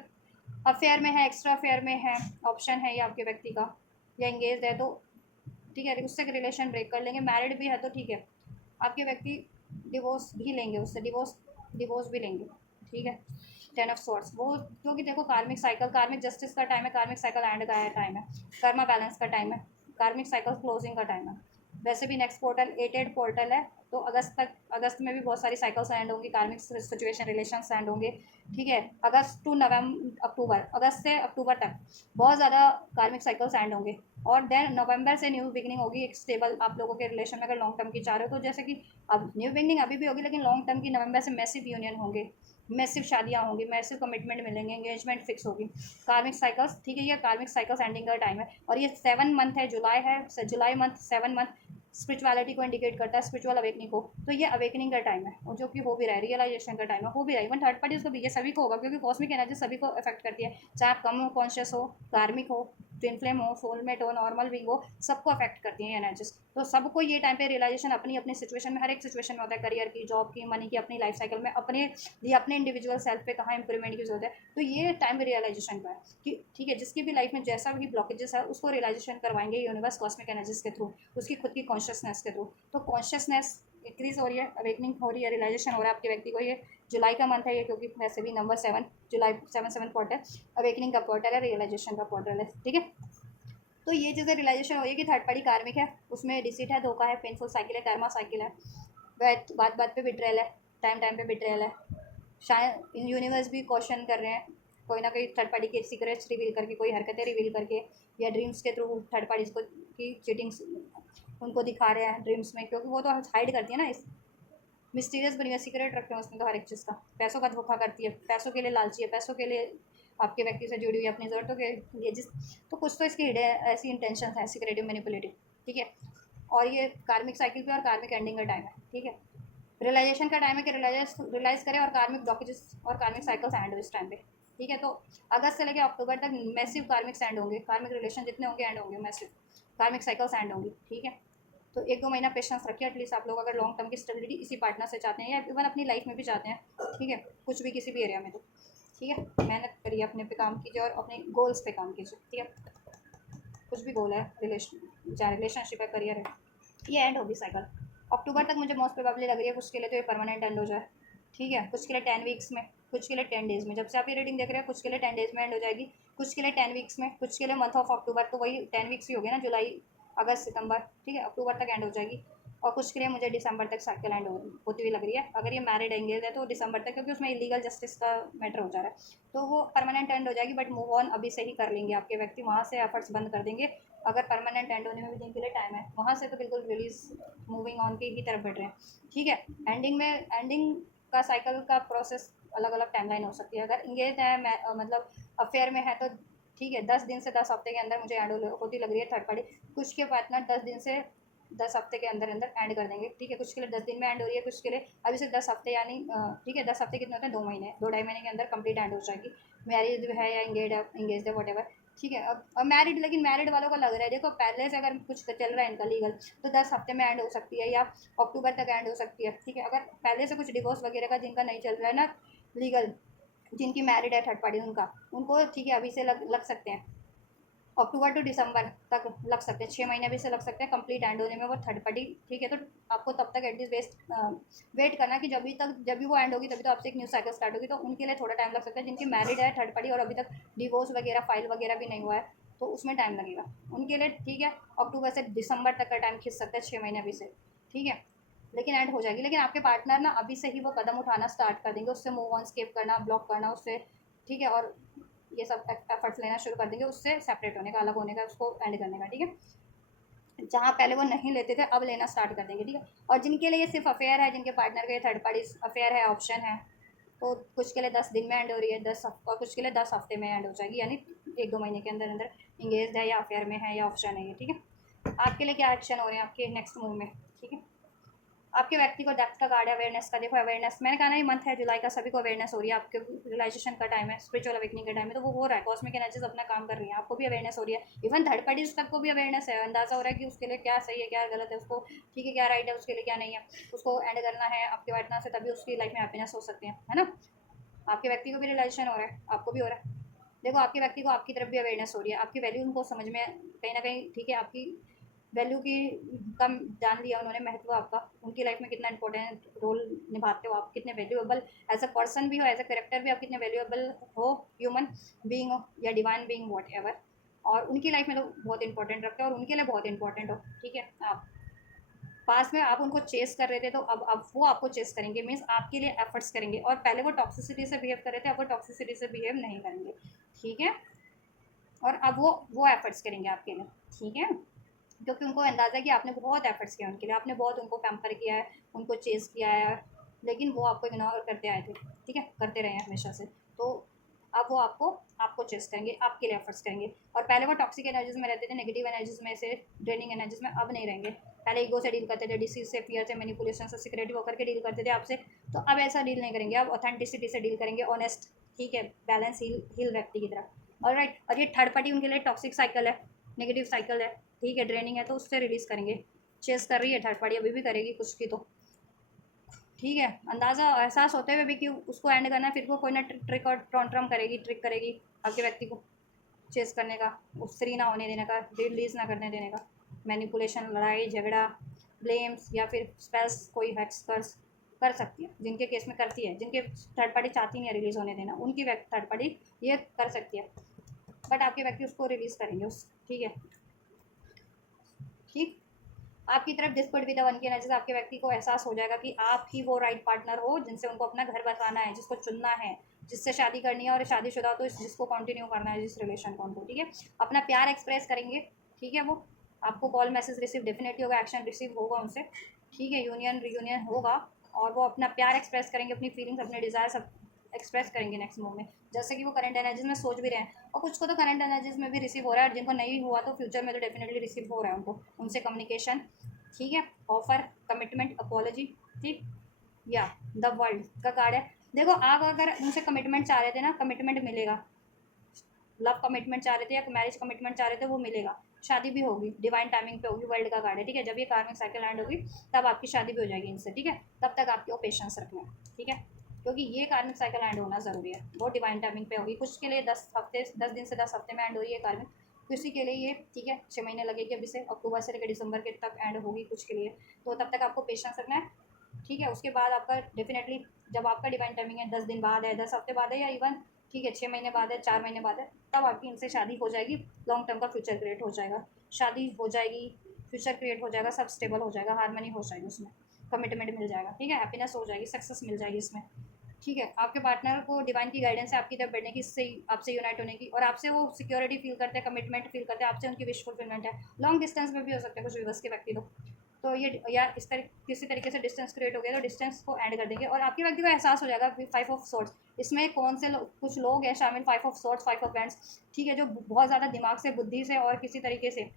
अफेयर में है, एक्स्ट्रा अफेयर में है, ऑप्शन है ये आपके व्यक्ति का, या इंगेज है तो ठीक है, उससे रिलेशन ब्रेक कर लेंगे। मैरिड भी है तो ठीक है, आपके व्यक्ति डिवोर्स भी लेंगे, उससे डिवोर्स भी लेंगे, ठीक है। 10 ऑफ स्वॉर्ड्स, वो क्योंकि देखो कार्मिक साइकिल, कार्मिक जस्टिस का टाइम है, कार्मिक साइकिल एंड का टाइम है, कर्मा बैलेंस का टाइम है, कार्मिक साइकिल क्लोजिंग का टाइम है। वैसे भी नेक्स्ट पोर्टल 8 पोर्टल है, तो अगस्त में भी बहुत सारी साइकिल्स एंड होंगी, कार्मिक सिचुएशन रिलेशन एंड होंगे, ठीक है। अगस्त टू नवंबर अक्टूबर, अगस्त से अक्टूबर तक बहुत ज़्यादा कार्मिक साइकिल्स एंड होंगे, और देन नवंबर से न्यू बिगनिंग होगी, एक स्टेबल आप लोगों के रिलेशन में अगर लॉन्ग टर्म की चाह रहे हो तो, जैसे कि अब न्यू बिगनिंग अभी भी होगी, लेकिन लॉन्ग टर्म की नवंबर से मैसिव यूनियन होंगे, मैसिव शादियाँ होंगी, मैसिव कमिटमेंट मिलेंगे, एंगेजमेंट फिक्स होगी। कार्मिक साइकिल्स, ठीक है, ये कार्मिक साइकिल्स एंडिंग का टाइम है, और ये 7 मंथ है, जुलाई है, जुलाई मंथ 7 मंथ स्पिरिचुअलिटी को इंडिकेट करता है, स्पिरिचुअल अवेकनिंग को। तो ये अवेकनिंग का टाइम है, और जो कि हो भी रहा है, रियलाइजेशन का टाइम है, हो भी रहा है। इवन थर्ड पार्टीज को भी, ये सभी को होगा, क्योंकि कॉस्मिक एनर्जी सभी को अफेक्ट करती है, चाहे आप कम हो, कॉन्शियस हो, कार्मिक हो, ट्विन फ्लेम हो, सोलमेट हो, नॉर्मल बीइंग हो, सबको अफेक्ट करती हैं ये एनर्जीज। तो सबको ये टाइम पे रियलाइजेशन अपनी अपनी सिचुएशन में, हर एक सिचुएशन में होता है, करियर की, जॉब की, मनी की, अपनी लाइफ साइकिल में, अपने लिए, अपने इंडिविजुअल सेल्फ पे कहाँ इंप्रूवमेंट की जरूरत है। तो ये टाइम रियलाइजेशन का है कि ठीक है, जिसकी भी लाइफ में जैसा भी ब्लॉकेजेस है उसको रियलाइजेशन करवाएंगे यूनिवर्स कॉस्मिक एनर्जीज के थ्रू, उसकी खुद की कॉन्शियसनेस के थ्रू। तो कॉन्शियसनेस इंक्रीज हो रही है, अवेकनिंग हो रही है, रियलाइजेशन हो रहा है आपके व्यक्ति को। ये जुलाई का मंथ है ये, क्योंकि वैसे भी नंबर 7 जुलाई 7 पोर्टल अवेकनिंग का पोर्टल है, रियलाइजेशन का पोर्टल है, ठीक है। तो ये चीज़ें रियलाइजेशन हो रही है कि थर्ड पार्टी कार्मिक है, उसमें डिसीट है, धोखा है, पेनफुल साइकिल है, कर्मा साइकिल है, बात बात पे बिट्रेल है, टाइम टाइम पे बिट्रेल है। शायद यूनिवर्स भी क्वेश्चन कर रहे हैं, कोई ना कोई थर्ड पार्टी के सीक्रेट्स रिवील करके, कोई हरकतें रिवील करके, या ड्रीम्स के थ्रू थर्ड पार्टीज को की चीटिंग्स उनको दिखा रहे हैं ड्रीम्स में, क्योंकि वो तो हाइड करती है ना, इस मिस्टीरियस बनी हुई सीक्रेट रखे हैं उसमें तो हर एक चीज़ का। पैसों का धोखा करती है, पैसों के लिए लालची है, पैसों के लिए आपके व्यक्ति से जुड़ी हुई अपनी ज़रूरतों के लिए, जिस तो कुछ तो इसकी हिडन ऐसी इंटेंशन है, सिक्रेटिव मैनिपुलेटिव, ठीक है। और ये कार्मिक साइकिल पे और कार्मिक एंडिंग का टाइम है, ठीक है। रियलाइजेशन का टाइम है कि रियलाइज करें, और कार्मिक ब्लॉकेजेस और कार्मिक साइकिल्स एंड हो इस टाइम पे, ठीक है। तो अगस्त से लेकर अक्टूबर तक मैसिव कार्मिक एंड होंगे, कार्मिक रिलेशन जितने होंगे एंड होंगे, मैसिव कार्मिक साइकिल्स एंड होंगी, ठीक है। तो 1-2 महीना पेशेंस रखिए एटलीस्ट, आप लोग अगर लॉन्ग टर्म की स्टेबिलिटी इसी पार्टनर से चाहते हैं, या इवन अपनी लाइफ में भी चाहते हैं, ठीक है, कुछ भी किसी भी एरिया में, तो ठीक है, मेहनत करिए, अपने पे काम कीजिए, और अपने गोल्स पे काम कीजिए, ठीक है। कुछ भी गोल है, चाहे रिलेशनशिप है, करियर है, ये एंड होगी साइकिल। अक्टूबर तक मुझे मोस्ट प्रोबेबली लग रही है, कुछ के लिए तो ये परमानेंट एंड हो जाए, ठीक है। कुछ के लिए 10 वीक्स में, कुछ के लिए 10 डेज़ में, जब से आप ये रीडिंग देख रहे हैं, कुछ के लिए 10 डेज़ में एंड हो जाएगी, कुछ के लिए 10 वीक्स में, कुछ के लिए मंथ ऑफ अक्टूबर, तो वही 10 वीक्स ही हो गए ना, जुलाई अगस्त सितंबर, ठीक है, अक्टूबर तक एंड हो जाएगी। और कुछ के लिए मुझे दिसंबर तक साइकिल एंड होती हुई लग रही है, अगर ये मैरिड एंगेज है तो दिसंबर तक, क्योंकि उसमें इलीगल जस्टिस का मैटर हो जा रहा है, तो वो परमानेंट एंड हो जाएगी। बट मूव ऑन अभी से ही कर लेंगे आपके व्यक्ति, वहाँ से एफर्ट्स बंद कर देंगे, अगर परमानेंट एंड होने में भी दिन के लिए टाइम है, वहाँ से तो बिल्कुल रिलीज मूविंग ऑन की ही तरफ बढ़ रहे हैं, ठीक है। एंडिंग का साइकिल का प्रोसेस अलग अलग टाइमलाइन हो सकती है। अगर इंगेज है, मतलब अफेयर में है, तो ठीक है, 10 दिन से 10 हफ्ते के अंदर मुझे एंड होती लग रही है थर्ड पार्टी। कुछ के पार्टनर 10 दिन से 10 हफ्ते के अंदर अंदर एंड कर देंगे, ठीक है। कुछ के लिए 10 दिन में एंड हो रही है, कुछ के लिए अभी से 10 हफ्ते, यानी ठीक है, 10 हफ्ते कितने होते हैं, 2 महीने, 2-2.5 महीने के अंदर कंप्लीट एंड हो जाएगी। मैरिज है या इंगेज है वट एवर, ठीक है। अब मैरिड, लेकिन मैरिड वालों को लग रहा है, देखो पहले से अगर कुछ चल रहा है इनका लीगल, तो 10 हफ्ते में एंड हो सकती है, या अक्टूबर तक एंड हो सकती है, ठीक है। अगर पहले से कुछ डिवोर्स वगैरह का जिनका नहीं चल रहा है ना लीगल, जिनकी मैरिड है थर्ड पार्टी, उनको ठीक है अभी से लग सकते हैं, अक्टूबर टू दिसंबर तक लग सकते हैं, 6 महीने अभी से लग सकते हैं कंप्लीट एंड होने में वो थर्ड पार्टी, ठीक है। तो आपको तब तक एटलीस्ट वेट करना कि जब भी वो एंड होगी, तभी तो आपसे एक न्यू साइकिल स्टार्ट होगी, तो उनके लिए थोड़ा टाइम लग सकता है। जिनकी मैरिड है थर्ड पार्टी और अभी तक डिवोर्स वगैरह फाइल वगैरह भी नहीं हुआ है, तो उसमें टाइम लगेगा उनके लिए, ठीक है। अक्टूबर से दिसंबर तक का टाइम खींच सकता है, 6 महीने अभी से, ठीक है, लेकिन एंड हो जाएगी। लेकिन आपके पार्टनर ना अभी से ही वो कदम उठाना स्टार्ट कर देंगे, उससे मूव ऑन, स्केप करना, ब्लॉक करना उससे, ठीक है। और ये सब एफर्ट्स लेना शुरू कर देंगे उससे सेपरेट होने का, अलग होने का, उसको एंड करने का, ठीक है। जहाँ पहले वो नहीं लेते थे अब लेना स्टार्ट कर देंगे, ठीक है। और जिनके लिए सिर्फ अफेयर है, जिनके पार्टनर के थर्ड पार्टी अफेयर है, ऑप्शन है, तो कुछ के लिए 10 दिन में एंड हो रही है, और कुछ के लिए 10 हफ्ते में एंड हो जाएगी, यानी 1-2 महीने के अंदर अंदर इंगेज है या अफेयर में है या ऑप्शन है ये, ठीक है। आपके लिए क्या एक्शन हो रहे हैं आपके नेक्स्ट मूव में, ठीक है। आपके व्यक्ति को डेप्थ का कार्ड है, अवेयरनेस का। देखो अवेयरनेस मैंने कहा ना, ये मंथ है जुलाई का, सभी को अवेयरनेस हो रही है, आपके रियलाइजेशन का टाइम है, स्पिरिचुअल अवेकनिंग का टाइम है, तो वो हो रहा है, कॉस्मिक एनर्जीज अपना काम कर रही है, आपको भी अवेयरनेस हो रही है। इवन थर्ड पार्टीज तक को भी अवेयरनेस है, अंदाजा हो रहा है कि उसके लिए क्या सही है क्या गलत है, उसको ठीक है क्या राइट है, उसके लिए क्या नहीं है, उसको एंड करना है आपके पार्टनर से, तभी उसकी लाइफ में हैप्पीनेस हो सकती है ना। आपके व्यक्ति को भी रियलाइजेशन हो रहा है, आपको भी हो रहा है। देखो आपके व्यक्ति को आपकी तरफ भी अवेयरनेस हो रही है, आपकी वैल्यू उनको समझ में कहीं ना कहीं, ठीक है, आपकी वैल्यू की कम जान लिया उन्होंने, महत्व आपका उनकी लाइफ में कितना इंपॉर्टेंट रोल निभाते हो आप, कितने वैल्यूएबल एज अ पर्सन भी हो, एज अ करेक्टर भी आप कितने वैल्यूएबल हो, ह्यूमन बीइंग हो या डिवाइन बीइंग वॉट एवर, और उनकी लाइफ में तो बहुत इंपॉर्टेंट रखते हो और उनके लिए बहुत इंपॉर्टेंट हो, ठीक है। आप पास में आप उनको चेस कर रहे थे, तो अब वो आपको चेस करेंगे, मीन्स आपके लिए एफर्ट्स करेंगे, और पहले वो टॉक्सिसिटी से बिहेव कर रहे थे, अब वो टॉक्सिसिटी से बिहेव नहीं करेंगे, ठीक है। और अब वो एफर्ट्स करेंगे आपके लिए, ठीक है, क्योंकि उनको अंदाज़ा है कि आपने बहुत एफर्ट्स किया उनके लिए, आपने बहुत उनको पैम्पर किया है, उनको चेस किया है, लेकिन वो आपको इग्नोर करते आए थे, ठीक है, करते रहे हैं हमेशा से। तो अब वो आपको आपको चेस करेंगे, आपके लिए एफर्ट्स करेंगे। और पहले वो टॉक्सिक एनर्जीज में रहते थे, नेगेटिव एनर्जीज में से, ड्रेनिंग एनर्जीज में, अब नहीं रहेंगे। पहले ईगो से डील करते थे, डिसीज से, फियर से, मैनिपुलेशन से, सिक्रेटिव होकर के डील करते थे आपसे, तो अब ऐसा डील नहीं करेंगे, अब ऑथेंटिसिटी से डील करेंगे, ऑनेस्ट, ठीक है, बैलेंस हील व्यक्ति की तरह। ऑलराइट, और ये थर्ड पार्टी उनके लिए टॉक्सिक साइकिल है, नेगेटिव साइकिल है, ठीक है, ड्रेनिंग है, तो उससे रिलीज़ करेंगे। चेस कर रही है थर्ड पार्टी, अभी भी करेगी कुछ की तो, ठीक है, अंदाज़ा एहसास होते हुए भी कि उसको एंड करना है, फिर वो कोई ना ट्रिक और ट्रॉन्ट्रम करेगी, ट्रिक करेगी आपके व्यक्ति को चेस करने का, उस फ्री ना होने देने का, रिलीज ना करने देने का, मैनिपुलेशन, लड़ाई झगड़ा, ब्लेम्स या फिर स्पेल्स, कोई हैक्स कर सकती है, जिनके केस में करती है, जिनके थर्ड पार्टी चाहती नहीं है रिलीज़ होने देना, उनकी थर्ड पार्टी ये कर सकती है, बट आपके व्यक्ति उसको रिलीज़ करेंगे उस, ठीक है, ठीक। आपकी तरफ डिस्प्यूट विद वन की एनर्जी, आपके व्यक्ति को एहसास हो जाएगा कि आप ही वो राइट पार्टनर हो जिनसे उनको अपना घर बसाना है, जिसको चुनना है, जिससे शादी करनी है, और शादीशुदा तो जिसको कंटिन्यू करना है जिस रिलेशन को उनको, ठीक है। अपना प्यार एक्सप्रेस करेंगे, ठीक है, वो आपको कॉल मैसेज रिसीव डेफिनेटली होगा, एक्शन रिसीव होगा उनसे, ठीक है, यूनियन रियूनियन होगा, और वो अपना प्यार एक्सप्रेस करेंगे, अपनी फीलिंग्स, अपने डिज़ायर सब एक्सप्रेस करेंगे नेक्स्ट मूव में, जैसे कि वो करंट एनर्जीज में सोच भी रहे हैं, और कुछ को तो करंट एनर्जीज में भी रिसीव हो रहा है, और जिनको नहीं हुआ तो फ्यूचर में तो डेफिनेटली रिसीव हो रहा है उनको, उनसे कम्युनिकेशन, ठीक है, ऑफर, कमिटमेंट, अपॉलॉजी, ठीक, या द वर्ल्ड का कार्ड है। देखो आप अगर उनसे कमिटमेंट चाह रहे थे ना, कमिटमेंट मिलेगा, लव कमिटमेंट चाह रहे थे या मैरिज कमिटमेंट चाह रहे थे, वो मिलेगा, शादी भी होगी, डिवाइन टाइमिंग पे होगी, वर्ल्ड का कार्ड है, ठीक है। जब ये कार्मिक साइकिल एंड होगी तब आपकी शादी भी हो जाएगी इनसे, ठीक है, तब तक आपको पेशेंस रखना है, ठीक है, क्योंकि ये कार्मिक साइकिल एंड होना ज़रूरी है, वो डिवाइन टाइमिंग पे होगी, कुछ के लिए 10 दिन से 10 हफ्ते में एंड हो रही है कार्मिक, किसी के लिए ये, ठीक है, 6 महीने लगेगी, अभी से अक्टूबर से लेकर दिसंबर के तक एंड होगी कुछ के लिए, तो तब तक आपको पेशेंस रखना है, ठीक है। उसके बाद आपका डेफिनेटली जब आपका डिवाइन टाइमिंग है, 10 दिन बाद है, 10 हफ्ते बाद है, या इवन, ठीक है, 6 महीने बाद है, 4 महीने बाद है, तब आपकी इनसे शादी हो जाएगी, लॉन्ग टर्म का फ्यूचर क्रिएट हो जाएगा, शादी हो जाएगी, फ्यूचर क्रिएट हो जाएगा, सब स्टेबल हो जाएगा, हारमनी हो जाएगी उसमें, कमिटमेंट मिल जाएगा, ठीक है, हैप्पीनेस हो जाएगी, सक्सेस मिल जाएगी इसमें, ठीक है। आपके पार्टनर को डिवाइन की गाइडेंस है आपकी तरफ बढ़ने की, इससे आपसे यूनाइट होने की, और आपसे वो सिक्योरिटी फील करते हैं, कमिटमेंट फील करते हैं, आपसे उनकी विश फुलफिलमेंट है, लॉन्ग डिस्टेंस में भी हो सकता है कुछ विवश के व्यक्ति तो ये, या इस तरह किसी तरीके से डिस्टेंस क्रिएट हो गया तो डिस्टेंस को ऐड कर देंगे, और आपके व्यक्ति को एहसास हो जाएगा 5 ऑफ सोर्ट्स, इसमें कौन से कुछ लोग हैं शामिल, 5 ऑफ सोर्ट्स, 5 ऑफ वैंड्स, ठीक है, जो बहुत ज़्यादा दिमाग से, बुद्धि से और किसी तरीके से,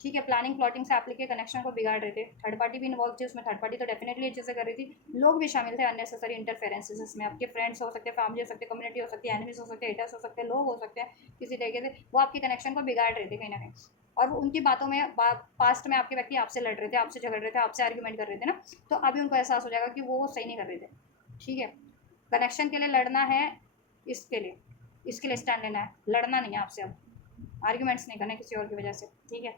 ठीक है, प्लानिंग प्लॉटिंग से आप के कनेक्शन को बिगाड़ रहे थे, थर्ड पार्टी भी इन्वॉल्व थी उसमें, थर्ड पार्टी तो डेफिनेटली ये चीज़ें कर रही थी, लोग भी शामिल थे, अननेसेसरी इंटरफेरेंसेज इसमें, आपके फ्रेंड्स हो सकते हैं, फैमिली हो सकते हैं, कम्युनिटी हो सकती है, एनिमीज हो सकते हैं, हेटर्स हो सकते हैं, लोग हो सकते हैं, किसी तरीके से वो आपकी कनेक्शन को बिगाड़ रहे थे कहीं ना कहीं, और वो उनकी बातों में पास्ट में आपके व्यक्ति आपसे लड़ रहे थे, आपसे झगड़ रहे थे, आपसे आर्ग्यूमेंट कर रहे थे ना, तो अभी उनको एहसास हो जाएगा कि वो सही नहीं कर रहे थे, ठीक है। कनेक्शन के लिए लड़ना है, इसके लिए, इसके लिए स्टैंड लेना है, लड़ना नहीं है आपसे, अब आर्ग्यूमेंट्स नहीं करना किसी और की वजह से, ठीक है,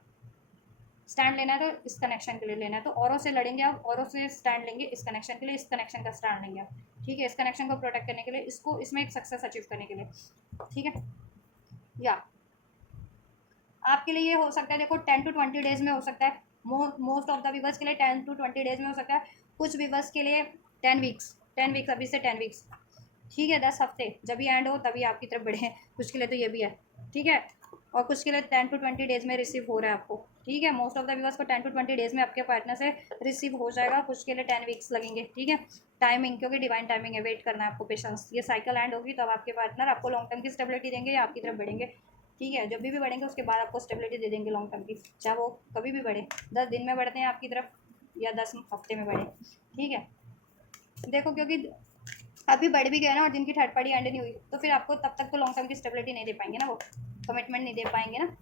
स्टैंड लेना है तो इस कनेक्शन के लिए लेना है, तो औरों से लड़ेंगे आप, औरों से स्टैंड लेंगे इस कनेक्शन के लिए, इस कनेक्शन का स्टैंड लेंगे आप, ठीक है, इस कनेक्शन को प्रोटेक्ट करने के लिए, इसको इसमें एक सक्सेस अचीव करने के लिए, ठीक है। या आपके लिए ये हो सकता है, देखो 10 to 20 डेज में हो सकता है, मोस्ट ऑफ द वीवर्स के लिए 10 to 20 डेज में हो सकता है, कुछ वीवर्स के लिए 10 वीक्स, 10 वीक्स, अभी से 10 वीक्स, ठीक है, 10 हफ्ते जब भी एंड हो तभी आपकी तरफ बढ़े, कुछ के लिए तो ये भी है, ठीक है। और कुछ के लिए 10 to 20 डेज में रिसीव हो रहा है आपको, ठीक है। मोस्ट ऑफ द व्यूअर्स को 10 to 20 डेज में आपके पार्टनर से रिसीव हो जाएगा, कुछ के लिए 10 वीक्स लगेंगे, ठीक है। टाइमिंग, क्योंकि डिवाइन टाइमिंग है, वेट करना है आपको, पेशेंस। ये साइकिल एंड होगी तब आपके पार्टनर आपको लॉन्ग टर्म की स्टेबिलिटी देंगे या आपकी तरफ बढ़ेंगे, ठीक है। जब भी बढ़ेंगे उसके बाद आपको स्टेबिलिटी दे देंगे लॉन्ग टर्म की, चाहे वो कभी भी बढ़े, 10 दिन में बढ़ते हैं आपकी तरफ या 10 हफ्ते में बढ़े, ठीक है। देखो क्योंकि अभी बढ़ भी गया ना और जिनकी थर्ड पार्टी एंड नहीं हुई तो फिर आपको तब तक तो लॉन्ग टर्म की स्टेबिलिटी नहीं दे पाएंगे ना, वो कमिटमेंट नहीं दे पाएंगे ना,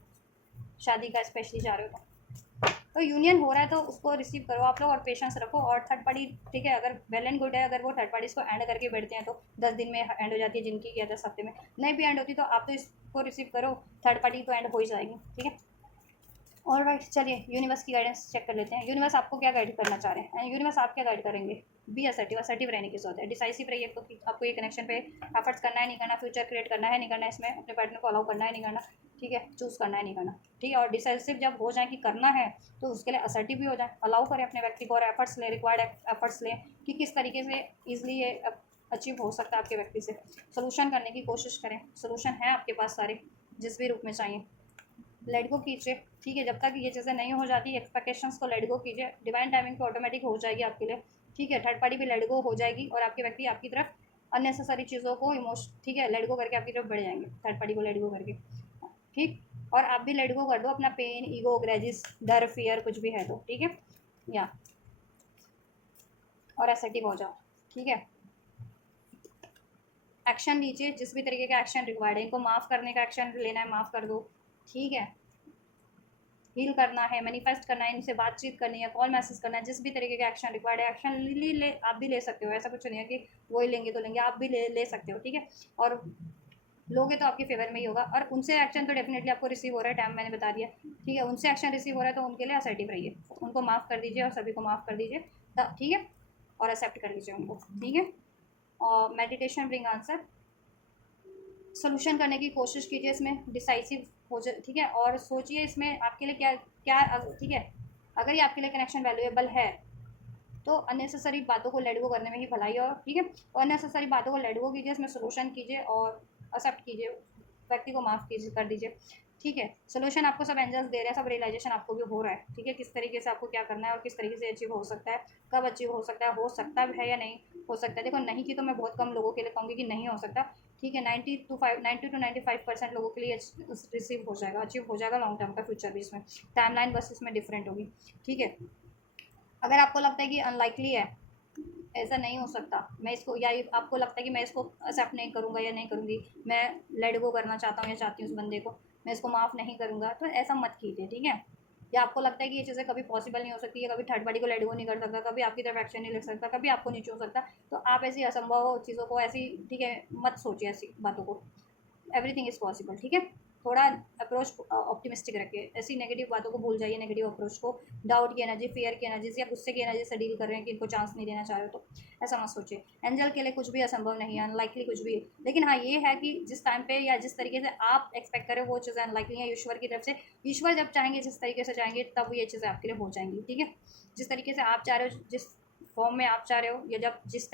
शादी का स्पेशली जा रहे हो तो यूनियन हो रहा है तो उसको रिसीव करो आप लोग और पेशेंस रखो। और थर्ड पार्टी, ठीक है, अगर वेल एंड गुड है, अगर वो थर्ड पार्टी इसको एंड करके बैठते हैं तो 10 दिन में एंड हो जाती है जिनकी, या 10 हफ्ते में। नहीं भी एंड होती तो आप तो इसको रिसीव करो, थर्ड पार्टी तो एंड हो ही जाएगी, ठीक है। और राइट, चलिए यूनिवर्स की गाइडेंस चेक कर लेते हैं। यूनिवर्स आपको क्या गाइड करना चाह रहे हैं, यूनिवर्स आप क्या गाइड करेंगे। बी असर्टिव, असर्टिव रहने की जरूरत है, डिसाइसिव रहिए। आपको ये कनेक्शन पे एफर्ट्स करना है नहीं करना, फ्यूचर क्रिएट करना है नहीं करना, इसमें अपने पार्टनर को अलाउ करना है नहीं करना, ठीक है, चूज़ करना है नहीं करना, ठीक है। और डिसाइसिव जब हो जाए कि करना है तो उसके लिए असर्टिव भी हो जाए, अलाउ करें अपने व्यक्ति को और एफर्ट्स लें, रिक्वायर्ड एफर्ट्स लें कि किस तरीके से ईजिली ये अचीव हो सकता है आपके व्यक्ति से। सोल्यूशन करने की कोशिश करें, सोल्यूशन है आपके पास सारे, जिस भी रूप में चाहिए। लेट गो कीजिए, ठीक है। जब तक ये चीज़ें नहीं हो जाती, एक्सपेक्टेशंस को लेट गो कीजिए, डिवाइन टाइमिंग पे ऑटोमेटिक हो जाएगी आपके लिए, ठीक है। थर्ड पार्टी भी लेट गो हो जाएगी और आपके व्यक्ति आपकी तरफ अननेसेसरी चीज़ों को ठीक है, लेट गो करके आपकी तरफ बढ़ जाएंगे, थर्ड पार्टी को लेट गो करके, ठीक। और आप भी लेट गो कर दो अपना पेन, ईगो, ग्रेजिस, डर, फियर कुछ भी है तो, ठीक है, या और एसेटिव हो जाओ, ठीक है। एक्शन लीजिए, जिस भी तरीके का एक्शन रिक्वायर्ड है, इनको माफ़ करने का एक्शन लेना है, माफ़ कर दो, ठीक है। हील करना है, मैनिफेस्ट करना है, इनसे बातचीत करनी है, कॉल मैसेज करना है, जिस भी तरीके का एक्शन रिक्वायर्ड है, एक्शन ले आप भी ले सकते हो। ऐसा कुछ नहीं है कि वो ही लेंगे तो लेंगे, आप भी ले सकते हो, ठीक है। और लोगे तो आपके फेवर में ही होगा। और उनसे एक्शन तो डेफिनेटली आपको रिसीव हो रहा है, टाइम मैंने बता दिया, ठीक है। उनसे एक्शन रिसीव हो रहा है तो उनके लिए असर्टिव रहिए, उनको माफ़ कर दीजिए और सभी को माफ़ कर दीजिए, ठीक है। और एक्सेप्ट कर लीजिए उनको, ठीक है। और मेडिटेशन ब्रिंग आंसर, सोल्यूशन करने की कोशिश कीजिए, इसमें डिसाइसिव हो जाए, ठीक है। और सोचिए इसमें आपके लिए क्या क्या, ठीक है। अगर ये आपके लिए कनेक्शन वैल्यूएबल है तो अननेसेसरी बातों को लेट गो करने में ही भलाई हो, ठीक है। और अननेसेसरी बातों को लेट गो कीजिए, इसमें सोल्यूशन कीजिए और एक्सेप्ट कीजिए, व्यक्ति को माफ़ कीजिए, कर दीजिए, ठीक है। सोल्यूशन आपको सब एंजल्स दे रहे हैं, सब रियलाइजेशन आपको भी हो रहा है, ठीक है। किस तरीके से आपको क्या करना है और किस तरीके से अचीव हो सकता है, कब अचीव हो सकता है या नहीं हो सकता है। देखो नहीं की तो मैं बहुत कम लोगों के लिए कहूँगी कि नहीं हो सकता, ठीक है। 90 to 95% लोगों के लिए रिसीव हो जाएगा, अचीव हो जाएगा लॉन्ग टर्म का फ्यूचर भी। इसमें टाइमलाइन बस इसमें डिफरेंट होगी, ठीक है। अगर आपको लगता है कि अनलाइकली है, ऐसा नहीं हो सकता, मैं इसको, या आपको लगता है कि मैं इसको एक्सेप्ट नहीं करूँगा या नहीं करूँगी, मैं लेट गो करना चाहता हूँ या चाहती हूँ उस बंदे को, मैं इसको माफ़ नहीं करूँगा, तो ऐसा मत कीजिए, ठीक है। या आपको लगता है कि ये चीज़ें कभी पॉसिबल नहीं हो सकती है, कभी थर्ड पार्टी को लेट गो नहीं कर सकता, कभी आपकी तरफ एक्शन नहीं ले सकता, कभी आपको नहीं छू सकता, तो आप ऐसी असंभव चीज़ों को ऐसी, ठीक है, मत सोचिए ऐसी बातों को। एवरीथिंग इज़ पॉसिबल, ठीक है। थोड़ा अप्रोच ऑप्टिमिस्टिक रखिए, ऐसी नेगेटिव बातों को भूल जाइए, नेगेटिव अप्रोच को, डाउट की एनर्जी, फियर की एनर्जी या गुस्से की एनर्जी से डील कर रहे हैं कि इनको चांस नहीं देना चाह रहे हो, तो ऐसा मत सोचिए। एंजल के लिए कुछ भी असंभव नहीं है, अनलाइकली कुछ भी। लेकिन हाँ ये है कि जिस टाइम पे या जिस तरीके से आप एक्सपेक्ट करें वो चीज़ें अनलाइकली हैं ईश्वर की तरफ से। ईश्वर जब चाहेंगे, जिस तरीके से चाहेंगे, तब ये चीज़ें आपके लिए हो जाएंगी, ठीक है। जिस तरीके से आप चाह रहे हो, जिस फॉर्म में आप चाह रहे हो, या जब जिस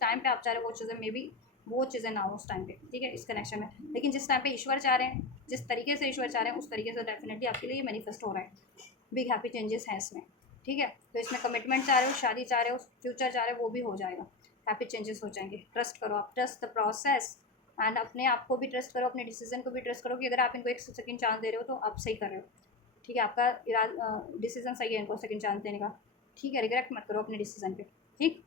टाइम पे आप चाह रहे हो, वो चीज़ें मे बी वो चीज़ें ना हो उस टाइम पे, ठीक है, इस कनेक्शन में। लेकिन जिस टाइम पे ईश्वर चाह रहे हैं, जिस तरीके से ईश्वर चाह रहे हैं, उस तरीके से डेफिनेटली आपके लिए ये मैनिफेस्ट हो रहा है। बिग हैप्पी चेंजेस हैं इसमें, ठीक है। तो इसमें कमिटमेंट चाह रहे हो, शादी चाह रहे हो, फ्यूचर चाह रहे हो, वो भी हो जाएगा, हैप्पी चेंजेस हो जाएंगे। ट्रस्ट करो आप, ट्रस्ट द प्रोसेस, एंड अपने आप को भी ट्रस्ट करो, अपने डिसीजन को भी ट्रस्ट करो कि अगर आप इनको एक सेकंड चांस दे रहे हो तो आप सही कर रहे हो, ठीक है। आपका डिसीजन सही है इनको सेकंड चांस देने का, ठीक है। रिग्रेट मत करो अपने डिसीजन पे, ठीक।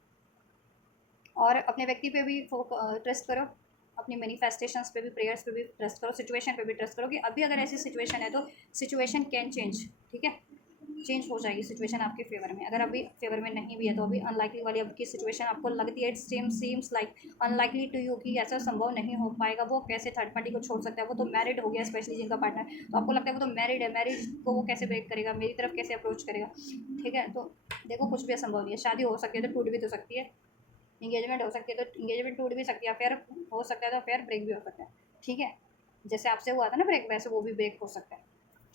और अपने व्यक्ति पे भी ट्रस्ट करो, अपनी मैनिफेस्टेशंस पे भी, प्रेयर्स पे भी ट्रस्ट करो, सिचुएशन पे भी ट्रस्ट करो कि अभी अगर ऐसी सिचुएशन है तो सिचुएशन कैन चेंज, ठीक है। चेंज हो जाएगी सिचुएशन आपके फेवर में। अगर अभी फेवर में नहीं भी है तो अभी अनलाइकली वाली अब की सिचुएशन आपको लगती है, it seems like unlikely to you, कि ऐसा संभव नहीं हो पाएगा। वो कैसे थर्ड पार्टी को छोड़ सकता है, वो तो मैरिड हो गया, स्पेशली जिनका पार्टनर, तो आपको लगता है वो तो मैरिड है, मैरिज को वो कैसे ब्रेक करेगा, मेरी तरफ कैसे अप्रोच करेगा, ठीक है। तो देखो कुछ भी असंभव नहीं है, शादी हो सकती है तो टूट भी तो सकती है, इंगेजमेंट हो सकती है तो इंगेजमेंट टूट भी सकती है, अफेयर हो सकता है तो अफेयर ब्रेक भी हो सकता है, ठीक है। जैसे आपसे हुआ था ना ब्रेक, वैसे वो भी ब्रेक हो सकता है,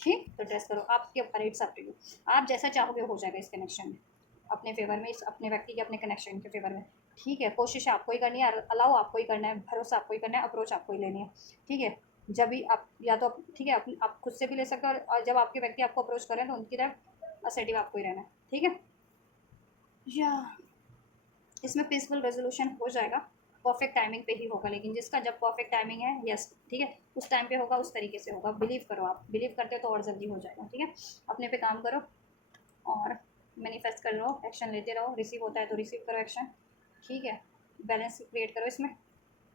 ठीक। तो ट्रस्ट करो, आपके ऊपर, इट्स अप टू यू, आप जैसा चाहोगे हो जाएगा इस कनेक्शन में, अपने फेवर में, इस अपने व्यक्ति के अपने कनेक्शन के फेवर में। ठीक है, कोशिश आपको ही करनी है, अलाउ आपको ही करना है, भरोसा आपको ही करना है, अप्रोच आपको ही लेनी है। ठीक है, जब भी आप या तो ठीक है आप खुद से भी ले सकते हो, और जब आपके व्यक्ति आपको अप्रोच करें तो उनकी तरफ असर्टिव आपको ही रहना है। ठीक है, या इसमें पीसफुल रेजोल्यूशन हो जाएगा, परफेक्ट टाइमिंग पे ही होगा, लेकिन जिसका जब परफेक्ट टाइमिंग है, यस ठीक है, उस टाइम पे होगा, उस तरीके से होगा। बिलीव करो, आप बिलीव करते हो तो और जल्दी हो जाएगा। ठीक है, अपने पे काम करो और मैनिफेस्ट कर लो, एक्शन लेते रहो, रिसीव होता है तो रिसीव करो एक्शन। ठीक है, बैलेंस क्रिएट करो, इसमें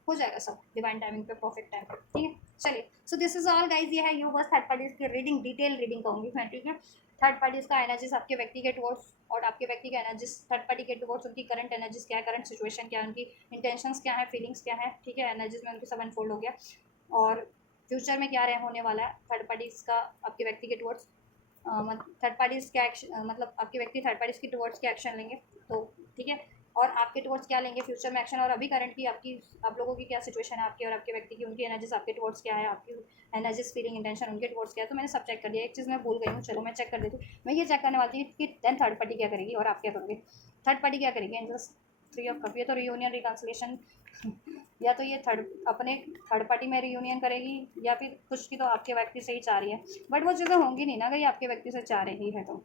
हो जाएगा सब डिवाइन टाइमिंग पे, परफेक्ट टाइम पे। ठीक है, चलिए, so this is all guys. ये है यूनिवर्स थर्ड पार्टीज की रीडिंग, डिटेल रीडिंग कहूँगी मैं। ठीक है, थर्ड पार्टीज का एनर्जीज आपके व्यक्ति के टुवर्ड्स, और आपके व्यक्ति का एनर्जीज थर्ड पार्टी के टुवर्ड्स, उनकी करंट एनर्जीज क्या है, करंट सिचुएशन क्या है, उनकी इंटेंशंस क्या है, फीलिंग्स क्या है। ठीक है, एनर्जीज में उनकी सब अनफोल्ड हो गया, और फ्यूचर में क्या रहे होने वाला है थर्ड पार्टीज का आपके व्यक्ति के टुवर्ड्स। थर्ड पार्टीज क्या एक्शन, मतलब आपके व्यक्ति थर्ड पार्टीज की टुवर्ड्स क्या एक्शन लेंगे, तो ठीक है, और आपके टुवर्ड्स क्या लेंगे फ्यूचर में एक्शन, और अभी करंट की आपकी आप लोगों की क्या सिचुएशन है, आपकी और आपके व्यक्ति की, उनकी एनर्जीज आपके टुवर्ड्स क्या है, आपकी एनर्जीज फीलिंग इंटेंशन उनके टुवर्ड्स क्या है। तो मैंने सब चेक कर दिया, एक चीज़ मैं भूल गई हूँ, चलो मैं चेक कर देती हूँ। मैं ये चेक करने वाली थी कि देन थर्ड पार्टी क्या करेगी और आप क्या करोगे। थर्ड पार्टी क्या करेगी, एंजल्स थ्री ऑफ कप, ये तो रियूनियन रिकन्सिलेशन या तो ये अपने थर्ड पार्टी में रियूनियन करेगी, या फिर कुछ की तो आपके व्यक्ति से ही चाह रही है, बट वो चीज़ें होंगी नहीं ना अगर ये आपके व्यक्ति से चाह रही है तो।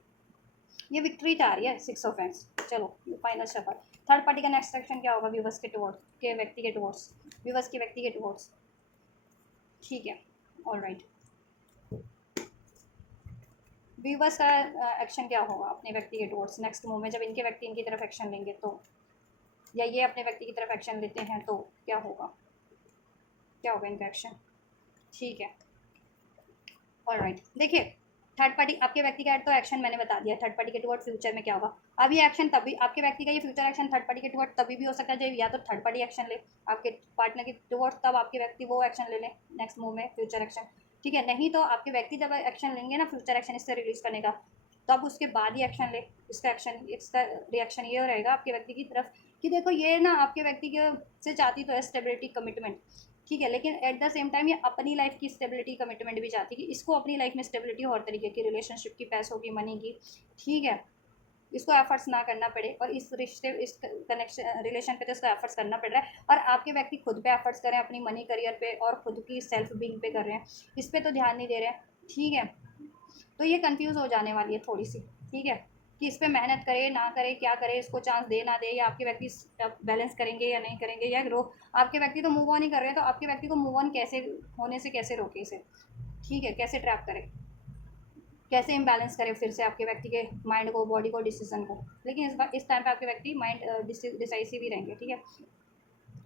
ये विक्ट्री चाह रही है, 6 ऑफ हैंड्स। चलो फाइनल शफल। थर्ड पार्टी का नेक्स्ट एक्शन क्या होगा व्यूवर्स के टुवर्ड्स, के व्यक्ति के टुवर्ड्स, व्यूवर्स के व्यक्ति के टुवर्ड्स। ठीक है, ऑलराइट, व्यूवर्स का एक्शन क्या होगा अपने व्यक्ति के टुवर्ड्स नेक्स्ट मूव में, जब इनके व्यक्ति इनकी तरफ एक्शन लेंगे तो, या ये अपने व्यक्ति की तरफ एक्शन लेते हैं तो क्या होगा, क्या होगा इनका एक्शन। ठीक है, ऑलराइट, देखिए थर्ड पार्टी आपके व्यक्ति का तो एक्शन मैंने बता दिया, थर्ड पार्टी के टुवर्ड फ्यूचर में क्या होगा। अब ये एक्शन तभी आपके व्यक्ति का ये फ्यूचर एक्शन थर्ड पार्टी के टुवर्ड तभी भी हो सकता है जब या तो थर्ड पार्टी एक्शन ले आपके पार्टनर के टुवर्ड, तब आपके व्यक्ति वो एक्शन ले लें नेक्स्ट मूव में, फ्यूचर एक्शन। ठीक है, नहीं तो आपके व्यक्ति जब एक्शन लेंगे ना फ्यूचर एक्शन इससे रिलीज करने का, तब उसके बाद ही एक्शन ले। इसका रिएक्शन ये रहेगा आपके व्यक्ति की तरफ कि देखो ये ना आपके व्यक्ति के से चाहती तो है स्टेबिलिटी, कमिटमेंट। ठीक है, लेकिन एट द सेम टाइम ये अपनी लाइफ की स्टेबिलिटी, कमिटमेंट भी चाहती है कि इसको अपनी लाइफ में स्टेबिलिटी हो, और तरीके की रिलेशनशिप की, पैसों की, मनी की। ठीक है, इसको एफर्ट्स ना करना पड़े, और इस रिश्ते, इस कनेक्शन रिलेशन पे तो इसको एफर्ट्स करना पड़ रहा है, और आपके व्यक्ति खुद पे एफर्ट्स करें अपनी मनी, करियर पे, और खुद की सेल्फ बीइंग पे कर रहे हैं, इस पर तो ध्यान नहीं दे रहे हैं। ठीक है, तो ये कंफ्यूज हो जाने वाली है थोड़ी सी। ठीक है, कि इस पर मेहनत करे ना करे, क्या करे, इसको चांस दे ना दे, या आपके व्यक्ति बैलेंस करेंगे या नहीं करेंगे, या आपके व्यक्ति तो मूव ऑन ही कर रहे हैं, तो आपके व्यक्ति को मूव ऑन कैसे होने से कैसे रोके इसे। ठीक है, कैसे ट्रैप करें, कैसे इम्बैलेंस करें फिर से आपके व्यक्ति के माइंड को, बॉडी को, डिसीजन को। लेकिन इस टाइम पे आपके व्यक्ति माइंड डिसाइसिव ही रहेंगे। ठीक है,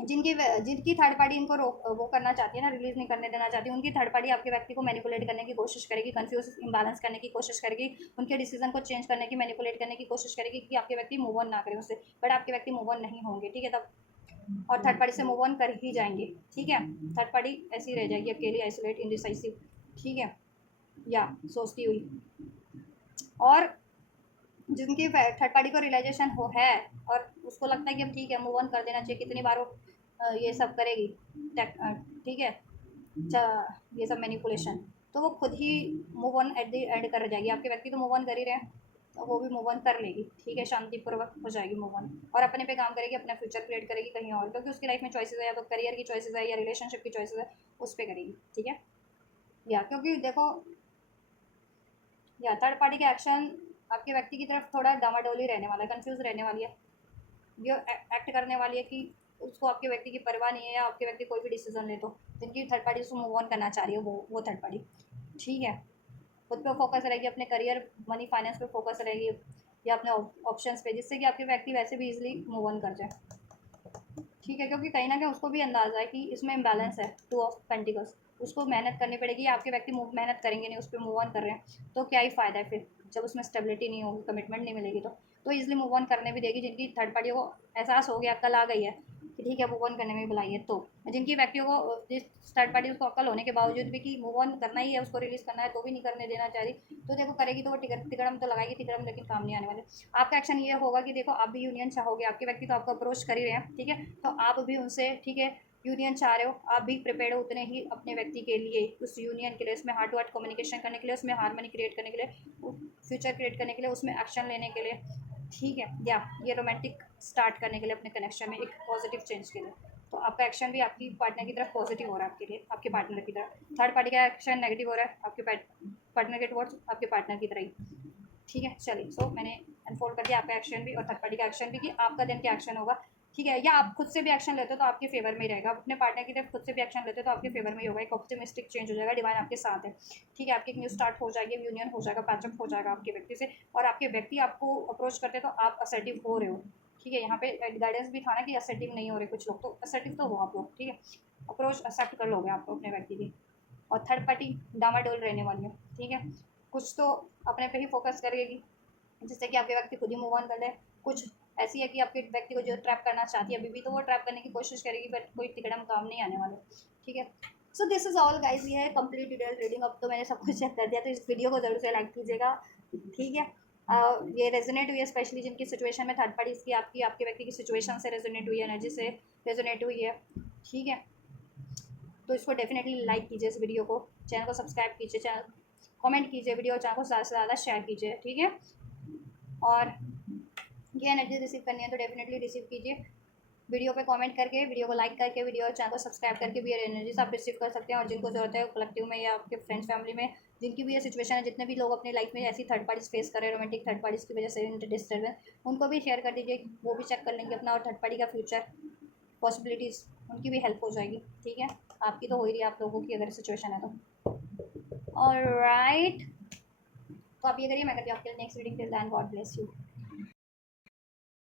जिनकी थर्ड पार्टी इनको वो करना चाहती है ना, रिलीज नहीं करने देना चाहती, उनकी थर्ड पार्टी आपके व्यक्ति को मैनिपुलेट करने की कोशिश करेगी, कंफ्यूज इंबैलेंस करने की कोशिश करेगी, उनके डिसीजन को चेंज करने की, मैनिपुलेट करने की कोशिश करेगी कि आपके व्यक्ति मूव ऑन ना करें उससे, बट आपके व्यक्ति मूव ऑन नहीं होंगे। ठीक है, तब और थर्ड पार्टी से मूव ऑन कर ही जाएंगे। ठीक है, थर्ड पार्टी ऐसी रह जाएगी अकेली, आइसोलेट, इनडिसाइसिव। ठीक है, या सोचती हुई, और जिनकी थर्ड पार्टी को रियलाइजेशन हो है और उसको लगता है कि अब ठीक है मूव ऑन कर देना चाहिए, कितनी बार वो ये सब करेगी, ठीक है, ये सब मैनिपुलेशन, तो वो खुद ही move on at the end कर जाएगी। आपके व्यक्ति तो मूव ऑन कर ही रहे हैं, तो वो भी मूव ऑन कर लेगी। ठीक है, शांतिपूर्वक हो जाएगी मूव ऑन, और अपने पे काम करेगी, अपना फ्यूचर क्रिएट करेगी कहीं और, क्योंकि उसकी लाइफ में चॉइसेस है, या तो करियर की चॉइसेस है, या रिलेशनशिप की चॉइसेस है, उस पर करेगी। ठीक है, या क्योंकि देखो, या थर्ड पार्टी के एक्शन आपके व्यक्ति की तरफ थोड़ा डामाडोली रहने वाला है, कंफ्यूज रहने वाली है, जो एक्ट करने वाली है कि उसको आपके व्यक्ति की परवाह नहीं है, या आपके व्यक्ति कोई भी डिसीजन ले तो जिनकी थर्ड पार्टी उसको मूव ऑन करना चाह रही है वो थर्ड पार्टी। ठीक है, खुद पे फोकस रहेगी, अपने करियर, मनी, फाइनेंस पे फोकस रहेगी, या अपने ऑप्शंस पे, जिससे कि आपके व्यक्ति वैसे भी इजीली मूव ऑन कर जाए। ठीक है, क्योंकि कहीं ना कहीं उसको भी अंदाजा है कि इसमें इम्बैलेंस है, 2 ऑफ पेंटिकल्स, उसको मेहनत करनी पड़ेगी। आपके व्यक्ति मेहनत करेंगे नहीं, उस पर मूव ऑन कर रहे हैं, तो क्या ही फ़ायदा है फिर जब उसमें स्टेबिलिटी नहीं होगी, कमिटमेंट नहीं मिलेगी, तो ईजिली मूव ऑन करने भी देगी। जिनकी थर्ड पार्टी को एहसास हो गया, अक्ल आ गई है कि ठीक है मूव ऑन करने में बुलाई है, तो जिनकी व्यक्तियों को जिस थर्ड पार्टी को अक्ल होने के बावजूद भी कि मूव ऑन करना ही है, उसको रिलीज़ करना है, तो भी नहीं करने देना चाह रही, तो देखो करेगी तो वो तिकड़म तो लगाएगी, तिकड़म, लेकिन काम नहीं आने वाले। आपका एक्शन ये होगा कि देखो आप भी यूनियन चाहोगे, आपके व्यक्ति तो आपको अप्रोच कर ही रहे हैं। ठीक है, तो आप भी उनसे, ठीक है, यूनियन चाह रहे हो, आप भी प्रिपेयर हो उतने ही अपने व्यक्ति के लिए, उस यूनियन के लिए, उसमें हार्ट टू हार्ट कम्युनिकेशन करने के लिए, उसमें हारमनी क्रिएट करने के लिए, फ्यूचर क्रिएट करने के लिए, उसमें एक्शन लेने के लिए। ठीक है, या ये रोमांटिक स्टार्ट करने के लिए अपने कनेक्शन में एक पॉजिटिव चेंज के लिए, तो आपका एक्शन भी आपकी पार्टनर की तरफ पॉजिटिव हो रहा है, आपके लिए, आपके पार्टनर की तरफ। थर्ड पार्टी का एक्शन नेगेटिव हो रहा है आपके पार्टनर के टुवर्ड्स, आपके पार्टनर की तरह ही। ठीक है, चलिए, सो मैंने अनफोल्ड कर दिया आपका एक्शन भी और थर्ड पार्टी का एक्शन भी कि आपका दिन क्या एक्शन होगा। ठीक है, या आप खुद से भी एक्शन लेते हो तो आपके फेवर में ही रहेगा, आप अपने पार्टनर की तरफ खुद से भी एक्शन लेते हो तो आपके फेवर में ही होगा, एक ऑप्टिमिस्टिक चेंज हो जाएगा, डिवाइन आपके साथ है। ठीक है, आपकी एक न्यू स्टार्ट हो जाएगी, यूनियन हो जाएगा, पैचअप हो जाएगा आपके व्यक्ति से, और आपके व्यक्ति आपको अप्रोच करते हैं तो आप असर्टिव हो रहे हो। ठीक है, यहाँ पे गाइडेंस भी था ना कि असर्टिव नहीं हो रहे कुछ लोग, तो असर्टिव तो हो आप लोग। ठीक है, अप्रोच एक्सेप्ट कर लोगे आप अपने व्यक्ति की। और थर्ड पार्टी डामाडोल रहने वाली है। ठीक है, कुछ तो अपने पे ही फोकस करेगी जिससे कि आपके व्यक्ति खुद ही मूव ऑन कर ले, कुछ ऐसी है कि आपके व्यक्ति को जो ट्रैप करना चाहती है अभी भी, तो वो ट्रैप करने की कोशिश करेगी, बट कोई तिकड़म काम नहीं आने वाले। ठीक है, so this is all guys, ये है कंप्लीट डिटेल रीडिंग। अब तो मैंने सब कुछ चेक कर दिया, तो इस वीडियो को जरूर से लाइक कीजिएगा। ठीक है, ये रेजोनेट हुई है स्पेशली जिनकी सिचुएशन में थर्ड पार्टी इसकी आपकी आपके व्यक्ति की सिचुएशन से रेजोनेट हुई है, एनर्जी से रेजोनेट हुई है। ठीक है, तो इसको डेफिनेटली लाइक कीजिए इस वीडियो को, चैनल को सब्सक्राइब कीजिए, चैनल कमेंट कीजिए, वीडियो चैनल को ज़्यादा से ज़्यादा शेयर कीजिए। ठीक है, और ये एनर्जी रिसीव करनी है तो डेफिनेटली रिसीव कीजिए, वीडियो पे कमेंट करके, वीडियो को लाइक करके, वीडियो चैनल को सब्सक्राइब करके भी ये एनर्जीज आप रिसीव कर सकते हैं। और जिनको जरूरत है कलेक्टिव में या आपके फ्रेंड्स फैमिली में जिनकी भी ये सिचुएशन है, जितने भी लोग अपनी लाइफ में ऐसी थर्ड पार्टीज फेस कर रहे हैं, रोमांटिक थर्ड पार्टीज की वजह से डिस्टर्बेंस, उनको भी शेयर कर दीजिए, वो भी चेक कर लेंगे अपना, और थर्ड पार्टी का फ्यूचर पॉसिबिलिटीज़ उनकी भी हेल्प हो जाएगी। ठीक है, आपकी तो हो ही रही है आप लोगों की अगर सिचुएशन है तो। ऑलराइट, तो आप ये करिए, मैं करती हूँ आपके लिए next reading. Till then God bless you.